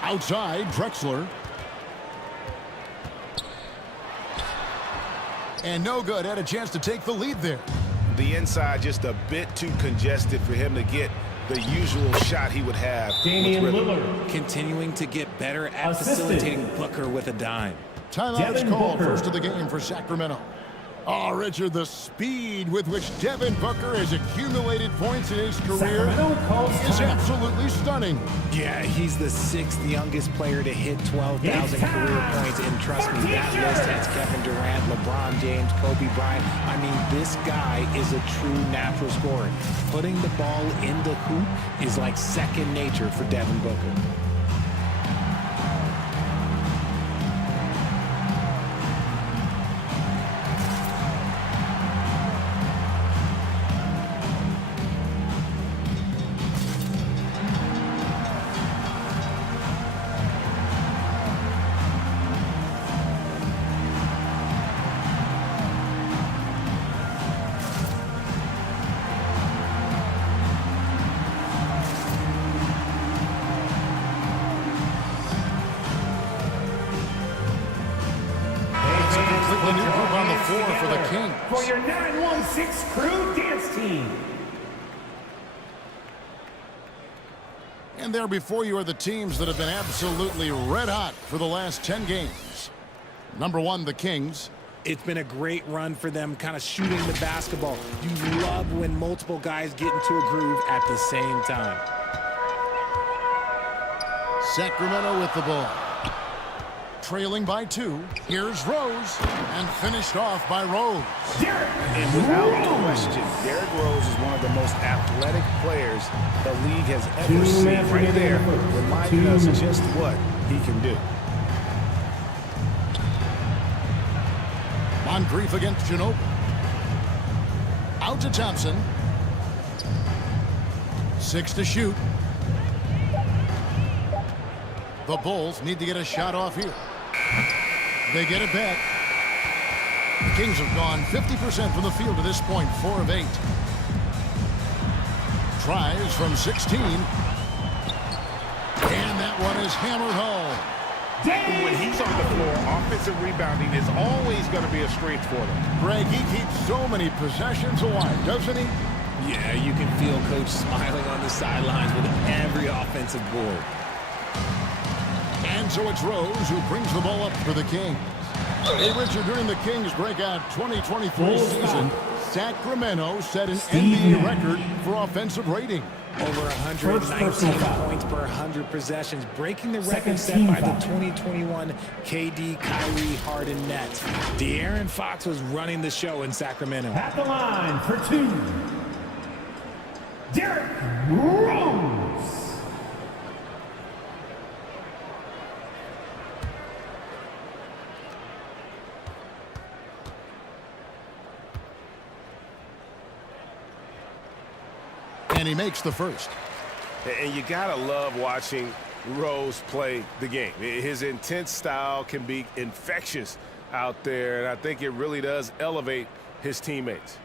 Outside, Drexler. And no good. Had a chance to take the lead there. The inside just a bit too congested for him to get the usual shot he would have. Damian Lillard. Continuing to get better at facilitating Booker with a dime. Timeout is called first of the game for Sacramento. Oh, Richard, the speed with which Devin Booker has accumulated points in his career is absolutely stunning. Yeah, he's the 6th youngest player to hit 12,000 career points, and trust me, that list has Kevin Durant, LeBron James, Kobe Bryant. I mean, this guy is a true natural scorer. Putting the ball in the hoop is like second nature for Devin Booker. For your 916 crew dance team. And there before you are the teams that have been absolutely red hot for the last 10 games. Number 1, the Kings. It's been a great run for them, kind of shooting the basketball. You love when multiple guys get into a groove at the same time. Sacramento with the ball. Trailing by 2. Here's Rose. And finished off by Rose. And without question, Derrick Rose is one of the most athletic players the league has ever seen. Right there, reminding us just what he can do. Moncrief against Ginobili. Out to Thompson. 6 to shoot. The Bulls need to get a shot off here. They get it back. The Kings have gone 50% from the field to this point, 4 of 8. Tries from 16. And that one is hammered home. When he's on the floor, offensive rebounding is always going to be a strength for them. Greg, he keeps so many possessions alive, doesn't he? Yeah, you can feel Coach smiling on the sidelines with every offensive board. And so it's Rose who brings the ball up for the Kings. Hey, Richard, during the Kings' breakout 2023 season, Sacramento set an NBA record for offensive rating. Over 119 points per 100 possessions, breaking the record set by the 2021 KD Kyrie Harden Nets. De'Aaron Fox was running the show in Sacramento. At the line for 2, Derrick Rose. And he makes the first. And you gotta love watching Rose play the game. His intense style can be infectious out there, and I think it really does elevate his teammates.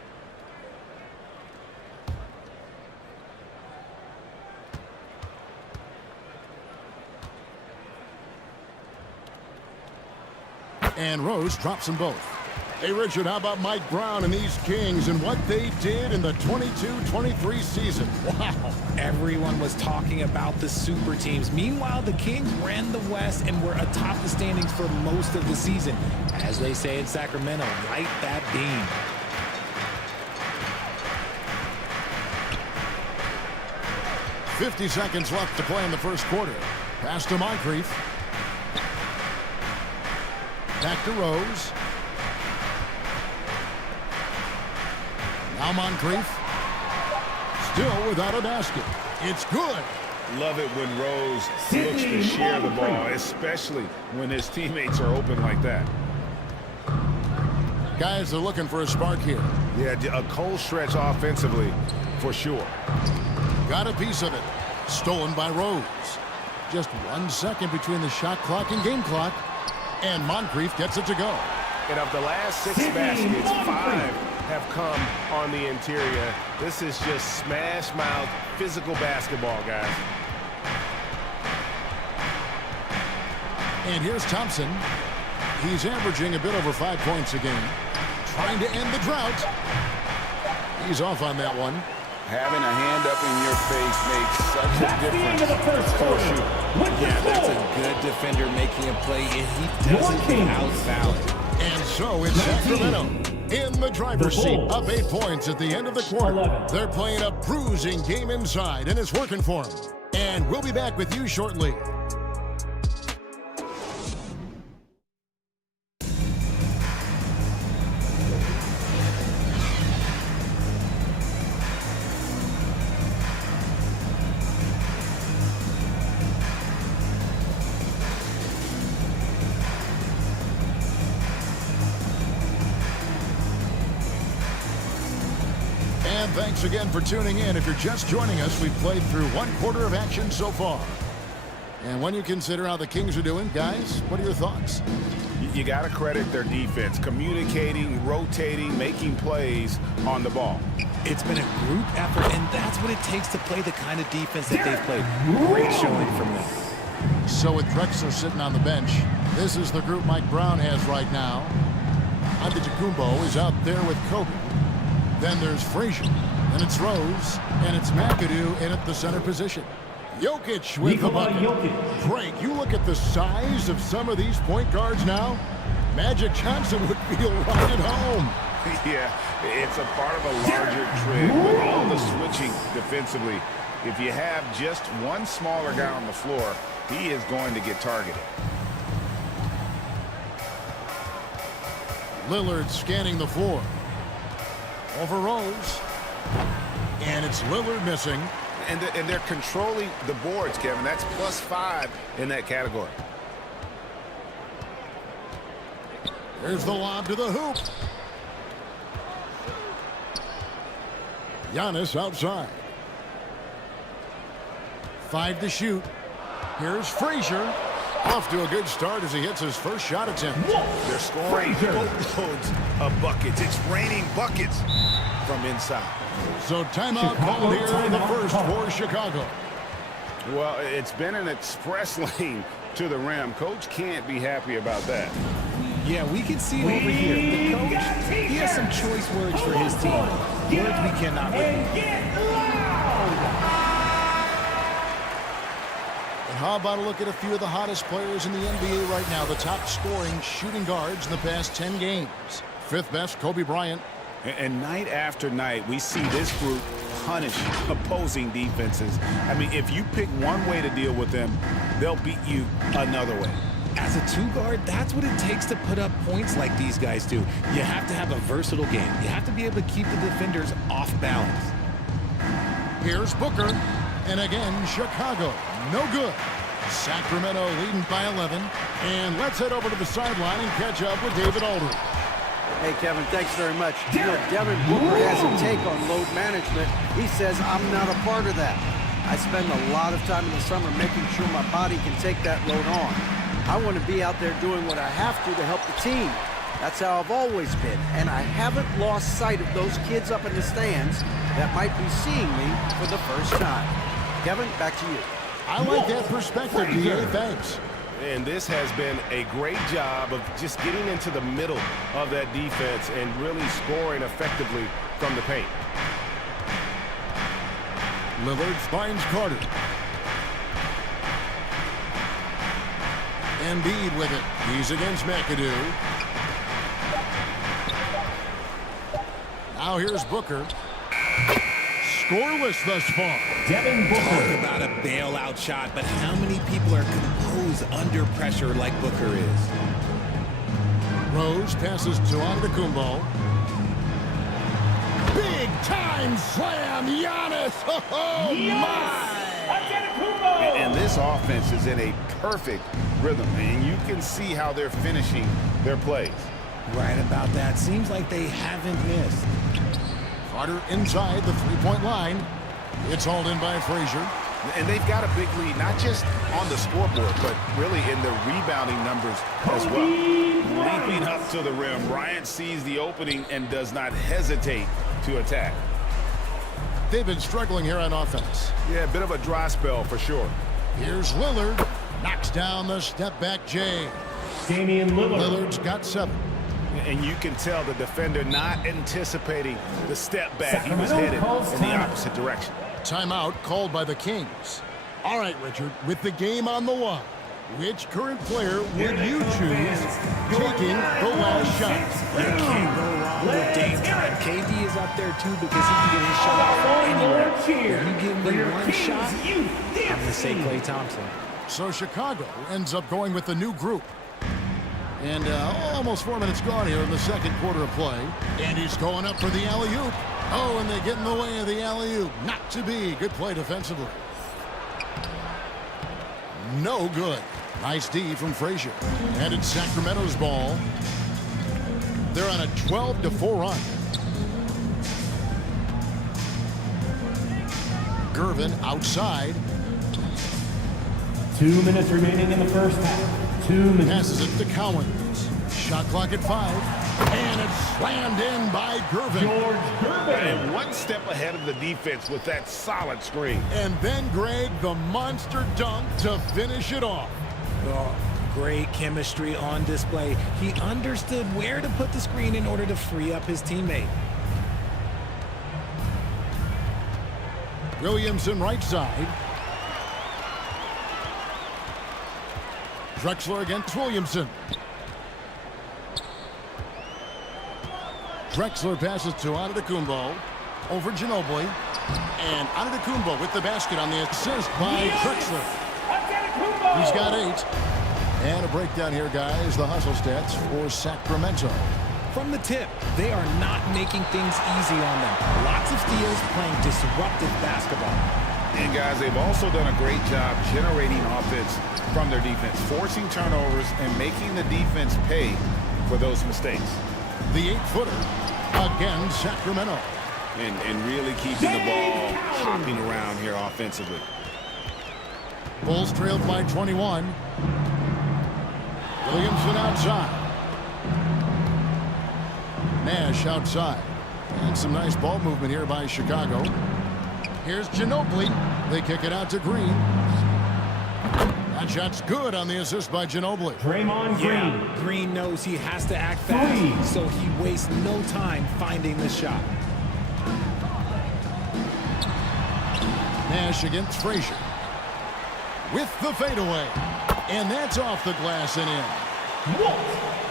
And Rose drops them both. Hey, Richard, how about Mike Brown and these Kings and what they did in the 22-23 season? Wow. Everyone was talking about the super teams. Meanwhile, the Kings ran the West and were atop the standings for most of the season. As they say in Sacramento, light that beam. .50 seconds left to play in the first quarter. Pass to Moncrief. Back to Rose. Now Moncrief. Still without a basket. It's good. Love it when Rose looks to share the ball, especially when his teammates are open like that. Guys are looking for a spark here. Yeah, a cold stretch offensively, for sure. Got a piece of it. Stolen by Rose. Just 1 second between the shot clock and game clock. And Moncrief gets it to go. And of the last 6 baskets, 5 have come on the interior. This is just smash mouth physical basketball, guys. And here's Thompson. He's averaging a bit over 5 points a game. Trying to end the drought. He's off on that one. Having a hand up in your face makes such a difference. The end of the first quarter. Yeah, that's a good defender making a play, and he doesn't get out-fouled. And so it's Sacramento in the driver's seat, up 8 points at the end of the quarter. They're playing a bruising game inside, and it's working for them. And we'll be back with you shortly. And thanks again for tuning in. If you're just joining us, we've played through 1 quarter of action so far. And when you consider how the Kings are doing, guys, what are your thoughts? You got to credit their defense, communicating, rotating, making plays on the ball. It's been a group effort, and that's what it takes to play the kind of defense that they've played. Great showing from them. So with Drexler sitting on the bench, this is the group Mike Brown has right now. Antetokounmpo is out there with Kobe. Then there's Frazier, and it's Rose, and it's McAdoo in at the center position. Jokic with the bucket. Craig, you look at the size of some of these point guards now. Magic Johnson would feel right at home. Yeah, it's a part of a larger trend with all the switching defensively. If you have just one smaller guy on the floor, he is going to get targeted. Lillard scanning the floor. Over Rose. And it's Lillard missing. And they're controlling the boards, Kevin. That's +5 in that category. There's the lob to the hoop. Giannis outside. 5 to shoot. Here's Frazier. Off to a good start as he hits his first shot attempt. They're scoring boatloads of buckets. It's raining buckets from inside. So timeout called here in the first for Chicago. Well, it's been an express lane to the rim. Coach can't be happy about that. Yeah, we can see it over here. The coach, he has some choice words for his team. Words we cannot repeat. How about a look at a few of the hottest players in the NBA right now, the top scoring shooting guards in the past 10 games. 5th best, Kobe Bryant. And night after night, we see this group punish opposing defenses. I mean, if you pick one way to deal with them, they'll beat you another way. As a two-guard, that's what it takes to put up points like these guys do. You have to have a versatile game. You have to be able to keep the defenders off balance. Here's Booker, and again, Chicago, no good. Sacramento leading by 11, and let's head over to the sideline and catch up with David Aldridge. Hey, Kevin, thanks very much. You know, Devin Booker has a take on load management. He says, I'm not a part of that. I spend a lot of time in the summer making sure my body can take that load on. I want to be out there doing what I have to help the team. That's how I've always been, and I haven't lost sight of those kids up in the stands that might be seeing me for the first time. Kevin, back to you. I like that perspective, D.A. Thanks. And this has been a great job of just getting into the middle of that defense and really scoring effectively from the paint. Lillard finds Carter. Embiid with it. He's against McAdoo. Now here's Booker. Scoreless thus far. Devin Booker. Talk about a bailout shot, but how many people are composed under pressure like Booker is? Rose passes to Antetokounmpo. Big time slam, Giannis. Oh, my! And this offense is in a perfect rhythm, and you can see how they're finishing their plays. Right about that. Seems like they haven't missed. Carter inside the three-point line. It's hauled in by Frazier. And they've got a big lead, not just on the scoreboard, but really in the rebounding numbers as well. Leaping up to the rim, Bryant sees the opening and does not hesitate to attack. They've been struggling here on offense. Yeah, a bit of a dry spell for sure. Here's Lillard. Knocks down the step-back J. Damian Lillard. Lillard's got 7. And you can tell the defender not anticipating the step back. He was headed in the opposite direction. Timeout called by the Kings. All right, Richard, with the game on the line, which current player would you choose taking the last shot? You can't go wrong with Dame time. KD is up there, too, because he can get his shot off anywhere. If you give me one shot, I'm going to say Klay Thompson. So Chicago ends up going with the new group. And almost 4 minutes gone here in the second quarter of play. And he's going up for the alley-oop. Oh, and they get in the way of the alley-oop. Not to be. Good play defensively. No good. Nice D from Frazier. And it's Sacramento's ball. They're on a 12-4 run. Gervin outside. 2 minutes remaining in the first half. 2 minutes. Passes it to Cowens. Shot clock at 5. And it's slammed in by Gervin. George Gervin. And one step ahead of the defense with that solid screen. And then Greg, the monster dunk to finish it off. Oh, great chemistry on display. He understood where to put the screen in order to free up his teammate. Williamson right side. Drexler against Williamson. Drexler passes to Antetokounmpo. Over Ginobili. And Antetokounmpo with the basket on the assist by Drexler. He's got 8. And a breakdown here, guys. The hustle stats for Sacramento. From the tip, they are not making things easy on them. Lots of steals, playing disruptive basketball. And guys, they've also done a great job generating offense from their defense, forcing turnovers and making the defense pay for those mistakes. The 8-footer again, Sacramento. And really keeping the ball hopping around here offensively. Bulls trailed by 21. Williamson outside. Nash outside. And some nice ball movement here by Chicago. Here's Ginobili. They kick it out to Green. That shot's good on the assist by Ginobili. Draymond Green. Yeah, Green knows he has to act fast, so he wastes no time finding the shot. Nash against Frazier. With the fadeaway. And that's off the glass and in.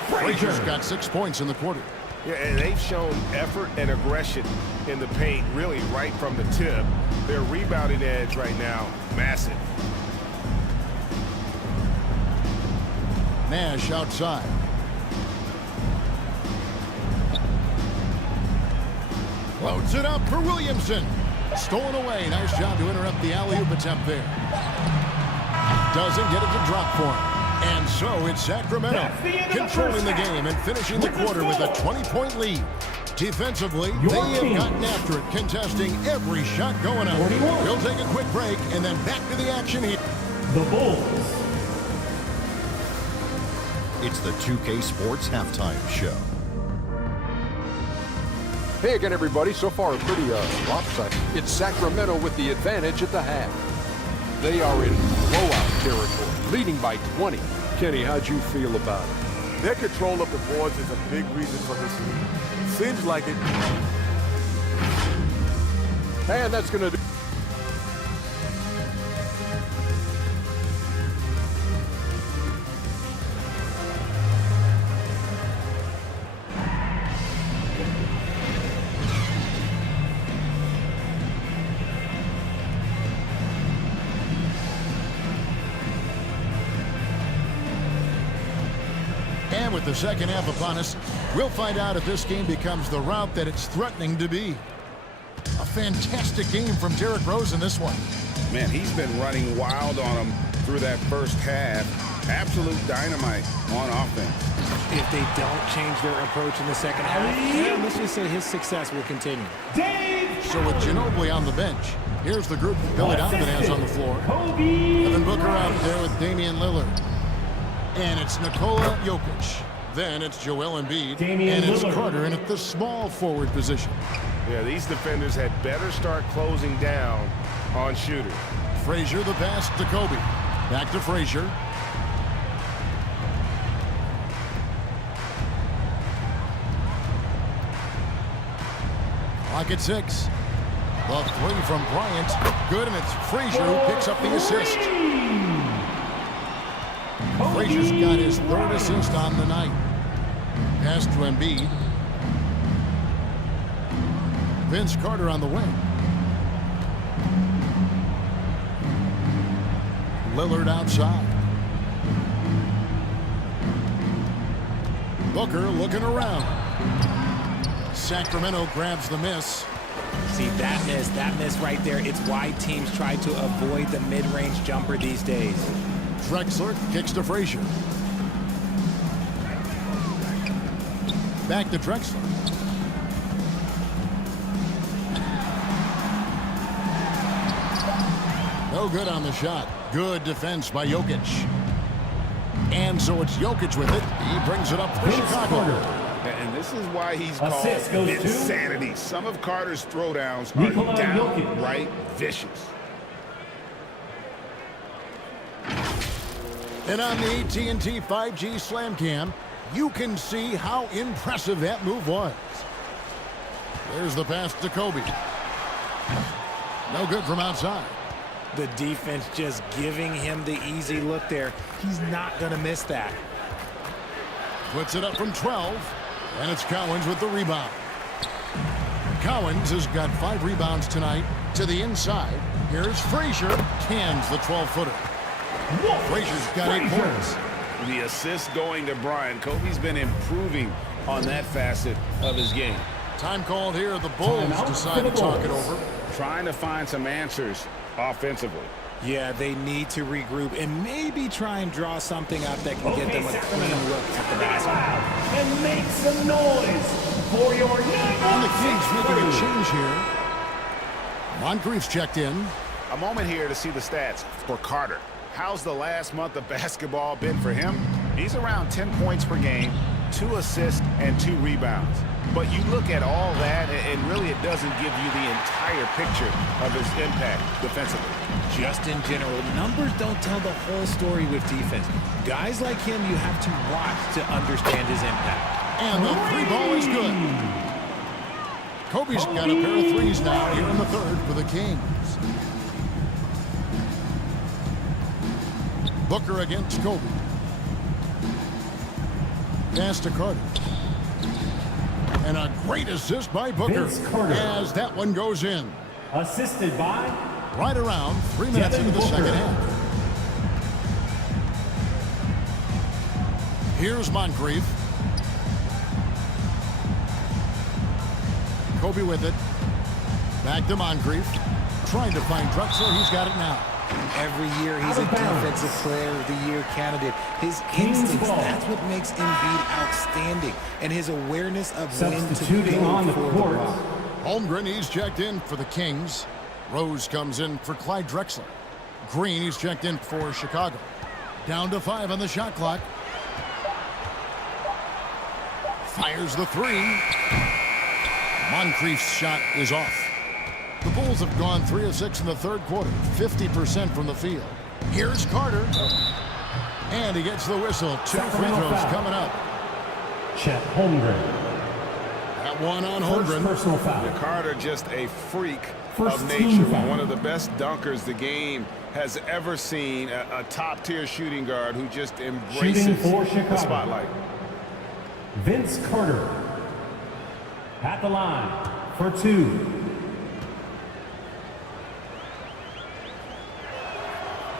Frazier's got 6 points in the quarter. Yeah, and they've shown effort and aggression in the paint, really right from the tip. Their rebounding edge right now, massive. Nash outside. Loads it up for Williamson. Stolen away. Nice job to interrupt the alley-oop attempt there. Doesn't get it to drop for him. And so it's Sacramento controlling the game and finishing the quarter with a 20-point lead. Defensively, they have gotten after it, contesting every shot going up. We'll take a quick break and then back to the action here. The Bulls. It's the 2K Sports Halftime Show. Hey again, everybody. So far, pretty lopsided. It's Sacramento with the advantage at the half. They are in blowout territory, leading by 20. Kenny, how'd you feel about it? Their control of the boards is a big reason for this lead. Seems like it. And that's going to do. And with the second half upon us, we'll find out if this game becomes the route that it's threatening to be. A fantastic game from Derrick Rose in this one. Man, he's been running wild on them through that first half. Absolute dynamite on offense. If they don't change their approach in the second half, let's just say his success will continue. So with Ginobili on the bench, here's the group that Billy Donovan has on the floor. Devin Booker out there with Damian Lillard. And it's Nikola Jokic. Then it's Joel Embiid. And it's Carter in at the small forward position. Yeah, these defenders had better start closing down on shooters. Frazier the pass to Kobe. Back to Frazier. Clock at 6. The three from Bryant. Good, and it's Frazier who picks up the assist. Frazier's got his third assist on the night. Pass to Embiid. Vince Carter on the wing. Lillard outside. Booker looking around. Sacramento grabs the miss. See, that miss right there, it's why teams try to avoid the mid-range jumper these days. Drexler kicks to Frazier. Back to Drexler. No good on the shot. Good defense by Jokic. And so it's Jokic with it. He brings it up for Chicago. And this is why he's called insanity. Some of Carter's throwdowns are downright vicious. And on the AT&T 5G Slam Cam, you can see how impressive that move was. There's the pass to Kobe. No good from outside. The defense just giving him the easy look there. He's not going to miss that. Puts it up from 12, and it's Cowens with the rebound. Cowens has got 5 rebounds tonight to the inside. Here's Frazier, cans the 12-footer. Frazier's got 8 points. The assist going to Bryant. Kobe's been improving on that facet of his game. Time called here. The Bulls decide to talk it over. Trying to find some answers offensively. Yeah, they need to regroup and maybe try and draw something up that can get them a clean look at the basket. And make some noise for your And the Kings making a change here. Moncrief's checked in. A moment here to see the stats for Carter. How's the last month of basketball been for him? He's around 10 points per game, 2 assists, and 2 rebounds. But you look at all that, and really it doesn't give you the entire picture of his impact defensively. Just in general, numbers don't tell the whole story with defense. Guys like him, you have to watch to understand his impact. And the 3 ball is good. Kobe's got a pair of 3s now here in the third for the Kings. Booker against Kobe. Pass to Carter. And a Great assist by Booker as that one goes in. Assisted by right around 3 minutes into the second half. Here's Moncrief. Kobe with it. Back to Moncrief. Trying to find Drexler. He's got it now. Every year he's a Defensive Player of the Year candidate. His instincts, that's what makes Embiid outstanding. And his awareness of when to go on the for court. the rock. Holmgren, he's checked in for the Kings. Rose comes in for Clyde Drexler. Green, he's checked in for Chicago. Down to 5 on the shot clock. Fires the 3. Moncrief's shot is off. The Bulls have gone 3 of 6 in the third quarter, 50% from the field. Here's Carter. And he gets the whistle. 2 free throws coming up. Chet Holmgren. That one on Holmgren. Personal foul. Carter just a freak First of team nature. foul. One of the best dunkers the game has ever seen. A top-tier shooting guard who just embraces Shooting for Chicago. the spotlight. Vince Carter. At the line for 2.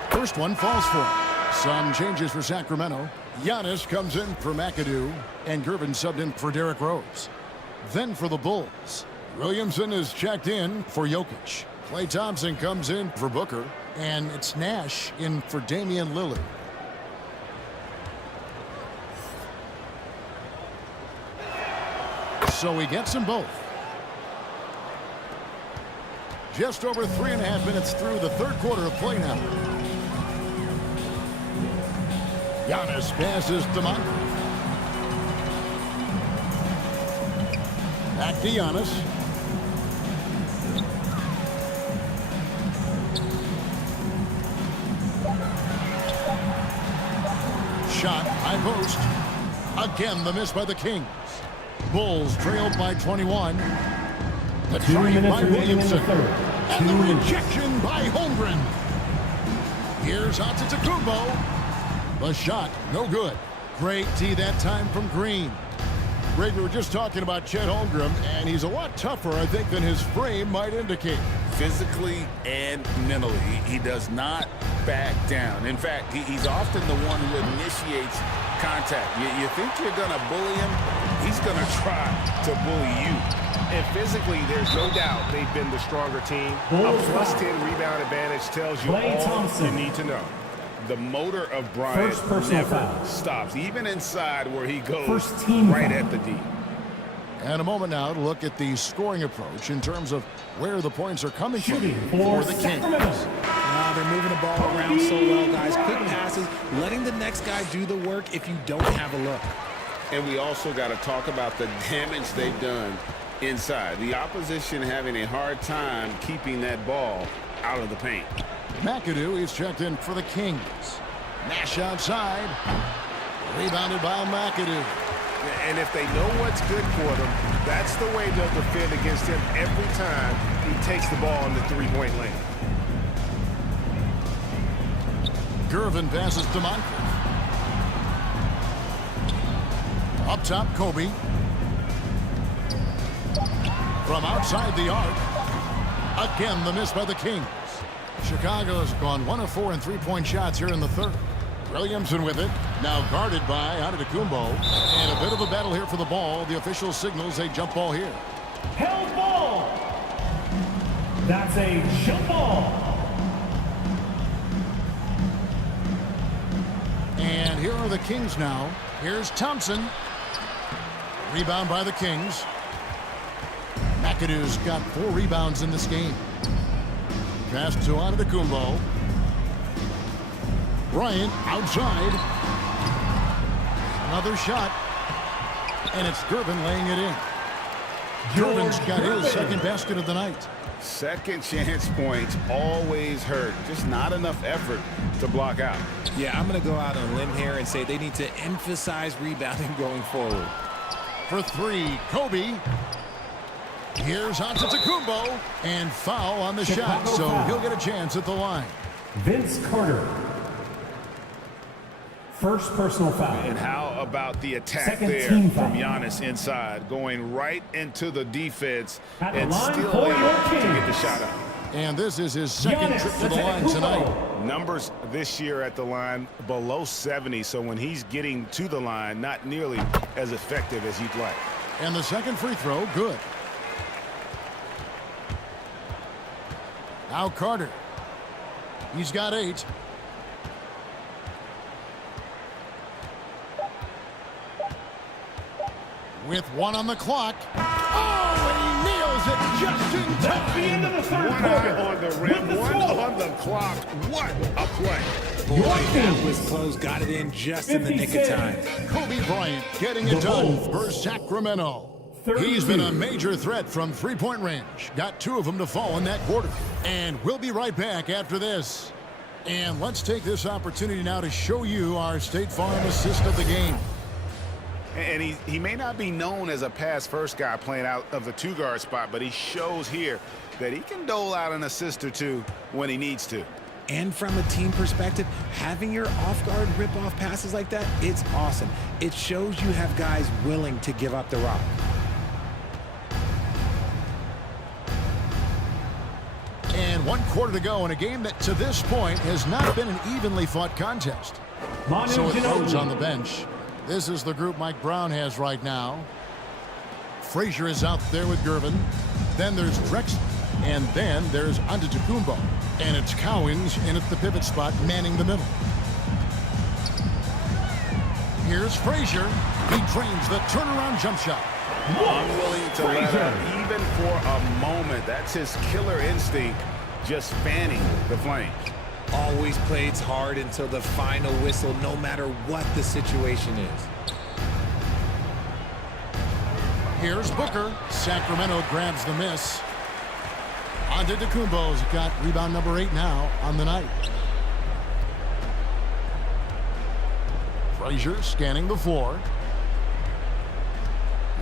First one falls for him. Some changes for Sacramento. Giannis comes in for McAdoo, and Gervin subbed in for Derrick Rose. Then for the Bulls, Williamson is checked in for Jokic. Klay Thompson comes in for Booker, and it's Nash in for Damian Lillard. So he gets them both. Just over 3.5 minutes through the third quarter of play now. Giannis passes to Moncrief. Back to Giannis. Shot, high post. Again, the miss by the Kings. Bulls trailed by 21. The drive by Williamson. And the rejection by Holmgren. Here's Antetokounmpo. The shot, no good. Great D that time from Green. Greg, we were just talking about Chet Holmgren, and he's a lot tougher, I think, than his frame might indicate. Physically and mentally, he does not back down. In fact, he's often the one who initiates contact. You think you're going to bully him? He's going to try to bully you. And physically, there's no doubt they've been the stronger team. A +10 rebound advantage tells you all you need to know. The motor of Bryant never foul. stops, even inside where he goes First team right foul. at the D. And a moment now to look at the scoring approach in terms of where the points are coming Shooting from for the Kings. They're moving the ball around so well, guys. Quick passes, letting the next guy do the work if you don't have a look. And we also got to talk about the damage they've done inside. The opposition having a hard time keeping that ball out of the paint. McAdoo is checked in for the Kings. Nash outside. Rebounded by McAdoo. And if they know what's good for them, that's the way they'll defend against him every time he takes the ball in the three-point lane. Gervin passes to Moncrief. Up top, Kobe. From outside the arc. Again, the miss by the Kings. Chicago's gone 1 of 4 in three-point shots here in the third. Williamson with it. Now guarded by Antetokounmpo. And a bit of a battle here for the ball. The official signals a jump ball here. Held ball. That's a jump ball. And here are the Kings now. Here's Thompson. Rebound by the Kings. McAdoo's got 4 rebounds in this game. Pass to Antetokounmpo. Bryant outside. Another shot. And it's Gervin laying it in. Gervin's got his second basket of the night. Second chance points always hurt. Just not enough effort to block out. Yeah, I'm going to go out on a limb here and say they need to emphasize rebounding going forward. For 3, Kobe. Here's Antetokounmpo, and foul on the shot, so he'll get a chance at the line. Vince Carter. First personal foul. And how about the attack Second there team from foul. Giannis inside, going right into the defense At the and line still for able your to get the Kings. shot out. And this is his second Giannis trip to the line tonight. Numbers this year at the line below 70, so when he's getting to the line, not nearly as effective as you'd like. And the second free throw, good. Now Carter. He's got 8. With 1 on the clock. Oh, and he nails it just in time. That's the end of the third One quarter. eye on the rim, one on the clock. What a play. Boy, that was close. Got it in just in the nick of time. Kobe Bryant getting it done for Sacramento. He's been a major threat from three-point range. Got 2 of them to fall in that quarter. And we'll be right back after this. And let's take this opportunity now to show you our State Farm assist of the game. And he may not be known as a pass-first guy playing out of the 2-guard spot, but he shows here that he can dole out an assist or 2 when he needs to. And from a team perspective, having your off-guard rip-off passes like that, it's awesome. It shows you have guys willing to give up the rock. And 1 quarter to go in a game that to this point has not been an evenly fought contest. So it goes on the bench. This is the group Mike Brown has right now. Frazier is out there with Gervin. Then there's Drexler. And then there's Antetokounmpo. And it's Cowens in at the pivot spot, manning the middle. Here's Frazier. He drains the turnaround jump shot. Unwilling to let up even for a moment. That's his killer instinct, just fanning the flames. Always plays hard until the final whistle, no matter what the situation is. Here's Booker. Sacramento grabs the miss. Antetokounmpo's got rebound number 8 now on the night. Frazier scanning the floor.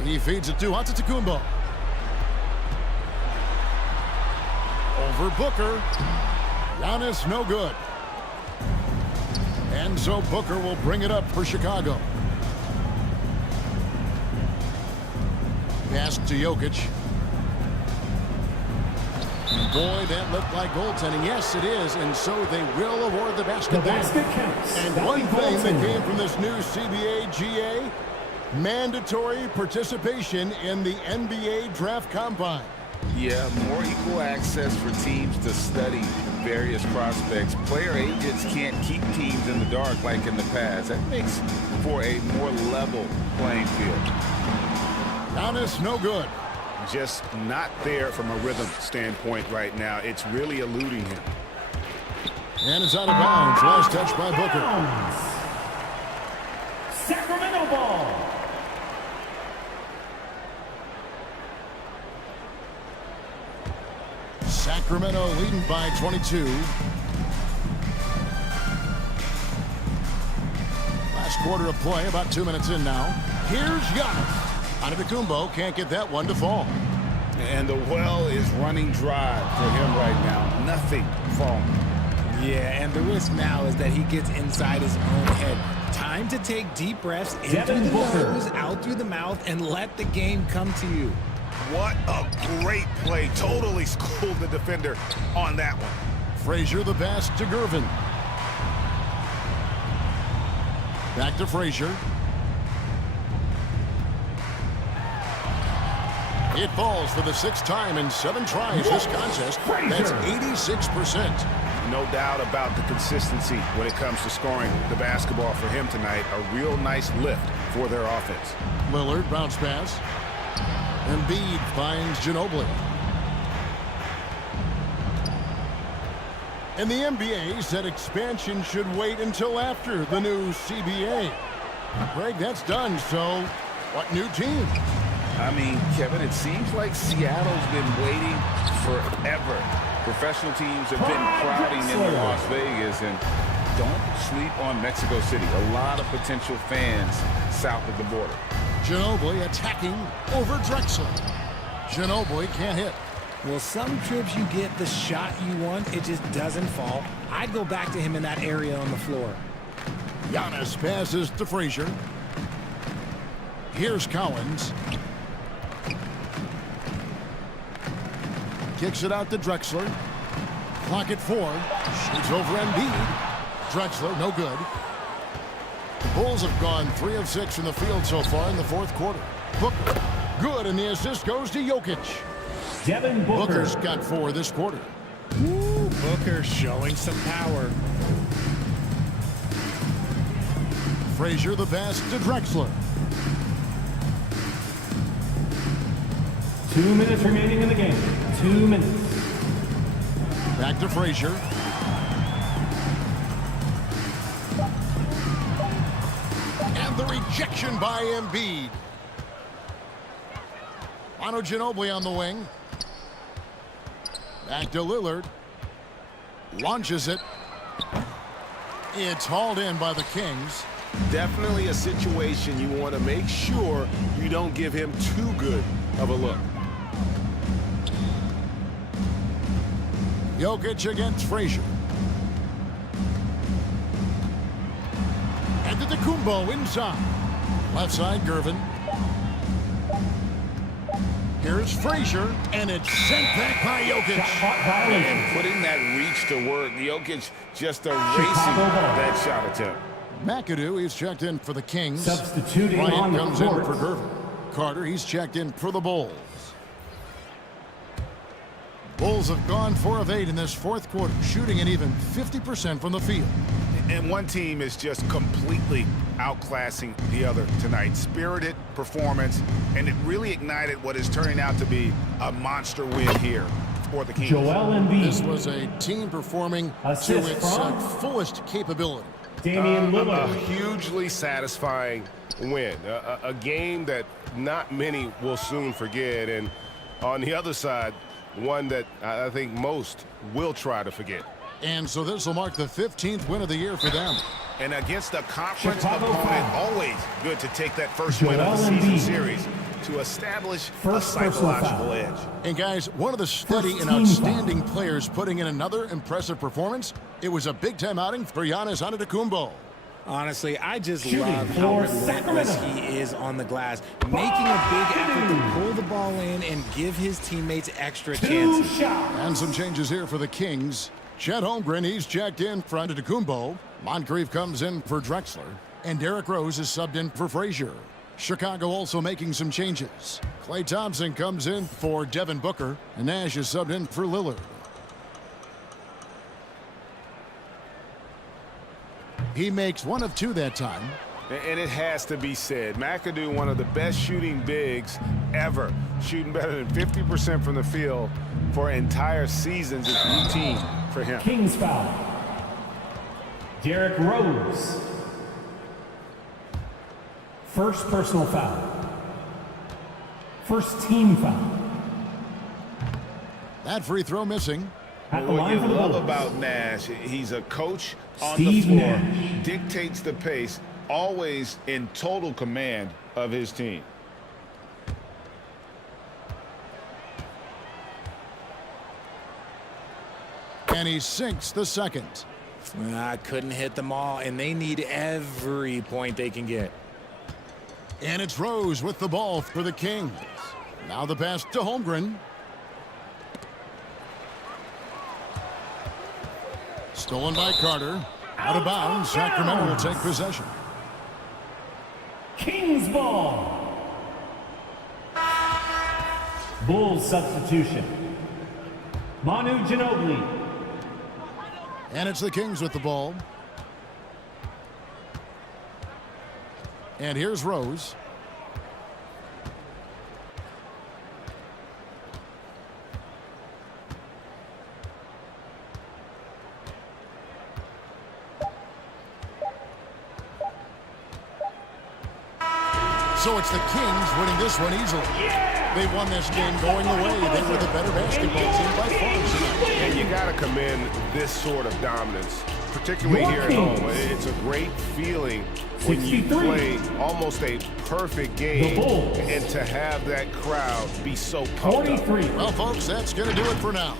He feeds it to Antetokounmpo. Over Booker. Giannis no good. And so Booker will bring it up for Chicago. Pass to Jokic. And boy, that looked like goaltending. Yes, it is. And so they will award the basket. The basket counts. And one thing that came from this new CBA GA, mandatory participation in the NBA Draft Combine. Yeah, more equal access for teams to study various prospects. Player agents can't keep teams in the dark like in the past. That makes for a more level playing field. Giannis no good. Just not there from a rhythm standpoint right now. It's really eluding him. And it's out of bounds. Last touch by Booker. Sacramento ball. Sacramento leading by 22. Last quarter of play, about 2 minutes in now. Here's Giannis. Antetokounmpo can't get that one to fall. And the well is running dry for him right now. Nothing falling. Yeah, and the risk now is that he gets inside his own head. Time to take deep breaths in through the nose, out through the mouth, and let the game come to you. What a great play. Totally schooled the defender on that one. Frazier the pass to Gervin. Back to Frazier. It falls for the 6th time in 7 tries this contest. That's 86%. No doubt about the consistency when it comes to scoring the basketball for him tonight. A real nice lift for their offense. Lillard bounce pass. Embiid finds Ginobili. And the NBA said expansion should wait until after the new CBA. Greg, that's done, so what new team? I mean, Kevin, it seems like Seattle's been waiting forever. Professional teams have been crowding into Las Vegas, and don't sleep on Mexico City. A lot of potential fans south of the border. Ginobili attacking over Drexler. Ginobili can't hit. Well, some trips you get the shot you want, it just doesn't fall. I'd go back to him in that area on the floor. Giannis passes to Frazier. Here's Collins. Kicks it out to Drexler. Clock at 4. Shoots over Embiid. Drexler, no good. The Bulls have gone 3 of 6 from the field so far in the fourth quarter. Booker, good, and the assist goes to Jokic. Devin Booker. Booker's got 4 this quarter. Ooh, Booker showing some power. Frazier the pass to Drexler. 2 minutes remaining in the game. 2 minutes. Back to Frazier. And the rejection by Embiid. Manu Ginobili on the wing. Back to Lillard. Launches it. It's hauled in by the Kings. Definitely a situation you want to make sure you don't give him too good of a look. Jokic against Frazier. And to the Kumbo inside. Left side, Gervin. Here's Frazier, and it's sent back by Jokic. And putting that reach to work, Jokic just erasing that shot attempt. McAdoo, he's checked in for the Kings. Substituting Bryant on the comes court. in for Gervin. Carter, he's checked in for the Bulls. Bulls have gone 4 of 8 in this fourth quarter, shooting an even 50% from the field. And one team is just completely outclassing the other tonight. Spirited performance, and it really ignited what is turning out to be a monster win here for the Kings. Joel Embiid. This was a team performing Assist to its from fullest capability. Damian Lillard. A hugely satisfying win. A game that not many will soon forget. And on the other side, one that I think most will try to forget. And so this will mark the 15th win of the year for them. And against a conference Chicago opponent, foul. always good to take that first win of the Joel season Embiid. series to establish First a personal psychological foul. edge. And guys, one of the steady First and team outstanding players putting in another impressive performance. It was a big-time outing for Giannis Antetokounmpo. Honestly, I just Shooting love for how relentless Sacramento. he is on the glass, making a big effort to pull the ball in and give his teammates extra 2 chances. shots. And some changes here for the Kings. Chet Holmgren, he's checked in for Antetokounmpo. Moncrief comes in for Drexler. And Derrick Rose is subbed in for Frazier. Chicago also making some changes. Klay Thompson comes in for Devin Booker. And Nash is subbed in for Lillard. He makes 1 of 2 that time. And it has to be said, McAdoo, one of the best shooting bigs ever, shooting better than 50% from the field for entire seasons is routine for him. Kings foul. Derrick Rose. First personal foul. First team foul. That free throw missing. At the What line you for the love Bulls. about Nash, he's a coach on Steve the floor, Nash. dictates the pace, always in total command of his team. And he sinks the second. Couldn't hit them all, and they need every point they can get. And it's Rose with the ball for the Kings. Now the pass to Holmgren. Stolen by Carter. Out of bounds. Sacramento will take possession. Kings ball. Bulls substitution. Manu Ginobili. And it's the Kings with the ball. And here's Rose. So it's the Kings winning this one easily. They won this game going away. They were the better basketball team by far tonight. And you got to commend this sort of dominance, particularly here at home. It's a great feeling when you play almost a perfect game and to have that crowd be so pumped up. Well, folks, that's going to do it for now.